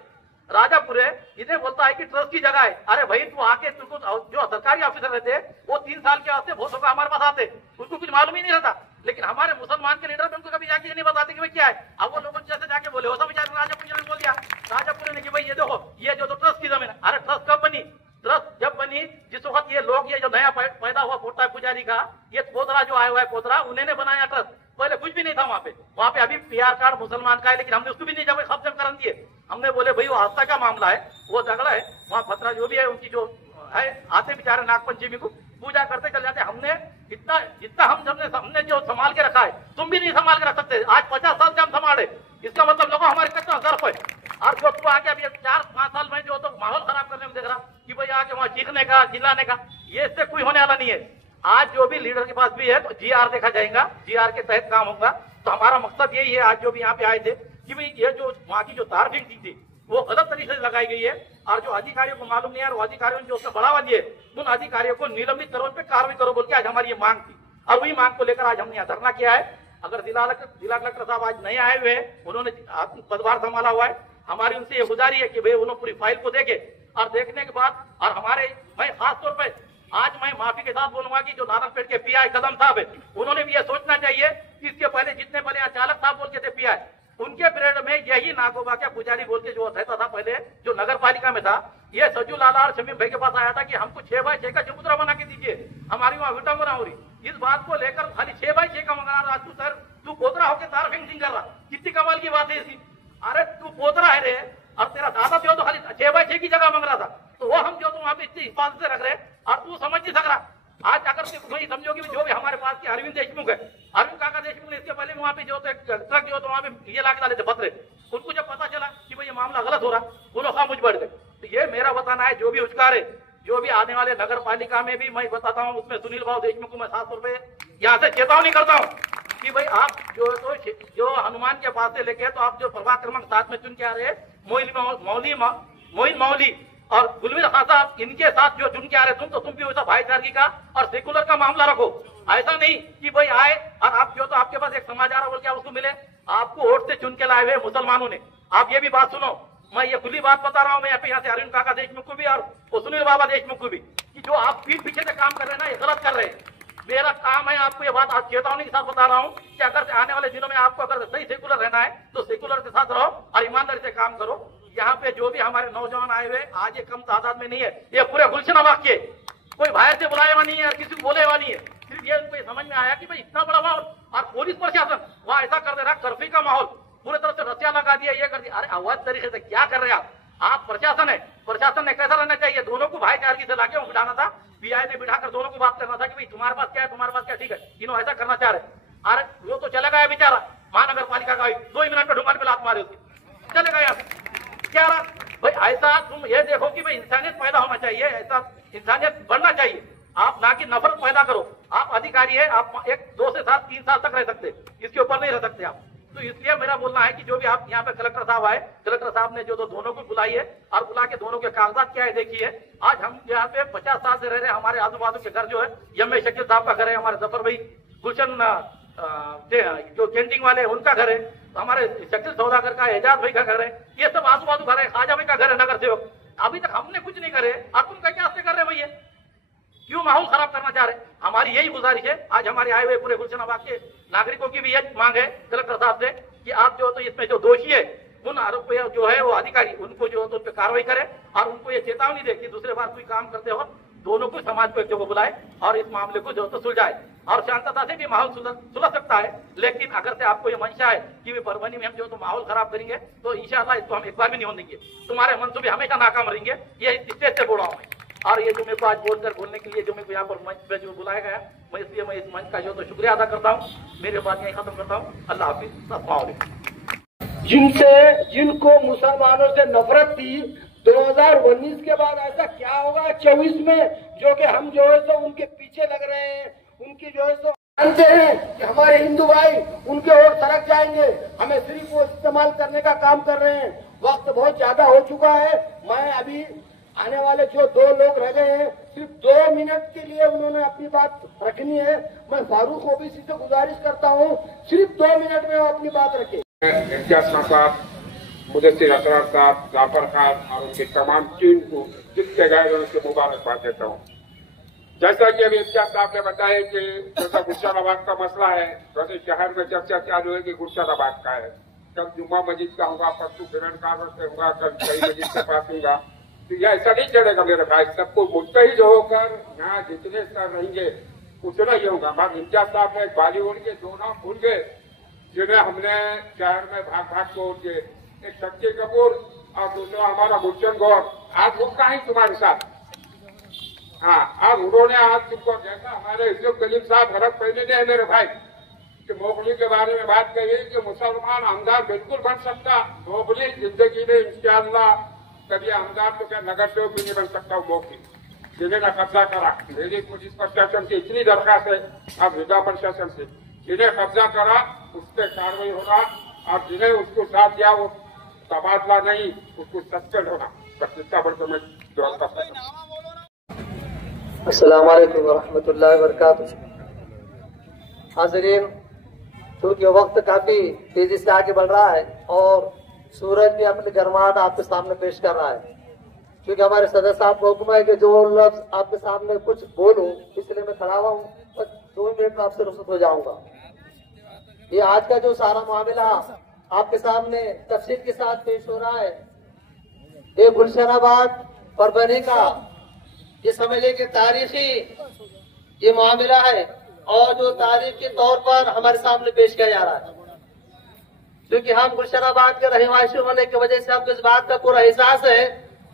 राजापुर है, इन्हें बोलता है कि ट्रस्ट की जगह है। अरे भाई तू आके तुमको जो सरकारी ऑफिसर रहते हैं वो 3 साल के वास्ते बहुत होगा हमारे पास आते, उनको कुछ मालूम ही नहीं रहता। लेकिन हमारे मुसलमान के लीडर उनको कभी जाके नहीं बताते कि भाई क्या है। अब वो लोगों जैसे जाके बोले हो सब राजापुर ने बोल दिया, राजापुर ने कि भाई ये देखो ये जो तो ट्रस्ट की जमीन है। अरे ट्रस्ट कब बनी? ट्रस्ट जब बनी जिस वक्त ये लोग ये जो नया पैदा हुआ पोता है पुजारी का, ये पोतरा जो आया हुआ है पोतरा, उन्होंने बनाया ट्रस्ट। पहले कुछ भी नहीं था वहाँ पे अभी PR कार्ड मुसलमान का है, लेकिन हमने उसको भी नहीं जब कब्जा करन दिए। हमने बोले भाई वो आस्था का मामला है, वो झगड़ा है, वहाँ फतरा जो भी है उनकी जो है आते बेचारे नागपंचमी को पूजा करते चल जाते। हमने जितना हमने जो संभाल के रखा है तुम भी नहीं संभाल के रख सकते। आज 50 साल से हम संभाले, इसका मतलब लोगों हमारे कितना गर्व है। और जो तू आके अभी 4-5 साल में जो तो माहौल खराब करने में देख रहा कि भाई आके वहाँ चीखने का चिल्लाने का, ये इससे कोई होने वाला नहीं है। आज जो भी लीडर के पास भी है तो GR देखा जाएगा, GR के तहत काम होगा। तो हमारा मकसद यही है आज जो भी यहाँ पे आए थे कि भाई ये जो वहाँ की जो तार फिंग थी वो गलत तरीके से लगाई गई है, और जो अधिकारियों को मालूम नहीं है और वो अधिकारियों ने जो उसका बढ़ावा दिए, उन अधिकारियों को निलंबित करो, उन पे कार्रवाई करो बोल के आज हमारी ये मांग थी। और वही मांग को लेकर आज हमने यहाँ धरना किया है। अगर जिला कलेक्टर साहब आज नहीं आए हुए हैं, उन्होंने पदभार संभाला हुआ है, हमारी उनसे ये गुजारिश है कि भाई उन्होंने पूरी फाइल को देखे और देखने के बाद, और हमारे मैं खास तौर पर आज मैं माफी के साथ बोलूंगा कि जो नारायणपेट के PI कदम साहब है, उन्होंने भी ये सोचना चाहिए कि इसके पहले जितने पहले चालक साहब बोल के थे PI, उनके पीरियड में यही नागोबा का पुजारी बोल के जो रहता था पहले जो नगर पालिका में था, ये सज्जू लाला और शमीम भाई के पास आया था कि हमको 6x6 का चबूतरा बना के दीजिए, हमारी वहाँ विटंबना हो रही। इस बात को लेकर खाली 6x6 का मंगा रहा तू, सर तू पोतरा होकर तार फेंसिंग कर रहा, कितनी कमाल की बात है ऐसी। अरे तू पोतरा है रे, और तेरा दादा जो तो खाली 6x6 की जगह मांग रहा था, तो वो हम जो तो वहाँ पे इतनी हिफाजत से रख रहे और तू समझ नहीं सक रहा। आज अगर वही समझोगे जो भी हमारे पास के अरविंद देशमुख है, अरविंद काका देशमुख ने इसके पहले वहाँ पे जो ट्रक जो तो वहाँ पे ये लाके डाले थे पत्थरे, उनको जब पता चला कि भाई ये मामला गलत हो रहा, वो लोग खामोश बैठ गए। तो ये मेरा बताना है, जो भी उचकार है, जो भी आने वाले नगर पालिका में भी मैं बताता हूँ, उसमें सुनील भाव देशमुख को मैं 700 रुपए यहाँ से चेतावनी करता हूँ कि भाई आप जो हनुमान के पास से लेके तो आप जो प्रभाग क्रमांक 7 में चुन के आ रहे हैं, मोइन मौली और गुलवीर खान साहब, इनके साथ जो चुन के आ रहे तुम भी वैसा भाईचारगी का और सेकुलर का मामला रखो। ऐसा नहीं कि भाई आए और आप जो तो आपके पास एक समाचार बोल के उसको मिले, आपको वोट से चुन के लाए हुए मुसलमानों ने। आप ये भी बात सुनो, मैं ये खुली बात बता रहा हूँ, मैं यहाँ से अरविंद काका देशमुख को भी और सुनील बाबा देशमुख को भी, कि जो आप पीठ पीछे से काम कर रहे हैं ना, ये गलत कर रहे हैं। मेरा काम है आपको ये बात आज चेतावनी के साथ बता रहा हूँ कि अगर आने वाले दिनों में आपको अगर सही सेकुलर रहना है तो सेकुलर के साथ रहो और ईमानदारी से काम करो। यहाँ पे जो भी हमारे नौजवान आए हुए आज ये कम तादाद में नहीं है, ये पूरे गुलशनाबाग के, कोई बाहर से बुलाया हुआ नहीं है और किसी को बोले हुआ नहीं है। सिर्फ ये उनको समझ में आया कि भाई इतना बड़ा माहौल और पुलिस प्रशासन वहाँ ऐसा कर दे रहा, कर्फ्यू का माहौल, पूरी तरह से रस्सियां लगा दिया, ये कर दिया। अरे अवैध तरीके से क्या कर रहे हैं आप? प्रशासन है, प्रशासन ने कैसा रहना चाहिए? दोनों को भाईचारगी से लाके बिठाना था, PI ने बिठाकर दोनों को बात करना था कि भाई तुम्हारे पास क्या है, तुम्हारे पास क्या, ठीक है, इन्होंने ऐसा करना चाह रहे। अरे वो तो चला गया बेचारा महानगर पालिका का, 2 मिनट में ढुंगान पे लात मारे उसकी, चले गए यहाँ क्या रहा भाई? ऐसा तुम ये देखो कि भाई इंसानियत पैदा होना चाहिए, ऐसा इंसानियत बढ़ना चाहिए, आप ना कि नफरत पैदा करो। आप अधिकारी है, आप 1, 2 से 7, 3 साल तक रह सकते, इसके ऊपर नहीं रह सकते आप। तो इसलिए मेरा बोलना है कि जो भी आप यहाँ पे कलेक्टर साहब आए, कलेक्टर साहब ने जो तो दोनों को बुलाई है और बुला के दोनों के कागजात क्या है देखिए। आज हम यहाँ पे 50 साल से रह रहे हैं, हमारे आजू बाजू के घर जो है यम शकील साहब का घर है, हमारे जफर भाई गुलशन जो कैंटीन वाले हैं उनका घर है, हमारे शकील सौदागर का एजाज भाई का घर है, ये सब आजू बाजू घर है, खाजा भाई का घर है नगर सेवक। अभी तक हमने कुछ नहीं करे और तुम क्या कर रहे भैया, क्यों माहौल खराब करना चाह रहे? हमारी यही गुजारिश है, आज हमारे आए हुए पूरे गुलशनाबाद के नागरिकों की भी यही मांग है कलेक्टर साहब से कि आप जो तो इसमें जो दोषी है उन आरोपी जो है वो अधिकारी उनको जो तो उन पर कार्रवाई करे और उनको ये चेतावनी दे कि दूसरे बार कोई काम करते हो दोनों को समाज को एक जगह बुलाए और इस मामले को जो तो सुलझाए और शांतता से भी माहौल सुलझ सकता है। लेकिन अगर से आपको ये मंशा है कि वे परभनी में हम जो तो माहौल खराब करेंगे तो इंशाअल्लाह इसको हम एक बार भी नहीं होने देंगे, तुम्हारे मंसूबे हमेशा नाकाम रहेंगे। ये स्टेज से बोल रहा हूँ मैं। और ये जो मेरे को आज बोलने के लिए जो मेरे को यहाँ पर मंच पे जो बुलाया गया, मैं इसलिए मैं इस मंच का जो तो शुक्रिया अदा करता हूँ। मेरी बात यहीं खत्म करता हूँ। अल्लाह हाफिज, अस्सलाम वालेकुम। जिनको मुसलमानों से नफरत थी 2019 के बाद ऐसा क्या होगा 24 में जो कि हम जो है सो उनके पीछे लग रहे हैं, उनकी जो है सो जानते हैं कि हमारे हिंदू भाई उनके ओर सरक जाएंगे, हमें सिर्फ वो इस्तेमाल करने का काम कर रहे हैं। वक्त बहुत ज्यादा हो चुका है। मैं अभी आने वाले जो 2 लोग रह गए हैं सिर्फ 2 मिनट के लिए उन्होंने अपनी बात रखनी है। मैं फारूक ओबीसी से गुजारिश करता हूँ सिर्फ 2 मिनट में वो अपनी बात रखे। इम्तियाज खान साहब, मुदस्सिर असरार साहब, जाफर खान और उनकी तमाम टीम को जितने गए उनसे मुबारकबाद देता हूँ। जैसा कि अभी इम्तियाज साहब ने बताया कि जैसा गुलशनाबाद का मसला है वैसे शहर में चर्चा चालू है कि गुलशनाबाद का है, कल जुम्मा मस्जिद का होगा, परसों किरण कागज से होगा, कल कई मस्जिद के पास होगा। तो यह ऐसा नहीं चलेगा मेरे भाई, सबको मुत्तहिद होकर यहाँ जितने स्तर रहेंगे उतना ही होगा। मगर इम्तियाज साहब ने बॉलीवुड के 2 नाम भूल गए जिन्हें हमने शहर में भाग भाग को उठे, एक शक्ति कपूर और दूसरा हमारा गुलशन गौर। आज वो कहीं तुम्हारे साथ, हाँ आज उन्होंने आज तुमको जैसा हमारे यूसुफ कलीम साहब गलत पहले है मेरे भाई कि मोगली के बारे में बात कही कि मुसलमान आमदार बिल्कुल बन सकता, मोगली जिंदगी में इंशाअल्लाह कभी आमदार तो क्या नगर सेवक भी नहीं बन सकता। मोगली जिन्हें ना कब्जा करा, मेरी पुलिस प्रशासन से इतनी दरखास्त है, अब जिला प्रशासन से जिन्हें कब्जा करा उस पर कार्रवाई होगा और जिन्हें उसको साथ दिया वो तबादला नहीं, उसको सस्पेंड होना। बस इतना बढ़कर मैं अस्सलाम वालेकुम वरहमतुल्लाहि वबरकातुहू। हाज़रीन, क्योंकि वक्त काफी तेजी से आगे बढ़ रहा है और सूरज भी अपने गर्माहट आपके सामने पेश कर रहा है, क्योंकि हमारे सदर साहब का हुक्म है कि जो लफ्ज आपके सामने कुछ बोलूं, इसलिए मैं खड़ा हुआ हूँ। बस 2 मिनट में आपसे रुखसत हो जाऊंगा। ये आज का जो सारा मामला आपके सामने तफसील के साथ पेश हो रहा है, ये गुलशनाबाद परभनी का ये समझिए कि तारीखी ये मामला है और जो तारीख के तौर पर हमारे सामने पेश किया जा रहा है, क्योंकि हम गुलशनाबाद के रहवासी होने की वजह से हमको इस बात का पूरा एहसास है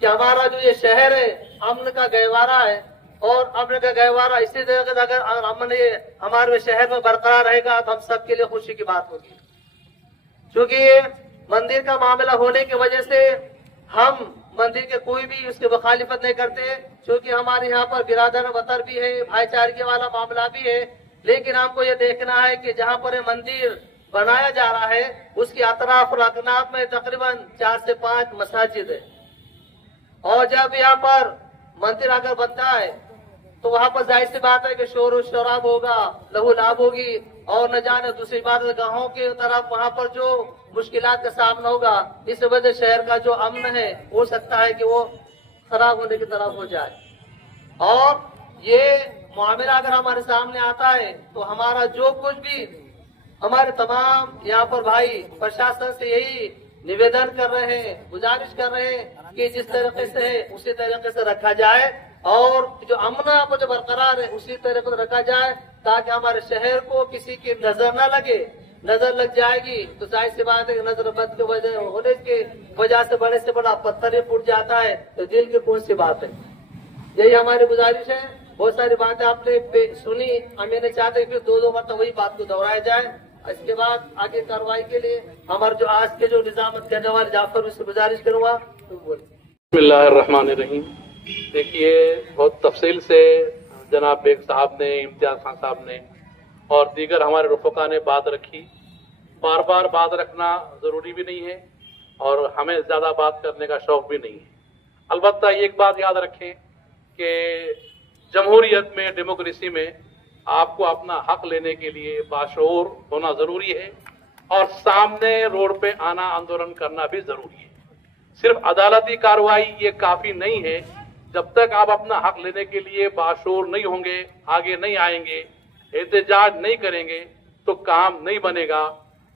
कि हमारा जो ये शहर है अमन का गहवारा है और अमन का गहवारा इसी तरह से अगर अमन ये हमारे शहर में बरकरार रहेगा तो हम सबके लिए खुशी की बात होगी। क्योंकि ये मंदिर का मामला होने की वजह से हम मंदिर के कोई भी उसकी मुखालिफत नहीं करते, क्योंकि हमारे यहाँ पर बिरादर वतर भी है, भाईचारे वाला मामला भी है। लेकिन हमको ये देखना है कि जहाँ पर मंदिर बनाया जा रहा है उसके अतराफ और अकनाफ में तकरीबन 4 से 5 मसाजिद है, और जब यहाँ पर मंदिर अगर बनता है तो वहाँ पर जाहिर सी बात है कि शोर और शराब होगा, लहू लाभ होगी, और न जाने दूसरी बात गांवों के तरफ वहाँ पर जो मुश्किलात का सामना होगा, इस वजह से शहर का जो अमन है हो सकता है कि वो खराब होने की तरफ हो जाए। और ये मामला अगर हमारे सामने आता है तो हमारा जो कुछ भी हमारे तमाम यहाँ पर भाई प्रशासन से यही निवेदन कर रहे हैं, गुजारिश कर रहे हैं कि जिस तरीके से है उसी तरीके से रखा जाए और जो अमन जो बरकरार है उसी तरीके से रखा जाए, ताकि हमारे शहर को किसी की नजर न लगे। नजर लग जाएगी तो जाहिर सी बात है कि नजर बद की वजह होने की वजह से बड़े से बड़ा पत्थर ही फूट जाता है, तो दिल की कौन सी बात है। यही हमारी गुजारिश है। बहुत सारी बातें आपने सुनी, हम ये नहीं चाहते कि 2-2 मतलब वही बात को दोहराया जाए। इसके बाद आगे कार्रवाई के लिए हमारे जो आज के जो निजामत करने वाले जाफर उससे गुजारिश करूंगा तो बोले। बिस्मिल्लाहिर्रहमानिर्रहीम। देखिए, बहुत तफसील से जनाब बेग साहब ने, इम्तियाज खान साहब ने और दीगर हमारे रुफका ने बात रखी। बार बार बात रखना जरूरी भी नहीं है और हमें ज्यादा बात करने का शौक भी नहीं है। अलबत्ता एक बात याद रखें कि जमहूरियत में, डेमोक्रेसी में आपको अपना हक लेने के लिए बाशऊर होना जरूरी है और सामने रोड पे आना, आंदोलन करना भी जरूरी है। सिर्फ अदालती कार्रवाई ये काफी नहीं है। जब तक आप अपना हक लेने के लिए बाशऊर नहीं होंगे, आगे नहीं आएंगे, एहतजाज नहीं करेंगे तो काम नहीं बनेगा।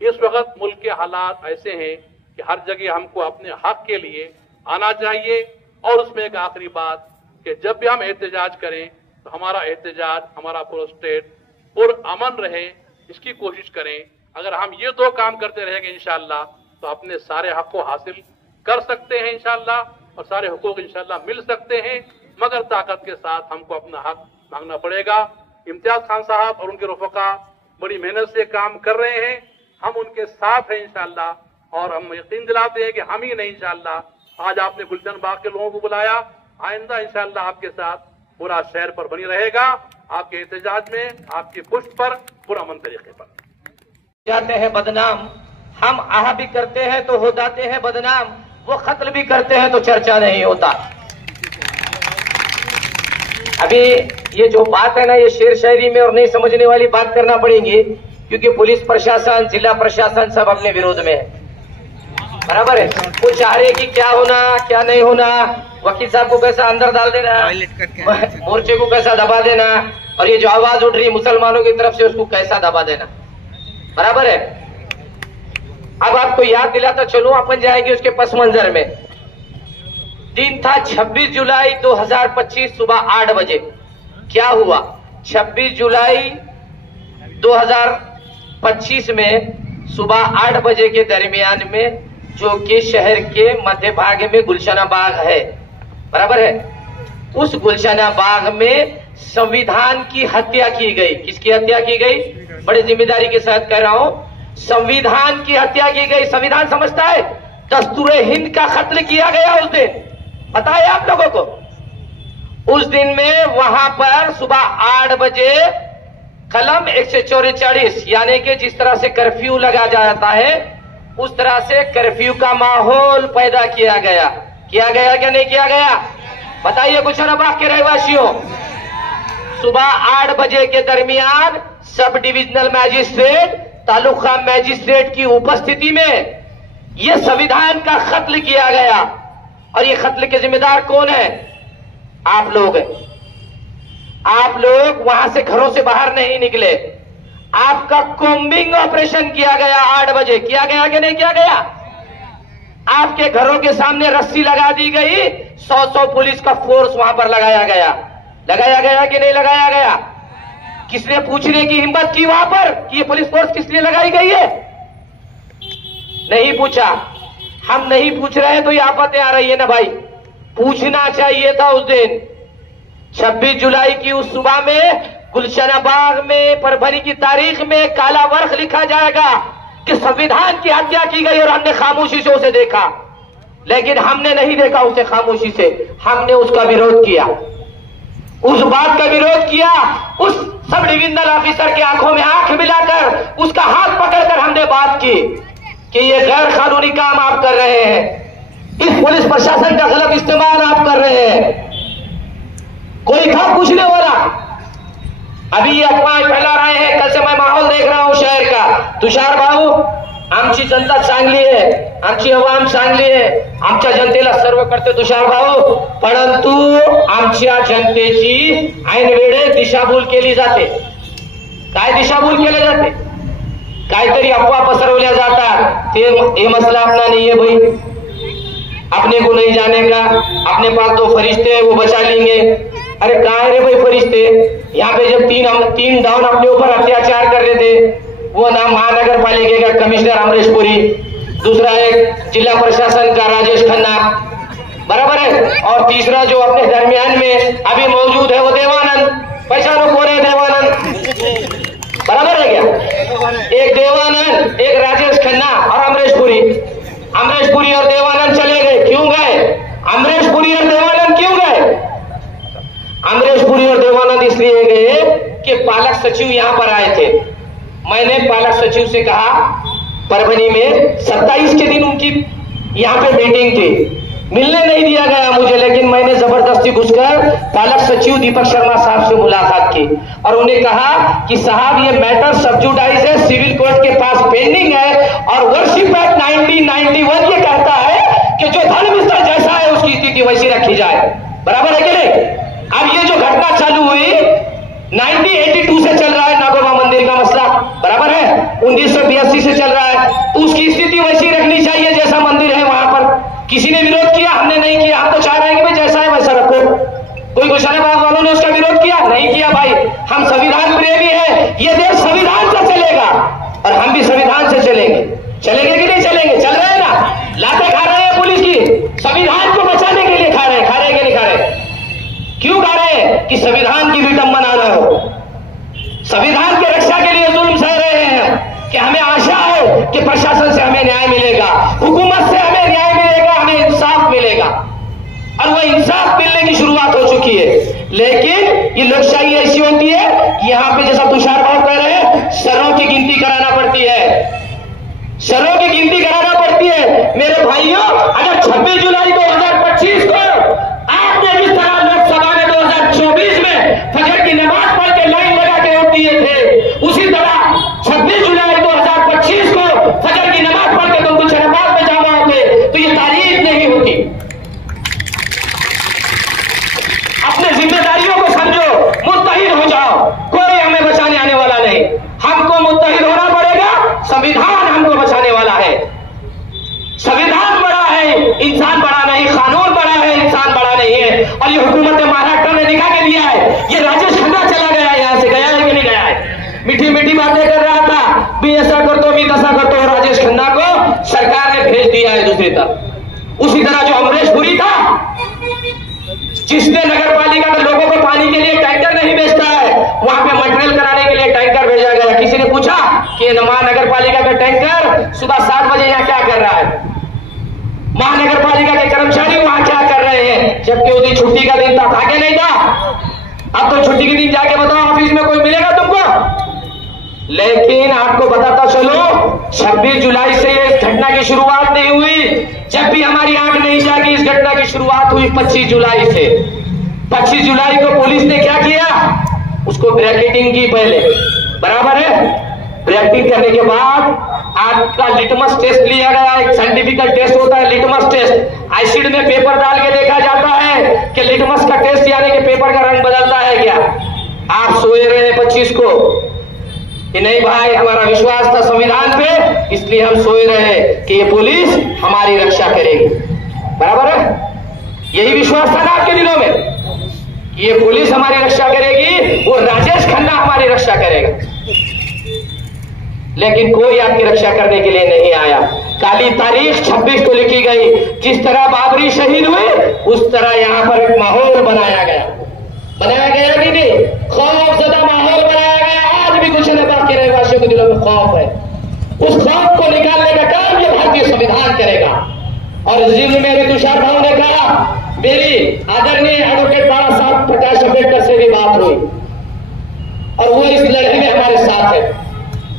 इस वक्त मुल्क के हालात ऐसे हैं कि हर जगह हमको अपने हक के लिए आना चाहिए। और उसमें एक आखिरी बात कि जब भी हम एहतजाज करें तो हमारा एहतजाज, हमारा पूरा स्टेट पुरअमन रहे, इसकी कोशिश करें। अगर हम ये दो काम करते रहेंगे इंशाअल्लाह तो अपने सारे हक को हासिल कर सकते हैं इंशाअल्लाह, और सारे हुकूक इंशाअल्लाह मिल सकते हैं। मगर ताकत के साथ हमको अपना हक मांगना पड़ेगा। इम्तियाज खान साहब और उनके रफका बड़ी मेहनत से काम कर रहे हैं, हम उनके साथ हैं इंशाअल्लाह। और हम यकीन दिलाते हैं कि हम ही नहीं, इंशाअल्लाह आज आपने गुलशन बाग के लोगों को बुलाया, आइंदा इंशाअल्लाह आपके साथ पूरा शहर पर बनी रहेगा, आपके एहतजाज में, आपकी पुष्ट पर पुरअमन तरीके पर। जाते हैं बदनाम, हम आह भी करते हैं तो हो जाते हैं बदनाम, वो कत्ल भी करते हैं तो चर्चा नहीं होता। अभी ये जो बात है ना, ये शेर शायरी में और नहीं समझने वाली बात करना पड़ेगी, क्योंकि पुलिस प्रशासन, जिला प्रशासन सब अपने विरोध में है, बराबर है। वो चाह रहे कि क्या होना क्या नहीं होना, वकील साहब को कैसा अंदर डाल देना, मोर्चे को कैसा दबा देना, और ये जो आवाज उठ रही मुसलमानों की तरफ से उसको कैसा दबा देना, बराबर है। अब आपको याद दिलाता चलो, अपन जाएंगे उसके पस मंजर में। दिन था 26 जुलाई 2025 सुबह 8 बजे। क्या हुआ? 26 जुलाई 2025 में सुबह 8 बजे के दरमियान में, जो कि शहर के मध्य भाग में गुलशना बाग है, बराबर है, उस गुलशना बाग में संविधान की हत्या की गई। किसकी हत्या की गई? बड़े जिम्मेदारी के साथ कह रहा हूं, संविधान की हत्या की गई। संविधान समझता है? दस्तूरे हिंद का कत्ल किया गया उस दिन, पता है आप लोगों को? उस दिन में वहां पर सुबह 8 बजे कलम 144 यानी कि जिस तरह से कर्फ्यू लगा जाता है उस तरह से कर्फ्यू का माहौल पैदा किया गया। किया गया क्या नहीं किया गया? बताइए गुलशन बाग के रहवासियों। सुबह 8 बजे के दरमियान sub divisional magistrate, taluka magistrate की उपस्थिति में यह संविधान का कत्ल किया गया। और ये कत्ल के जिम्मेदार कौन है? आप लोग हैं। आप लोग वहां से घरों से बाहर नहीं निकले, आपका कॉम्बिंग ऑपरेशन किया गया 8 बजे। किया गया कि नहीं किया गया? आपके घरों के सामने रस्सी लगा दी गई, 100 पुलिस का फोर्स वहां पर लगाया गया। लगाया गया कि नहीं लगाया गया? किसने पूछने की हिम्मत की वहां पर कि ये पुलिस फोर्स किस लिए लगाई गई है? नहीं पूछा। हम नहीं पूछ रहे तो ये आफतें आ रही है ना भाई। पूछना चाहिए था उस दिन 26 जुलाई की उस सुबह में गुलशना बाग में, परभनी की तारीख में काला वर्ष लिखा जाएगा कि संविधान की हत्या की गई। और हमने खामोशी से उसे देखा, लेकिन हमने नहीं देखा उसे खामोशी से, हमने उसका विरोध किया, उस बात का विरोध किया। उस सब डिविजनल ऑफिसर के आंखों में आंख मिलाकर उसका हाथ पकड़कर हमने बात की कि ये गैर कानूनी काम आप कर रहे हैं, इस पुलिस प्रशासन का गलत इस्तेमाल आप कर रहे हैं। कोई था पूछने वाला? अभी ये अफवाह फैला रहे हैं। कल से मैं माहौल देख रहा हूं शहर का। तुषार भाऊ, आमची जनता चांगली आहे, आमची अवाम चांगली आहे, आमच्या जनतेला सर्व करते तुषार भाऊ, परंतु आमच्या जनतेची ऐनवेळे दिशाभूल केली जाते। काय दिशाभूल केले जाते? काहीतरी अफवा पसरवल्या जातात। ये मसला अपना नहीं है भाई, अपने को नहीं जानेगा, अपने पास 2 फरिश्ते हैं वो बचा लेंगे। अरे कहा है रे भाई फरिश्ते? यहाँ पे जब तीन डाउन अपने ऊपर अत्याचार कर रहे थे, वो नाम महानगर पालिका का कमिश्नर अमरीश पुरी, दूसरा एक जिला प्रशासन का राजेश खन्ना, बराबर है, और तीसरा जो अपने दरमियान में अभी मौजूद है वो देवानंद। पहचानो कौन है देवानंद? बराबर है क्या? एक देवानंद, एक राजेश खन्ना और अमरीश पुरी। अमरीश पुरी और देवानंद चले गए। क्यों गए? अमरीश पुरी और देवानंद क्यों गए? अमरीश पुरी और देवानंद इसलिए गए कि पालक सचिव यहां पर आए थे। मैंने पालक सचिव से कहा परभनी में 27 के दिन उनकी यहाँ पे मीटिंग थी, मिलने नहीं दिया गया मुझे, लेकिन मैंने जबरदस्ती घुसकर पालक सचिव दीपक शर्मा साहब से मुलाकात की और उन्हें कहा कि साहब ये मैटर सब जुडाइज है, सिविल कोर्ट के पास पेंडिंग है और वर्शिप एक्ट 1991 ये कहता है कि जो धर्म स्तर जैसा है उसकी स्थिति वैसी रखी जाए। बराबर है कि नहीं? अब ये जो घटना चालू हुई 1982 से चल रहा है नागोबा मंदिर का मसला, बराबर है, 1982 से चल रहा है, तो उसकी स्थिति वैसी रखनी चाहिए जैसा मंदिर है वहां पर। किसी ने विरोध किया? हमने नहीं किया। हम तो चाह रहे हैं कि भाई जैसा है वैसा रखो। कोई गुलशन बाग वालों ने उसका विरोध किया? नहीं किया भाई। हम संविधान प्रेमी हैं, ये देश संविधान से चलेगा और हम भी संविधान से चलेंगे। चलेंगे कि नहीं चलेंगे? चल रहे हैं ना, लाते खा रहे हैं पुलिस की, संविधान को बचाने के लिए खा रहे हैं। खा रहे हैं कि नहीं खा रहे? क्यों खा रहे हैं? कि संविधान की विडंबना न हो, संविधान की रक्षा के लिए जुल्म सह रहे हैं कि हमें आशा है कि प्रशासन से हमें न्याय मिलेगा, हुकूमत से हमें न्याय मिलेगा, हमें इंसाफ मिलेगा, और वह इंसाफ मिलने की शुरुआत हो चुकी है। लेकिन ये लोकशाही ऐसी होती है कि यहाँ पे जैसा तुषार भाव कह रहे हैं, शरों की गिनती कराना पड़ती है, शरों की गिनती कराना पड़ती है। मेरे भाइयों, अगर 26 जुलाई 2025 को आपने जिस तरह लोकसभा में 2024 में फजर की नमाज पढ़ के लाइन लगा के वोट दिए थे, उसी तरह 26 जुलाई 2025 को फजर की नमाज पढ़ के तुम गुलशन बाग में जमा होते तो ये तारीख नहीं होती। अपने जिम्मेदारियों को समझो, मुत्तहिद हो जाओ, कोई हमें बचाने आने वाला नहीं, हमको मुत्तहिद होना पड़ेगा। संविधान हमको बचाने वाला है, संविधान बड़ा है, इंसान बड़ा नहीं, कानून बड़ा है, इंसान बड़ा नहीं है। और ये हुकूमत महाराष्ट्र ने निकाल के दिया है। ये राजेश खन्ना चला गया है, यहां से गया है कि नहीं गया है? मीठी मीठी बातें कर रहा था, भी ऐसा कर दो, भी तसा कर दो, राजेश खन्ना को सरकार ने भेज दिया है दूसरी तरफ। उसी तरह जो अमरीश पुरी था, जिसने नगर पालिका के लोगों को पानी के लिए टैंकर नहीं भेजता है, वहां पे मटेरियल कराने के लिए टैंकर भेजा गया। किसी ने पूछा कि महानगर पालिका का टैंकर सुबह 7 बजे यहाँ क्या कर रहा है? महानगर पालिका के कर्मचारी वहां क्या कर रहे हैं? जबकि उस दिन छुट्टी का दिन था, था क्या नहीं था? अब तो छुट्टी के दिन जाके बताओ ऑफिस में कोई मिलेगा तुमको? लेकिन आपको बताता चलो, 26 जुलाई से इस घटना की शुरुआत नहीं हुई। जब भी हमारी आंख नहीं जागी, इस घटना की शुरुआत हुई 25 जुलाई से। 25 जुलाई को पुलिस ने क्या किया? उसको ब्रैकेटिंग की पहले, बराबर है। ब्रैकेटिंग करने के बाद आपका लिटमस टेस्ट लिया गया, एक साइंटिफिक टेस्ट होता है लिटमस टेस्ट। एसिड में पेपर डाल के देखा जाता है कि लिटमस का टेस्ट यानी कि पेपर का रंग बदलता है क्या। आप सोए रहे 25 को कि नहीं भाई, हमारा विश्वास था संविधान पे, इसलिए हम सोए रहे कि ये पुलिस हमारी रक्षा करेगी, बराबर है। यही विश्वास था ना आपके दिलों में कि ये पुलिस हमारी रक्षा करेगी, वो राजेश खन्ना हमारी रक्षा करेगा। लेकिन कोई आपकी रक्षा करने के लिए नहीं आया। काली तारीख 26 को लिखी गई। जिस तरह बाबरी शहीद हुए, उस तरह यहां पर एक माहौल बनाया गया कि नहीं? खौफजदा माहौल बनाया गया। आज भी गुलशन बाग के रहवासियों के दिलों में खौफ है। उस खौफ को निकालने का काम ये भारतीय संविधान करेगा। और जिम्मे में तुषार भाव ने कहा, मेरी आदरणीय एडवोकेट बाला साहब प्रकाश अम्बेडकर से भी बात हुई और वो इस लड़ाई में हमारे साथ है।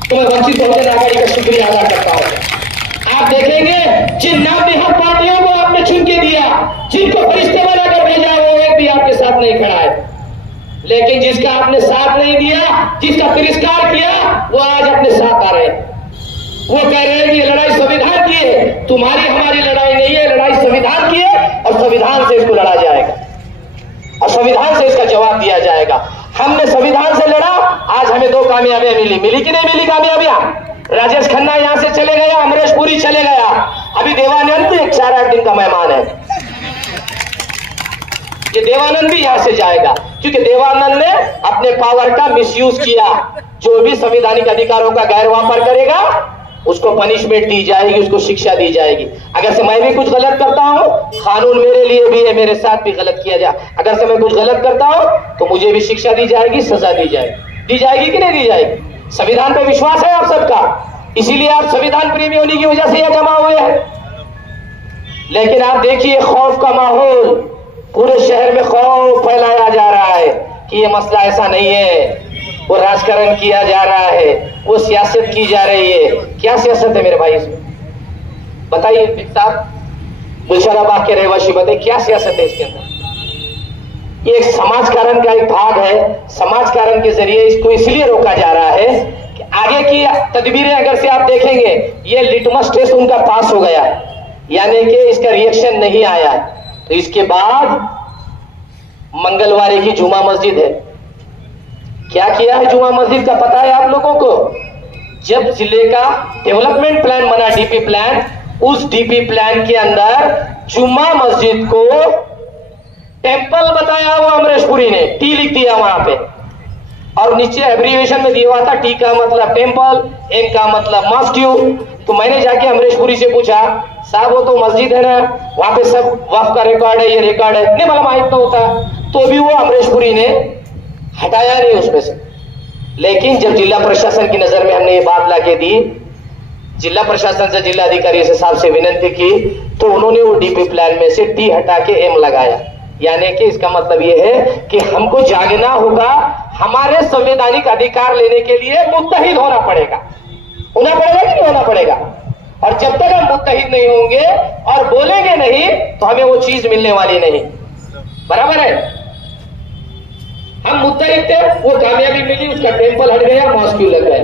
तो मैं वंचित बहुजन आघाड़ी का शुक्रिया अदा करता हूं। आप देखेंगे जिन नाम निहत पार्टियों को आपने चुन के दिया, जिनको फरिश्ते बनाकर भेजा, वो एक भी आपके साथ नहीं खड़ा है। लेकिन जिसका आपने साथ नहीं दिया, जिसका तिरस्कार किया, वो आज अपने साथ आ रहे हैं। वो कह रहे हैं कि ये लड़ाई संविधान की है। तुम्हारी हमारी लड़ाई नहीं है, लड़ाई संविधान की है और संविधान से इसको लड़ा जाएगा और संविधान से इसका जवाब दिया जाएगा। हमने संविधान से लड़ा, आज हमें 2 कामयाबियां मिली कि नहीं मिली कामयाबियां? राजेश खन्ना यहां से चले गया, अमरीश पुरी चले गया, अभी देवानंद एक 4-8 दिन का मेहमान है। ये देवानंद भी यहां से जाएगा क्योंकि देवानंद ने अपने पावर का मिसयूज किया। जो भी संवैधानिक अधिकारों का गैर वापर करेगा उसको पनिशमेंट दी जाएगी, उसको शिक्षा दी जाएगी। अगर से मैं भी कुछ गलत करता हूं, कानून मेरे लिए भी है, मेरे साथ भी गलत किया जाए। अगर से मैं कुछ गलत करता हूं तो मुझे भी शिक्षा दी जाएगी, सजा दी जाएगी कि नहीं दी जाएगी? संविधान पे विश्वास है आप सबका, इसीलिए आप संविधान प्रेमी होने की वजह से यह जमा हुए हैं। लेकिन आप देखिए, खौफ का माहौल, पूरे शहर में खौफ फैलाया जा रहा है कि यह मसला ऐसा नहीं है, वो राजकारण किया जा रहा है, वो सियासत की जा रही है। क्या सियासत है मेरे भाई इसमें? बताइए साहब, गुलशनाबाग के रहवासी बताइए क्या सियासत है इसके अंदर? ये एक समाजकारण का एक भाग है। समाजकारण के जरिए इसको इसलिए रोका जा रहा है कि आगे की तदबीरें अगर से आप देखेंगे, ये लिटमस टेस्ट उनका पास हो गया, यानी कि इसका रिएक्शन नहीं आया। तो इसके बाद मंगलवार की जुमा मस्जिद है। क्या किया है जुमा मस्जिद का पता है आप लोगों को? जब जिले का डेवलपमेंट प्लान बना, डीपी प्लान, उस डीपी प्लान के अंदर जुमा मस्जिद को टेंपल बताया हुआ अमरेशपुरी ने, टी लिख दिया वहां पे, और नीचे एब्रीविएशन में दिया हुआ था टी का मतलब टेंपल, एन का मतलब मॉस्क्यू। तो मैंने जाके अमरेशपुरी से पूछा, साहब वो तो मस्जिद है ना, वहां पे सब वक्फ का रिकॉर्ड है, ये रिकॉर्ड है, नहीं मालूम इतना होता। तो भी वो अमरेशपुरी ने हटाया नहीं उसमें से। लेकिन जब जिला प्रशासन की नजर में हमने ये बात लाके दी, जिला प्रशासन से, जिला अधिकारी से साहब से विनती की, तो उन्होंने वो डीपी प्लान में से टी हटा के एम लगाया। यानी कि इसका मतलब ये है कि हमको जागना होगा, हमारे संवैधानिक अधिकार लेने के लिए मुत्तहिद होना पड़ेगा। होना पड़ेगा कि नहीं होना पड़ेगा? और जब तक हम मुत्तहिद नहीं होंगे और बोलेंगे नहीं, तो हमें वो चीज मिलने वाली नहीं। बराबर है? हम मुत्तहिद थे, वो कामयाबी मिली, उसका टेंपल हट गया, मॉस्क्यू लग गया।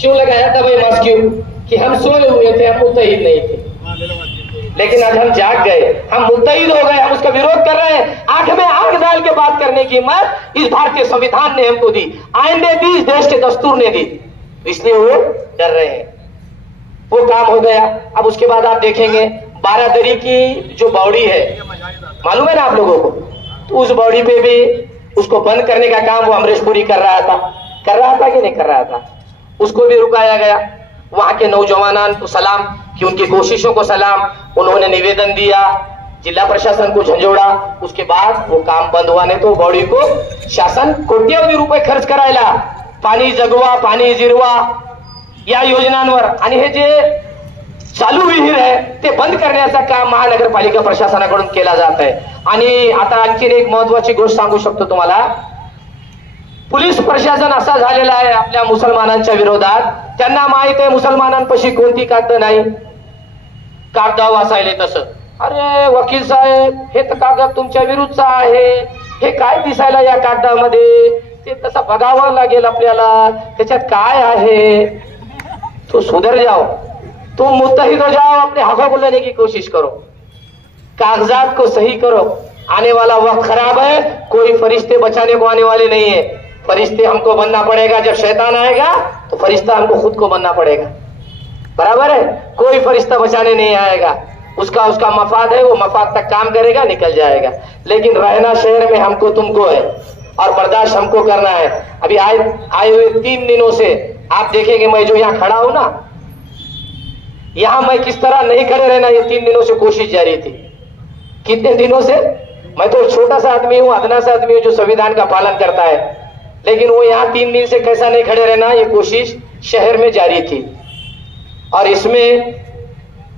क्यों लगाया था भाई मॉस्क्यू? कि हम सोए हुए थे, हम मुत्तहिद नहीं थे। लेकिन आज हम जाग गए, हम मुत्तहिद हो गए, हम उसका विरोध कर रहे हैं। आंख में आंख डाल के बात करने की हिम्मत इस भारतीय संविधान ने हमको दी, आइन ने दी, इस देश के दस्तूर ने दी, इसलिए वो डर रहे हैं। वो काम हो गया। अब उसके बाद आप देखेंगे बारादरी की जो बावड़ी है, मालूम है ना आप लोगों को, तो उस बावड़ी पे भी उसको बंद करने का काम वो अमरेशपुरी कर रहा था कि नहीं कर रहा था? उसको भी रुकाया गया। वहां के नौजवान को सलाम कि उनकी कोशिशों को सलाम, उन्होंने निवेदन दिया, जिला प्रशासन को झंझोड़ा। उसके बाद वो काम बंद हुआ, नहीं तो बॉडी को शासन कोट्यवधी रुपये खर्च करायला पाणी जगवा, पाणी जिरवा या योजनांवर, आणि हे जे चालू विहीर आहे ते बंद करण्याचा काम महानगरपालिका प्रशासनाकडून केला जात आहे। आणि आता आणखी एक महत्वाची गोष्ट सांगू शकतो तुम्हाला, पोलीस प्रशासन असा झालेला आहे आपल्या मुसलमानांच्या विरोधात, त्यांना माहित आहे मुसलमानांपाशी कोणती कागद नाही, कागदाव असायले तसं, अरे वकील साहेब हे तर कागद तुमच्या विरुद्धचा आहे, हे काय दिसायला या कागदामध्ये, ते तसं बघावं लागेल आपल्याला, त्याच्यात काय आहे। तो सुधर जाओ, तुम मुत्तहिद हो जाओ, अपने हकों को लेने की कोशिश करो, कागजात को सही करो। आने वाला वक्त खराब है, कोई फरिश्ते बचाने को आने वाले नहीं है, फरिश्ते हमको बनना पड़ेगा। जब शैतान आएगा तो फरिश्ता हमको खुद को बनना पड़ेगा। बराबर है? कोई फरिश्ता बचाने नहीं आएगा, उसका मफाद है, वो मफाद तक काम करेगा, निकल जाएगा। लेकिन रहना शहर में हमको तुमको है और बर्दाश्त हमको करना है। अभी आए हुए 3 दिनों से आप देखेंगे, मैं जो यहाँ खड़ा हूं ना, यहां मैं किस तरह नहीं खड़े रहना, ये 3 दिनों से कोशिश जारी थी। कितने दिनों से? मैं तो छोटा सा आदमी हूं, अदना सा आदमी हूं जो संविधान का पालन करता है, लेकिन वो यहाँ 3 दिन से कैसा नहीं खड़े रहना, ये कोशिश शहर में जारी थी। और इसमें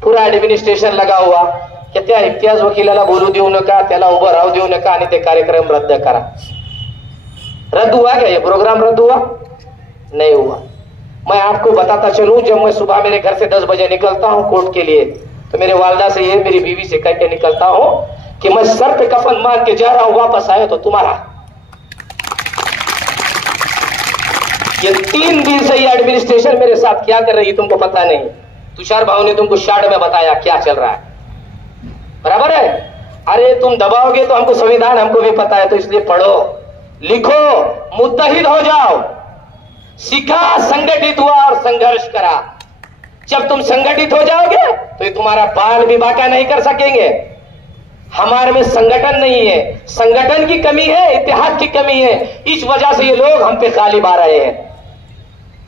पूरा एडमिनिस्ट्रेशन लगा हुआ की त्या इम्तियाज वकिलाला बोलू देऊ नका, त्याला उभं राहू देऊ नका आणि ते कार्यक्रम रद्द करा। रद्द हुआ क्या? ये प्रोग्राम रद्द हुआ? नहीं हुआ। मैं आपको बताता चलूं, जब मैं सुबह मेरे घर से 10 बजे निकलता हूं कोर्ट के लिए, तो मेरे वालदा से ये, मेरी बीवी से कह के निकलता हूं कि मैं सर पे कफन मार के जा रहा हूं, वापस आए तो तुम्हारा। ये 3 दिन से ये एडमिनिस्ट्रेशन मेरे साथ क्या कर रही है तुमको पता नहीं। तुषार भाव ने तुमको शार्ट में बताया क्या चल रहा है। बराबर है? अरे तुम दबाओगे तो हमको संविधान हमको भी पता है, तो इसलिए पढ़ो, लिखो, मुत्तहिद हो जाओ, सीखा, संगठित हुआ और संघर्ष करा। जब तुम संगठित हो जाओगे तो ये तुम्हारा बाल भी बाका नहीं कर सकेंगे। हमारे में संगठन नहीं है, संगठन की कमी है, इतिहास की कमी है, इस वजह से ये लोग हम पे गालिब आ रहे हैं।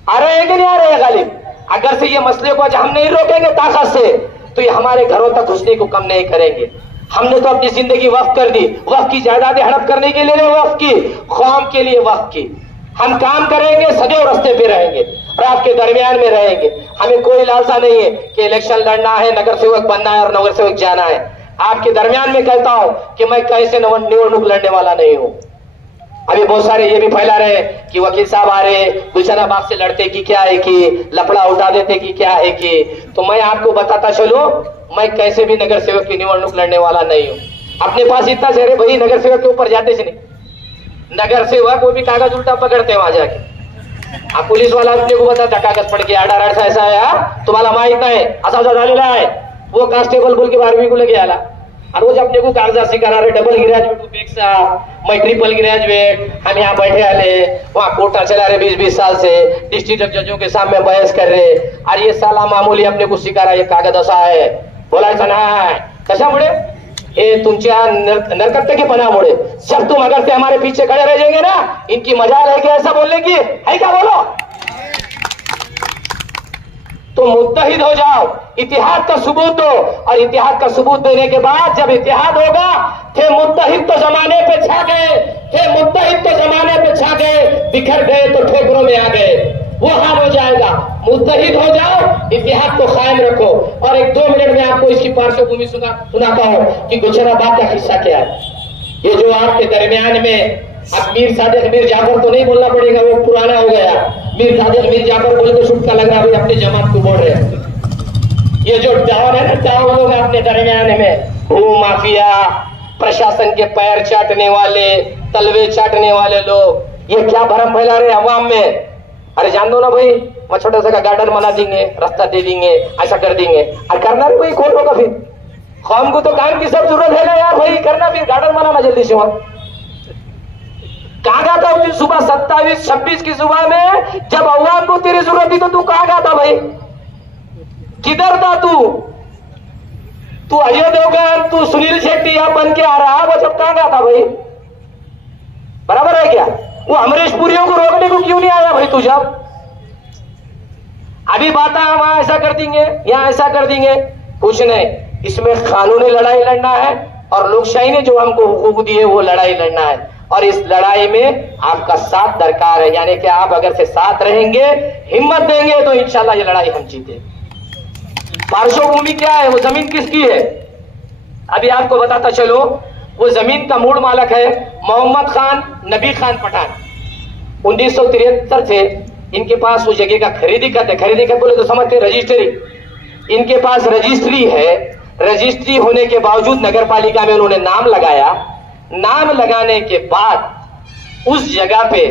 आ रहे हैं कि नहीं आ रहे हैं गालिब? अगर से ये मसले को हम नहीं रोकेंगे ताकत से, तो ये हमारे घरों तक घुसने को कम नहीं करेंगे। हमने तो अपनी जिंदगी वक्फ कर दी, वक्फ की जायदादें हड़प करने के लिए वक्फ की, कौम के लिए वक्फ की। हम काम करेंगे, सदैव रास्ते पे रहेंगे और आपके दरमियान में रहेंगे। हमें कोई लालसा नहीं है कि इलेक्शन लड़ना है, नगर सेवक बनना है और नगर सेवक जाना है। आपके दरमियान में कहता हूं कि मैं कैसे निवडणूक लड़ने वाला नहीं हूं। अभी बहुत सारे ये भी फैला रहे कि वकील साहब आ रहे, गुलशना बाग से लड़ते कि क्या है कि लफड़ा उठा देते कि क्या है कि। तो मैं आपको बताता चलो, मैं कैसे भी नगर सेवक की निवडणूक लड़ने वाला नहीं हूँ। अपने पास इतना चेहरे भाई नगर सेवक के ऊपर जाते नहीं, नगर सेवक वो भी कागज उल्टा पकड़ते हैं वहां जाके। आप पुलिस वाला अपने को बताता कागज पढ़ के आडा ऐसा है यार तुम्हाला माहित नाही असा झालेला आहे, वो कांस्टेबल बोल के 12वीं को लगे आला और रोज अपने को कागजात से करा रहे डबल ग्रेजुएट पेक्षा मैं ट्रिपल ग्रेजुएट, हम यहाँ बैठे आले वहाँ कोर्टा चला रहे 20-20 साल से, डिस्ट्रिक्ट जजों के सामने बहस कर रहे। और ये साला मामूली अपने को शिकारा ये कागद असा आहे बोलायचं नाही, कशामुळे ये तुमच्या नरकट्टेपणामुळे। जब तुम अगर से हमारे पीछे खड़े रह जाएंगे ना, इनकी मजाल है क्या ऐसा बोलने की, है क्या बोलो? तो मुत्तहिद हो जाओ, इतिहाद का सबूत दो, और इतिहाद का सबूत देने के बाद जब इतिहाद होगा, थे मुत्तहिद तो जमाने पे छा गए, थे मुत्तहिद तो जमाने पे छा गए, बिखर गए तो ठोकरों में आ गए, वो हाल हो जाएगा। मुत्तहिद हो जाओ, इतिहाद को कायम रखो। और 1-2 मिनट में आपको इसकी पार्श्वभूमि सुनाता हूँ कि गुलशना बाग का किस्सा क्या है। ये जो आपके दरमियान में अब मीर सादिक मीर जाफर तो नहीं बोलना पड़ेगा, वो पुराना हो गया। मीर सादिक मीर जाफर बोल तो छुटका लग रहा है, अपने जमात को बोल रहे हैं। ये जो डाउन है ना, डाउन लोग अपने दरमियान में भू माफिया, प्रशासन के पैर चाटने वाले, तलवे चाटने वाले लोग, ये क्या भरम फैला रहे अवाम में। अरे जान दो ना भाई, वहां छोटा सा गार्डन बना देंगे, रास्ता दे देंगे, ऐसा कर देंगे, और करना भी भाई कौन होगा फिर? कौम को तो काम की सब जरूरत है ना यार भाई, करना फिर गार्डन बनाना जल्दी से। वहां कहाँ गया था उस सुबह 27-26 की सुबह में, जब अवाम को तेरी जरूरत थी तो तू कहाँ गया था भाई? किधर था तू? तू अजय देवगन, तू सुनील शेट्टी यहाँ बन के आ रहा, वो जब कहाँ गया था भाई? बराबर है क्या? वो अमरीश पुरियों को रोकने को क्यों नहीं आया भाई तू? जब अभी बात है वहां ऐसा कर देंगे, यहाँ ऐसा कर देंगे, कुछ नहीं। इसमें कानूनी लड़ाई लड़ना है, और लोकशाही ने जो हमको हुकूक दिए वो लड़ाई लड़ना है। और इस लड़ाई में आपका साथ दरकार है, यानी कि आप अगर से साथ रहेंगे, हिम्मत देंगे, तो इंशाल्लाह ये लड़ाई हम जीते। पार्श्वभूमि क्या है, वो जमीन किसकी है? अभी आपको बताता चलो, वो जमीन का मूल मालक है मोहम्मद खान नबी खान पठान। 1973 से इनके पास उस जगह का खरीदी कर बोले तो समझते रजिस्ट्री, इनके पास रजिस्ट्री है। रजिस्ट्री होने के बावजूद नगर पालिका में उन्होंने नाम लगाया। नाम लगाने के बाद उस जगह पे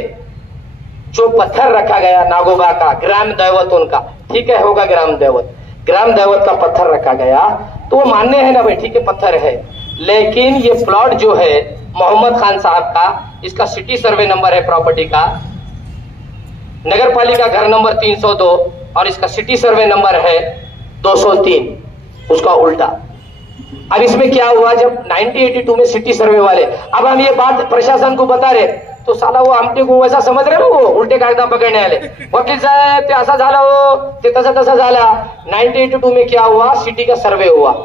जो पत्थर रखा गया नागोबा का, ग्राम दैवत उनका, ठीक है होगा ग्राम दैवत का पत्थर रखा गया, तो वो मानने हैं ना भाई, ठीक है पत्थर है, लेकिन ये प्लॉट जो है मोहम्मद खान साहब का, इसका सिटी सर्वे नंबर है प्रॉपर्टी का, नगर पालिका घर नंबर 302, और इसका सिटी सर्वे नंबर है 203, उसका उल्टा। अब इसमें क्या हुआ, जब 1982 में सिटी सर्वे वाले, अब हम ये बात प्रशासन को बता रहे, तो साला वो आमटे को वैसा समझ रहे ना, वो उल्टे कागदा पकड़ने वाले, वकील साहब ते असा झाला हो, ते तसा झाला। 1982 में क्या हुआ, सिटी का सर्वे हुआ।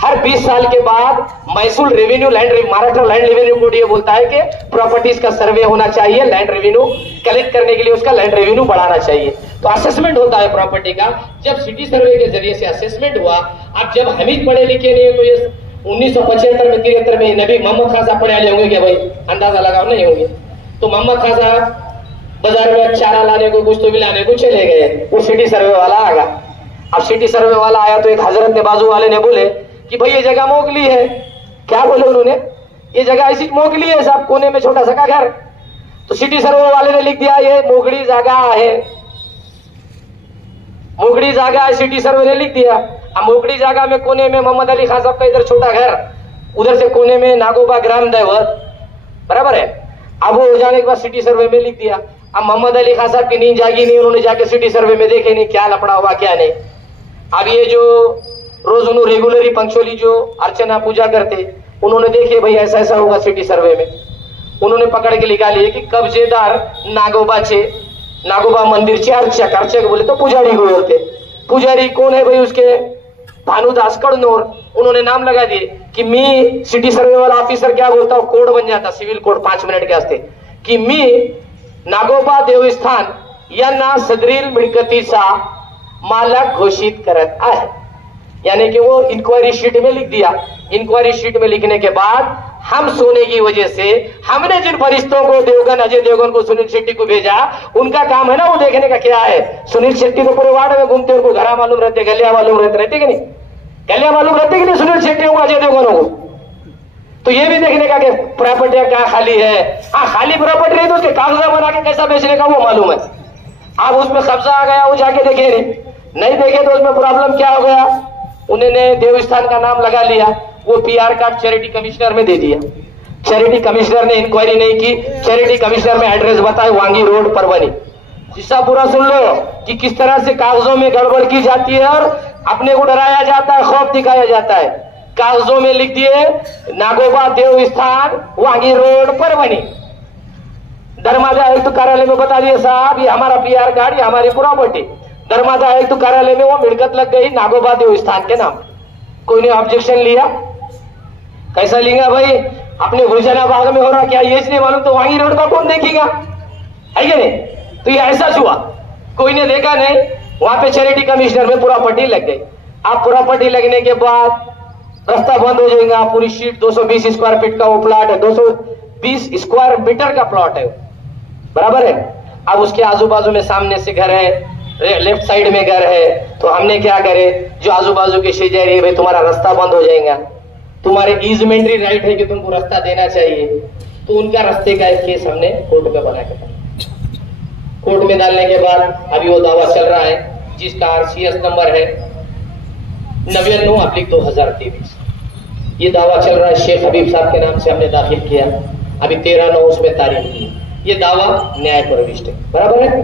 हर 20 साल के बाद महसूल revenue Maharashtra land revenue board ये बोलता है कि प्रॉपर्टीज का सर्वे होना चाहिए, लैंड रेवेन्यू कलेक्ट करने के लिए उसका लैंड रेवेन्यू बढ़ाना चाहिए। तो असेसमेंट होता है प्रॉपर्टी का। जब सिटी सर्वे के जरिए से असेसमेंट हुआ, अब जब हम ही पढ़े लिखे नहीं है, तो ये 1975 में 73 में नबी मोहम्मद खान साहब पढ़े वाले होंगे क्या भाई? अंदाजा लगाओ नहीं होंगे। तो मोहम्मद खान साहब बाजार में चारा लाने को, कुछ तो भी लाने को चले गए, वो सिटी सर्वे वाला आगा। अब सिटी सर्वे वाला आया तो एक हजरत ने, बाजू वाले ने बोले कि भाई ये जगह मोगली है। क्या बोले उन्होंने? ये जगह ऐसी मोगली है साहब, कोने में छोटा सा घर। तो सिटी सर्वे वाले ने लिख दिया ये मोगली जगह है, मोगली जगह है, सिटी सर्वे ने लिख दिया। अब मोगली जगह में कोने में मोहम्मद अली खान साहब का इधर छोटा घर, उधर से कोने में नागोबा ग्राम दैवत, बराबर है। अब वो हो जाने के बाद सिटी सर्वे में लिख दिया। अब मोहम्मद अली खान साहब की नींद जागी नहीं, उन्होंने जाके सिटी सर्वे में देखे नहीं क्या लफड़ा हुआ क्या नहीं। अब ये जो रोज उन्होंने रेगुलरली पंक्चुअली जो अर्चना पूजा करते, उन्होंने देखे भाई ऐसा ऐसा होगा सिटी सर्वे में। उन्होंने पकड़ के निकाली कि कब्जेदार नागोबा मंदिरचे अर्चक बोले तो पुजारी को बोलते। पुजारी कौन है भाई? उसके भानुदास कड़नोर। उन्होंने नाम लगा दिए कि मी सिटी सर्वे वाला ऑफिसर क्या बोलता हूं, कोड बन जाता सिविल कोड 5 मिनिट के असते की मी नागोबा देवस्थान यांना सदरील मिळकतीचा मालक घोषित करत आहे। यानी कि वो इंक्वायरी शीट में लिख दिया। इंक्वायरी शीट में लिखने के बाद हम सोने की वजह से हमने जिन फरिश्तों को देवगन, अजय देवगन को, सुनील शेट्टी को भेजा, उनका काम है ना वो देखने का क्या है। सुनील शेट्टी तो पूरे वार्ड में घूमते, उनको घरा मालूम रहते, गलिया मालूम रहते कि नहीं, गलिया मालूम रहते कि नहीं सुनील शेट्टी को, अजय देवगन को। तो ये भी देखने का कि प्रॉपर्टी क्या खाली है। हाँ, खाली प्रॉपर्टी है तो उसके कागजात बना के कैसा बेचने का वो मालूम है। आप उसमें कब्जा आ गया, वो जाके देखे नहीं देखे तो उसमें प्रॉब्लम क्या हो गया, उन्होंने देवस्थान का नाम लगा लिया, वो पीआर कार्ड चैरिटी कमिश्नर में दे दिया। चैरिटी कमिश्नर ने इंक्वायरी नहीं की, चैरिटी कमिश्नर में एड्रेस बताए वांगी रोड परभनी। किस्सा पूरा सुन लो कि किस तरह से कागजों में गड़बड़ की जाती है और अपने को डराया जाता है, खौफ दिखाया जाता है। कागजों में लिख दिए नागोबा देवस्थान वांगी रोड परभनी। धर्मादा आयुक्त कार्यालय में बता दिए साहब ये हमारा पीआर कार्ड, ये हमारी प्रॉपर्टी। धर्मादा आयुक्त कार्यालय में वो मिलकत लग गई नागोबा देवस्थान के नाम। कोई ने ऑब्जेक्शन लिया? कैसा लेगा भाई, अपने गुलशना बाग में हो रहा क्या ये इसलिए मालूम, तो वांगी रोड का कौन देखेगा, है कि नहीं। तो ये ऐसा हुआ, कोई ने देखा नहीं, वहां पे चैरिटी कमिश्नर में प्रॉपर्टी लग गई। अब प्रॉपर्टी लगने के बाद रास्ता बंद हो जाएगा, पूरी शीट 220 स्क्वायर फीट का वो प्लॉट है, 220 स्क्वायर मीटर का प्लॉट है, बराबर है। अब उसके आजू बाजू में सामने से घर है, लेफ्ट साइड में घर है, तो हमने क्या करे, जो आजू बाजू के शेजारी है भाई तुम्हारा रास्ता बंद हो जाएगा, तुम्हारे ईजमेंट्री राइट है कि तुमको रास्ता देना चाहिए। तो उनका रास्ते का एक केस हमने कोर्ट में बना के कोर्ट में डालने के बाद अभी वो दावा चल रहा है जिसका RCS नंबर है 99/2023। ये दावा चल रहा है शेख हबीब साहब के नाम से हमने दाखिल किया, अभी 13/9 उसमें तारीख दी। ये दावा न्याय प्रविष्ट है, बराबर है,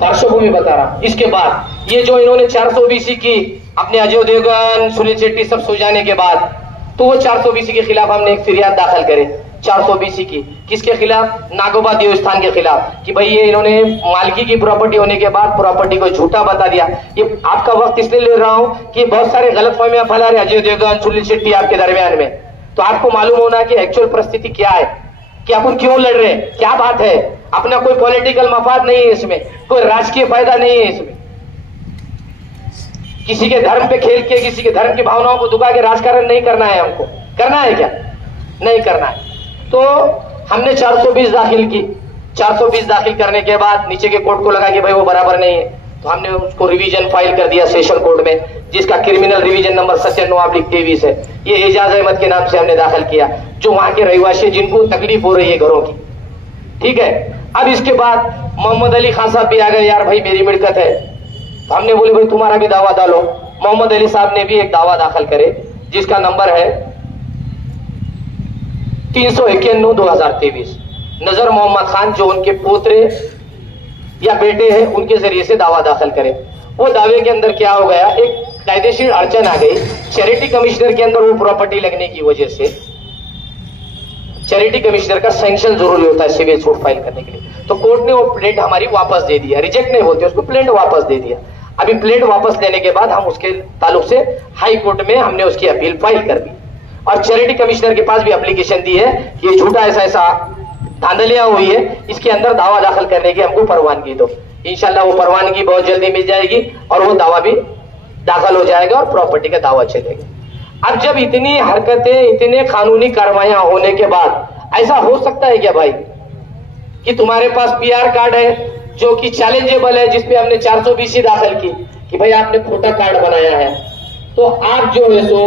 पार्श्वभूमि बता रहा। इसके बाद ये जो इन्होंने 420 की अपने अजय देवगन, सुनील शेट्टी सब सो जाने के बाद, तो वो 420 के खिलाफ हमने एक फिरियाद दाखिल करे। 420 की किसके खिलाफ, नागोबा देवस्थान के खिलाफ, कि भाई ये इन्होंने मालकी की प्रॉपर्टी होने के बाद प्रॉपर्टी को झूठा बता दिया। ये आपका वक्त इसलिए ले रहा हूं कि बहुत सारे गलतफहमियां फैला रहे अजय देवगन, सुनील शेट्टी आपके दरमियान में, तो आपको मालूम होना कि एक्चुअल परिस्थिति क्या है, कि अपन क्यों लड़ रहे हैं, क्या बात है। अपना कोई पॉलिटिकल मफाद नहीं है इसमें, कोई राजकीय फायदा नहीं है इसमें, किसी के धर्म पे खेल के, किसी के धर्म की भावनाओं को दुबा के राजकारण नहीं करना है। हमको करना है क्या, नहीं करना है। तो हमने 420 दाखिल की। 420 दाखिल करने के बाद नीचे के कोर्ट को लगा कि भाई वो बराबर नहीं है, तो हमने उसको रिवीजन फाइल कर दिया सेशन कोर्ट में, जिसका क्रिमिनल रिवीजन नंबर 97/23 है। ये एजाज अहमद के नाम से हमने दाखिल किया, जो वहां के रहवासी जिनको तकलीफ हो रही है घरों की, ठीक है। अब इसके बाद मोहम्मद अली खान साहब भी आ गए, यार भाई मेरी मिल्कत है। हमने बोले भाई तुम्हारा भी दावा डालो। मोहम्मद अली साहब ने भी एक दावा दाखिल करे जिसका नंबर है 391/2023। नजर मोहम्मद खान जो उनके पोतरे या बेटे हैं उनके जरिए से दावा दाखिल करे। वो दावे के अंदर क्या हो गया, एक कायदेशीर अड़चन आ गई। चैरिटी कमिश्नर के अंदर वो प्रॉपर्टी लगने की वजह से चैरिटी कमिश्नर का सैंक्शन जरूरी होता है सिविल सूट फाइल करने के लिए, तो कोर्ट ने वो प्लेंट हमारी वापस दे दिया, रिजेक्ट नहीं बोलते उसको, प्लेंट वापस दे दिया। अभी प्लेंट वापस लेने के बाद हम उसके ताल्लुक से हाई कोर्ट में हमने उसकी अपील फाइल कर दी और चैरिटी कमिश्नर के पास भी एप्लीकेशन दी है कि ये झूठा ऐसा धांधलियां हुई है, इसके अंदर दावा दाखिल करने की हमको परवानगी दो। इंशाल्लाह वो परवानगी बहुत जल्दी मिल जाएगी और वो दावा भी दाखिल हो जाएगा और प्रॉपर्टी का दावा चलेगा। अब जब इतनी हरकतें, इतने कानूनी कार्रवाइयां होने के बाद ऐसा हो सकता है क्या भाई कि तुम्हारे पास पीआर कार्ड है जो कि चैलेंजेबल है, जिसपे हमने 420 दाखिल की कि भाई आपने खोटा कार्ड बनाया है, तो आप जो है सो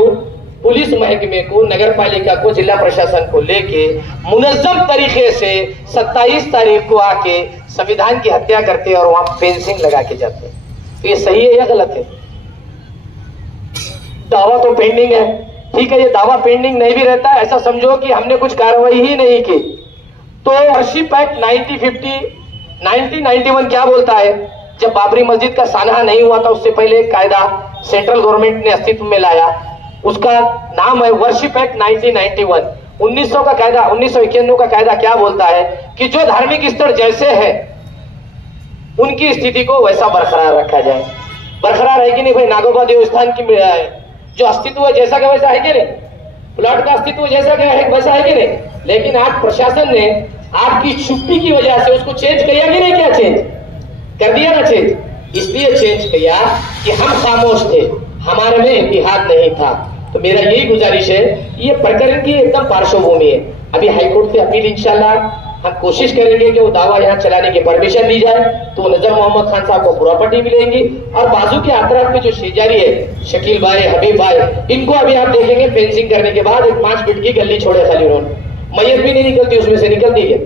पुलिस महकमे को, नगर पालिका को, जिला प्रशासन को लेके मुनज्जम तरीके से 27 तारीख को आके संविधान की हत्या करते हैं और वहां फेंसिंग लगा के जाते हैं। तो ये सही है या गलत है? दावा तो पेंडिंग है, ठीक है, ये दावा पेंडिंग नहीं भी रहता है, ऐसा समझो कि हमने कुछ कार्रवाई ही नहीं की। तो वर्शिप एक्ट 1991 क्या बोलता है, जब बाबरी मस्जिद का सानहा नहीं हुआ था उससे पहले एक कायदा सेंट्रल गवर्नमेंट ने अस्तित्व में लाया, उसका नाम है वर्शिप एक्ट 1991। 1900 का कायदा, 1991 का कायदा क्या बोलता है कि जो धार्मिक स्तर जैसे है उनकी स्थिति को वैसा बरकरार रखा जाए। बरकरार है कि नहीं भाई? नागोबा देवस्थान की जो अस्तित्व है जैसा का वैसा है कि नहीं, प्लॉट का अस्तित्व जैसा का है वैसा है कि नहीं, लेकिन आज प्रशासन ने आपकी चुप्पी की वजह से उसको चेंज किया कि नहीं? क्या चेंज कर दिया ना? चेंज इसलिए चेंज किया कि हम खामोश थे, हमारे में इतिहाद नहीं था, तो मेरा यही गुजारिश है, ये प्रकरण की एकदम पार्श्वभूमि है। अभी हाईकोर्ट से अपील इंशाल्लाह हम कोशिश करेंगे कि वो दावा यहाँ चलाने की परमिशन दी जाए, तो नजर मोहम्मद खान साहब को प्रॉपर्टी मिलेंगी। और बाजू के अतराफ में जो शेजारी है शकील भाई, हबीब भाई, इनको अभी आप देखेंगे फेंसिंग करने के बाद एक 5 फीट की गली छोड़े खाली उन्होंने, मैयत भी नहीं निकलती उसमें से, निकलती है,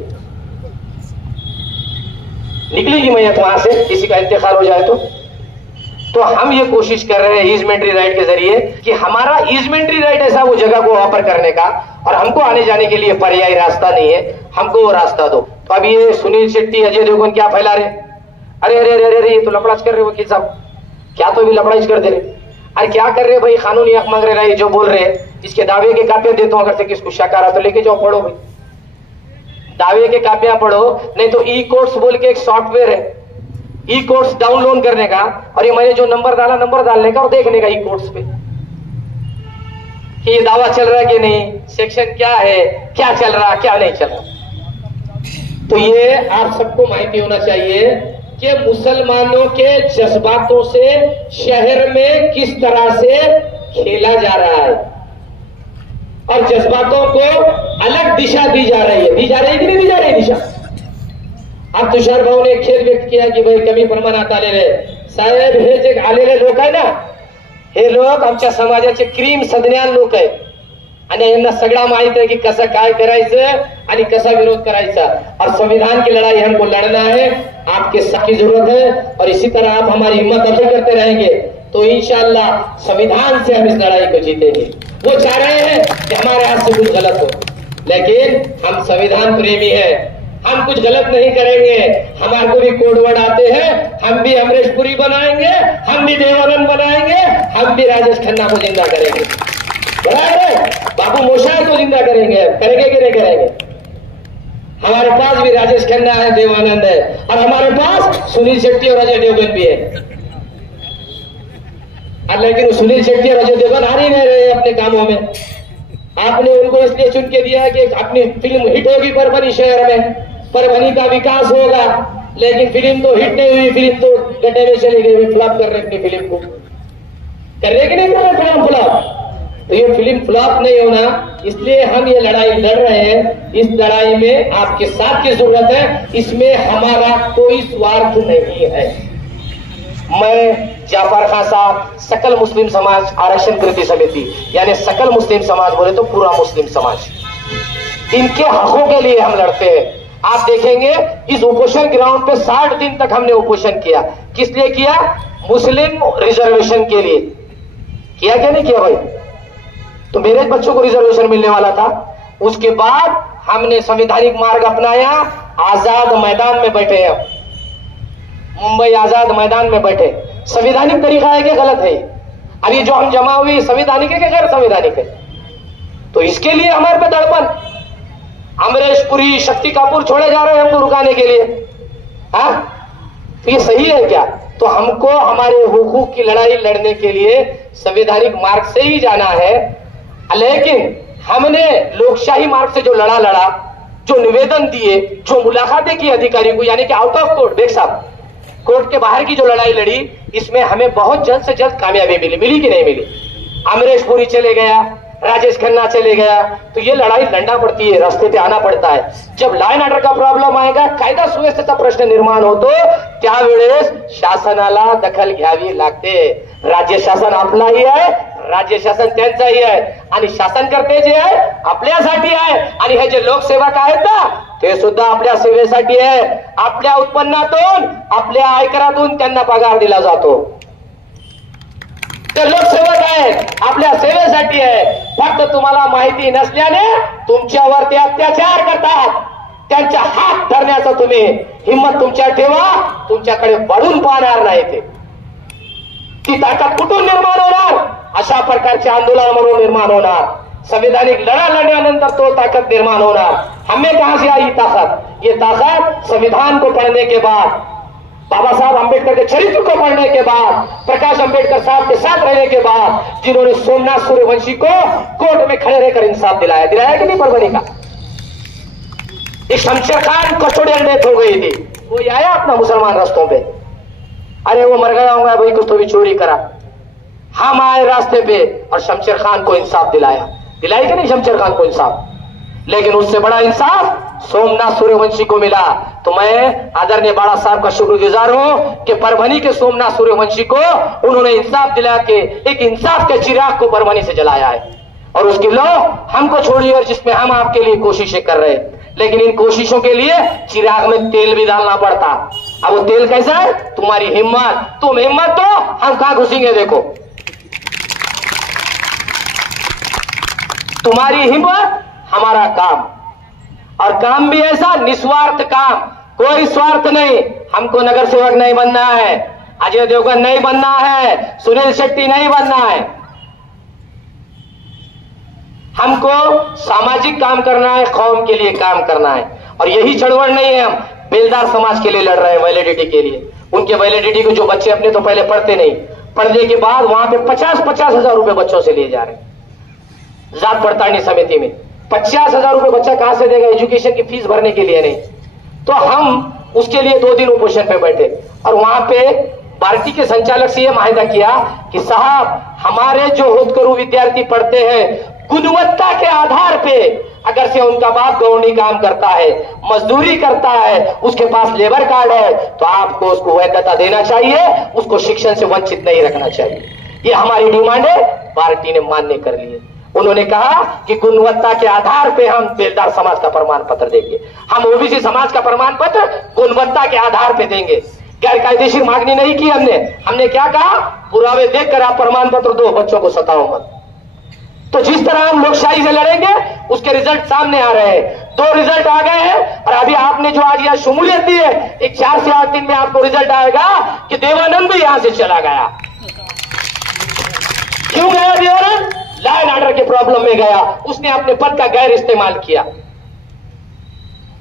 निकलेगी मैयत वहां से किसी का इंतकाल हो जाए तो हम ये कोशिश कर रहे हैं ईजमेंट्री राइट के जरिए कि हमारा ईजमेंट्री राइट ऐसा वो जगह को ऑफर करने का, और हमको आने जाने के लिए पर्यायी रास्ता नहीं है, हमको वो रास्ता दो। तो अब ये सुनील शेट्टी, अजय देवगन क्या फैला रहे, अरे अरे अरे अरे ये तो लफड़ाच कर रहे हो वकील साहब, क्या तो भी लफड़ाच कर दे रहे, अरे क्या कर रहे भाई, कानूनी हक मांग रहे, जो बोल रहे हैं इसके दावे के कापियां देता हूं, अगर से किसको शक आ रहा तो लेके जाओ, पढ़ो भाई, दावे के कापियां पढ़ो। नहीं तो ई कोर्ट्स बोल के एक सॉफ्टवेयर है, ई कोर्ट्स डाउनलोड करने का, और ये मैंने जो नंबर डाला नंबर डालने का और देखने का ई कोर्ट्स पे कि ये दावा चल रहा है कि नहीं, सेक्शन क्या है, क्या चल रहा क्या नहीं चल रहा। तो ये आप सबको माहिती होना चाहिए कि मुसलमानों के जज्बातों से शहर में किस तरह से खेला जा रहा है, और जज्बातों को अलग दिशा दी जा रही है, दी जा रही है कि नहीं दी जा रही दिशा। अब तुषार भाऊ ने खेद व्यक्त किया की भाई कमी प्रमाणात आलेले साहेब, हे जे आलेले लोक आहे ना, हे लोक आमच्या समाजाचे क्रीम सज्ञान लोक आहे, आणि यांना सगळा माहित है कि कसं काय करायचं आणि कसा विरोध करायचा, और संविधान की लड़ाई हमको लड़ना है, आपके साथ की जरूरत है, और इसी तरह आप हमारी हिम्मत अफजाई करते रहेंगे तो इंशाअल्लाह संविधान से हम इस लड़ाई को जीतेंगे। वो चाह रहे हैं कि हमारे हाथ से कुछ गलत हो, लेकिन हम संविधान प्रेमी हैं, हम कुछ गलत नहीं करेंगे, हमारे को भी कोडवर्ड आते हैं, हम भी अमरीश पुरी बनाएंगे, हम भी देवानंद बनाएंगे, हम भी राजेश खन्ना को जिंदा करेंगे, बराबर है, बाबू मोशाय को जिंदा करेंगे, करेंगे कि नहीं करेंगे। हमारे पास भी राजेश खन्ना है, देवानंद है, और हमारे पास सुनील शेट्टी और अजय देवगन भी है, लेकिन सुनील शेट्टी और अजय देवगन आ नहीं रहे अपने कामों में। आपने उनको इसलिए चुन के दिया कि अपनी फिल्म हिट होगी परभनी शहर में, परभनी का विकास होगा, लेकिन फिल्म तो हिट नहीं हुई, फिल्म तो गड्ढे में चली गई, फ्लॉप कर रहे अपनी फिल्म को, कर रहे कि नहीं कर रहे फिल्म फ्लॉप। तो ये फिल्म फ्लॉप नहीं होना, इसलिए हम ये लड़ाई लड़ रहे हैं। इस लड़ाई में आपके साथ की जरूरत है, इसमें हमारा कोई स्वार्थ नहीं है। मैं जाफर खान साहब, सकल मुस्लिम समाज आरक्षण कृति समिति, यानी सकल मुस्लिम समाज बोले तो पूरा मुस्लिम समाज, इनके हकों के लिए हम लड़ते हैं। आप देखेंगे इस उपोषण ग्राउंड पे 60 दिन तक हमने उपोषण किया। किस लिए किया? मुस्लिम रिजर्वेशन के लिए किया, क्या नहीं किया भाई? तो मेरे बच्चों को रिजर्वेशन मिलने वाला था। उसके बाद हमने संवैधानिक मार्ग अपनाया, आजाद मैदान में बैठे हैं, मुंबई आजाद मैदान में बैठे। संवैधानिक तरीका है कि गलत है? अब ये जो हम जमा हुई संवैधानिक है कि गैर संवैधानिक है? तो इसके लिए हमारे पे दड़पन, अमरीश पुरी, शक्ति कपूर छोड़े जा रहे हैं हमको रुकाने के लिए। हाँ, तो ये सही है क्या? तो हमको हमारे हुकूक की लड़ाई लड़ने के लिए संवैधानिक मार्ग से ही जाना है। लेकिन हमने लोकशाही मार्ग से जो लड़ा, जो निवेदन दिए, जो मुलाकातें की अधिकारी को, यानी कि आउट ऑफ कोर्ट, देख साहब, कोर्ट के बाहर की जो लड़ाई लड़ी, इसमें हमें बहुत जल्द से जल्द कामयाबी मिली कि नहीं मिली? अमरीश पुरी चले गया, राजेश खन्ना चले गया, तो ये लड़ाई लड़ना पड़ती है, रास्ते पे आना पड़ता है। जब लॉ एंड ऑर्डर का प्रॉब्लेम आएगा, कायदा सुव्यवस्थेचा प्रश्न निर्माण होतो, त्यावेळेस शासनाला दखल घ्यावी लागते। राज्य शासन आपलाही आहे, राज्य शासन त्यांचाही आहे, आणि शासनकर्ते जे आहे आपल्यासाठी आहे, आणि हे जे लोकसेवक आहेत ना, ते सुद्धा आपल्या सेवेसाठी आहे। आपल्या उत्पन्नातून, आपल्या आयकरातून त्यांना पगार दिला जातो। ते लोकसेवक आहेत, आपल्या सेवेसाठी आहे। फक्त तुम्हाला माहिती नसल्याने तुमच्यावर ते अत्याचार करतात, त्यांच्या हात धरण्याचा तुम्ही हिम्मत तुमच्या ठेवा, तुमच्याकडे वळून पाहणार नाही ते। ती ताकद कुठून निर्माण होणार? अशा प्रकारचे आंदोलन म्हणून निर्माण होणार। संवैधानिक लड़ा लड़ने तो ताकत निर्माण होना। हमें कहां से आई ताकत? ये ताकत संविधान को पढ़ने के बाद, बाबा साहब अम्बेडकर के चरित्र को पढ़ने के बाद, प्रकाश अम्बेडकर साहब के साथ रहने के बाद, जिन्होंने सोमनाथ सूर्यवंशी को कोर्ट में खड़े रहकर इंसाफ दिलाया कि नहीं परभनी का? एक शमशेर खान कस्टोडियन डेथ हो गई थी, कोई आया अपना मुसलमान रस्तों पे? अरे वो मर गया होगा भाई, कुछ तो भी चोरी करा। हम आए रास्ते पे और शमशेर खान को इंसाफ दिलाया कि नहीं शमशेर खान को इंसाफ, लेकिन उससे बड़ा इंसाफ सोमनाथ सूर्यवंशी को मिला। तो मैं आदरणीय बाड़ा साहब का शुक्रगुजार हूं कि परभनी के सोमनाथ सूर्यवंशी को उन्होंने इंसाफ दिला के एक इंसाफ के चिराग को परभनी से जलाया है। और उसकी लो हमको छोड़िए और जिसमें हम आपके लिए कोशिशें कर रहे हैं, लेकिन इन कोशिशों के लिए चिराग में तेल भी डालना पड़ता। अब वो तेल कैसा है? तुम्हारी हिम्मत, तुम हिम्मत तो हम कहां घुसेंगे, देखो तुम्हारी हिम्मत हमारा काम, और काम भी ऐसा निस्वार्थ काम, कोई स्वार्थ नहीं। हमको नगर सेवक नहीं बनना है, अजय देवगन नहीं बनना है, सुनील शेट्टी नहीं बनना है, हमको सामाजिक काम करना है, कौम के लिए काम करना है। और यही चढ़वड़ नहीं है, हम बेलदार समाज के लिए लड़ रहे हैं, वैलिडिटी के लिए। उनके वैलिडिटी को जो बच्चे अपने तो पहले पढ़ते नहीं, पढ़ने के बाद वहां पे 50-50 हजार रुपए बच्चों से लिए जा रहे हैं। जात पड़तालनी समिति में 50,000 रुपए बच्चा कहां से देगा एजुकेशन की फीस भरने के लिए? नहीं। तो हम उसके लिए 2 दिन उपोषण पे बैठे और वहां पे पार्टी के संचालक से यह माहिदा किया कि साहब हमारे जो होतकरू विद्यार्थी पढ़ते हैं गुणवत्ता के आधार पे, अगर से उनका बाप गवर्नी काम करता है, मजदूरी करता है, उसके पास लेबर कार्ड है, तो आपको उसको वैधता देना चाहिए, उसको शिक्षण से वंचित नहीं रखना चाहिए। ये हमारी डिमांड है, पार्टी ने मान्य कर लिए। उन्होंने कहा कि गुणवत्ता के आधार पे हम बेलदार समाज का प्रमाण पत्र देंगे, हम ओबीसी समाज का प्रमाण पत्र गुणवत्ता के आधार पे देंगे। गैर कायदेशीर मांगनी नहीं की हमने क्या कहा? पुरावे देखकर आप प्रमाण पत्र दो, बच्चों को सताओ मत। तो जिस तरह हम लोकशाही से लड़ेंगे उसके रिजल्ट सामने आ रहे हैं। 2 रिजल्ट आ गए हैं और अभी आपने जो आज यहाँ शमूलियत दी है, एक 4 से 8 दिन में आपको रिजल्ट आएगा कि देवानंद भी यहां से चला गया। क्यों गया देवानंद? लॉ एंड ऑर्डर के प्रॉब्लम में गया, उसने अपने पद का गैर इस्तेमाल किया।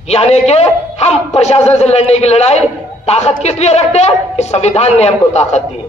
यानी कि हम प्रशासन से लड़ने की लड़ाई ताकत किस लिए रखते हैं? इस संविधान ने हमको ताकत दी है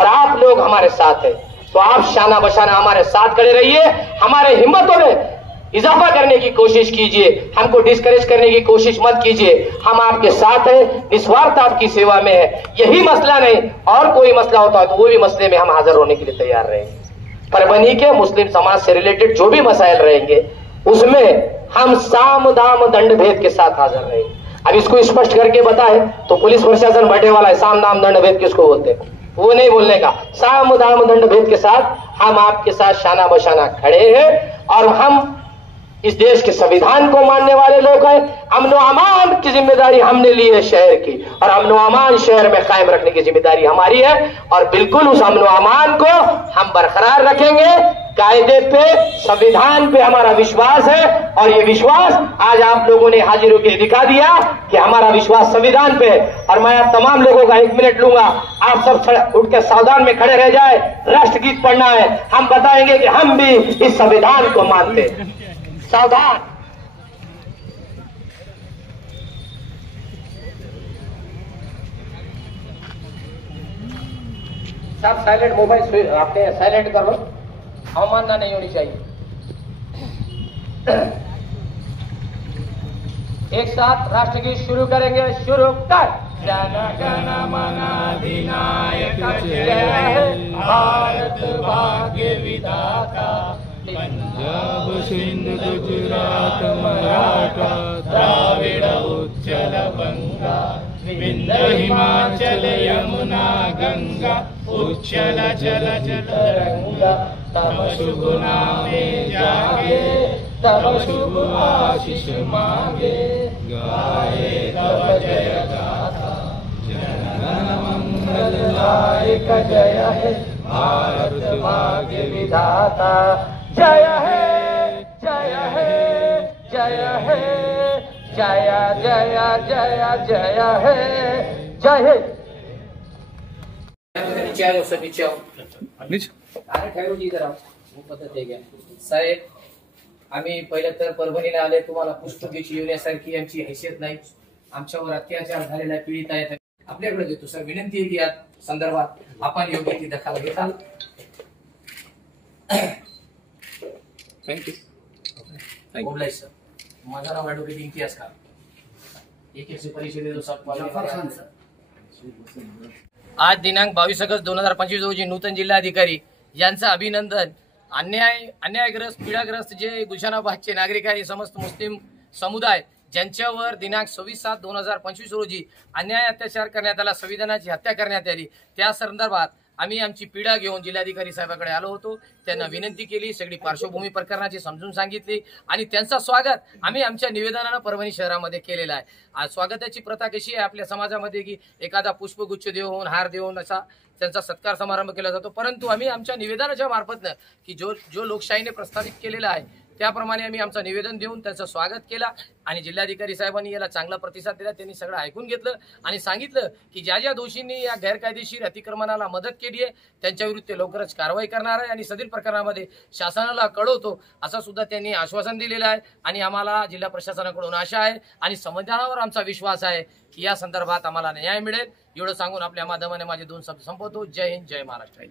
और आप लोग हमारे साथ हैं। तो आप शाना बशाना हमारे साथ खड़े रहिए, हमारे हिम्मतों में इजाफा करने की कोशिश कीजिए, हमको डिस्करेज करने की कोशिश मत कीजिए। हम आपके साथ हैं, निस्वार्थ आपकी सेवा में है। यही मसला नहीं और कोई मसला होता है तो वो भी मसले में हम हाजिर होने के लिए तैयार रहेंगे। परभनी के मुस्लिम समाज से रिलेटेड जो भी मसाइल रहेंगे उसमें हम साम दाम दंड भेद के साथ हाजिर रहेंगे। अब इसको स्पष्ट करके बताए तो पुलिस प्रशासन बैठे वाला है, साम दाम दंड भेद किसको बोलते हैं? वो नहीं बोलने का। साम दाम दंड भेद के साथ हम आपके साथ शाना बशाना खड़े हैं और हम इस देश के संविधान को मानने वाले लोग हैं। अमन व अमान की जिम्मेदारी हमने ली है शहर की, और अमन व अमान शहर में कायम रखने की जिम्मेदारी हमारी है। और बिल्कुल उस अमन व अमान को हम बरकरार रखेंगे। कायदे पे, संविधान पे हमारा विश्वास है और ये विश्वास आज आप लोगों ने हाजिर होकर दिखा दिया कि हमारा विश्वास संविधान पे है। और मैं आप तमाम लोगों का 1 मिनट लूंगा, आप सब उठकर सावधान में खड़े रह जाए, राष्ट्रगीत पढ़ना है। हम बताएंगे कि हम भी इस संविधान को मानते हैं। सावधान। सब साइलेंट, मोबाइल आपने साइलेंट करो, अवमानना नहीं होनी चाहिए। एक साथ राष्ट्रगीत शुरू करेंगे। शुरू कर। जन गण मन अधिनायक जय है भारत भाग्य विधाता, पंजाब सिंध गुजरात मराठा द्राविड़ उच्चल बंगा, विंध्य हिमाचल यमुना गंगा, उच्चल जल तरंगा, तब शुभ नामे जागे, तब शुभ आशीष मांगे, गाए तब जय गाथा, जनगण मंगल दायक जय है भारत भाग्य विधाता, जय है जय है जय है जय जय जय जय है जय है। नीचे आओ, सब नीचे आओ, अरे ठहरो जी जरा, वो पद्धत आहे घ्या साहेब। आम्ही पहिलं तर परभणीला आले, तुम्हाला पुस्तकेची येण्यासारखी आमची हैसियत नाही, आमच्यावर अत्याचार झालेला आहे, पीडित आहेत, आपल्याकडे देतो सर। विनंती आहे की या संदर्भात आपण योग्य ती दखल घेताल। Thank you sir. माझं नाव ॲडव्होकेट इम्तियाज खान। आज दिनांक 22 ऑगस्ट 2025 रोजी नूतन जिल्हाधिकारी यांचं अभिनंदन. अन्यायग्रस्त पीडाग्रस्त जे गुलशनाबादचे नागरिक आहे, समस्त मुस्लिम समुदाय ज्यांच्यावर दिनांक 26/7/2025 रोजी अन्याय अत्याचार करण्यात आला, संविधानाची हत्या करण्यात आली, त्या संदर्भात आम्ही आमची पीडा घेऊन जिल्हाधिकारी साहेबांकडे आलो होतो. त्यांना विनंती केली, सगळी पार्श्वभूमी प्रकरणाची समजून सांगितली आणि त्यांचं स्वागत आम्ही आमच्या निवेदनानं परभणी शहरामध्ये केलेलं आहे. आज स्वागताची प्रथा कशी आहे आपल्या समाजामध्ये की एखादा पुष्पगुच्छ देऊन, हार देऊन असा त्यांचा सत्कार समारंभ केला जातो, परंतु आम्ही आमच्या निवेदनाच्या मार्फतनं की जो लोकशाहीने प्रस्तावित केलेला आहे त्याप्रमाणे आम्ही आमचं निवेदन देऊन त्याचं स्वागत केला आणि जिल्हाधिकारी साहेबांनी याला चांगला प्रतिसाद दिला. त्यांनी सगळं ऐकून घेतलं आणि सांगितलं की ज्या दोषींनी या गैरकायदेशीर अतिक्रमणाला मदत केली आहे त्यांच्याविरुद्ध ते लवकरच कारवाई करणार आहे आणि सदरील प्रकरणामध्ये शासनाला कळवतो असं सुद्धा त्यांनी आश्वासन दिलेलं आहे. आणि आम्हाला जिल्हा प्रशासनाकडून आशा आहे आणि संविधानावर आमचा विश्वास आहे की या संदर्भात आम्हाला न्याय मिळेल. एवढं सांगून आपल्या माध्यमाने माझे 2 शब्द संपवतो. जय हिंद, जय महाराष्ट्र.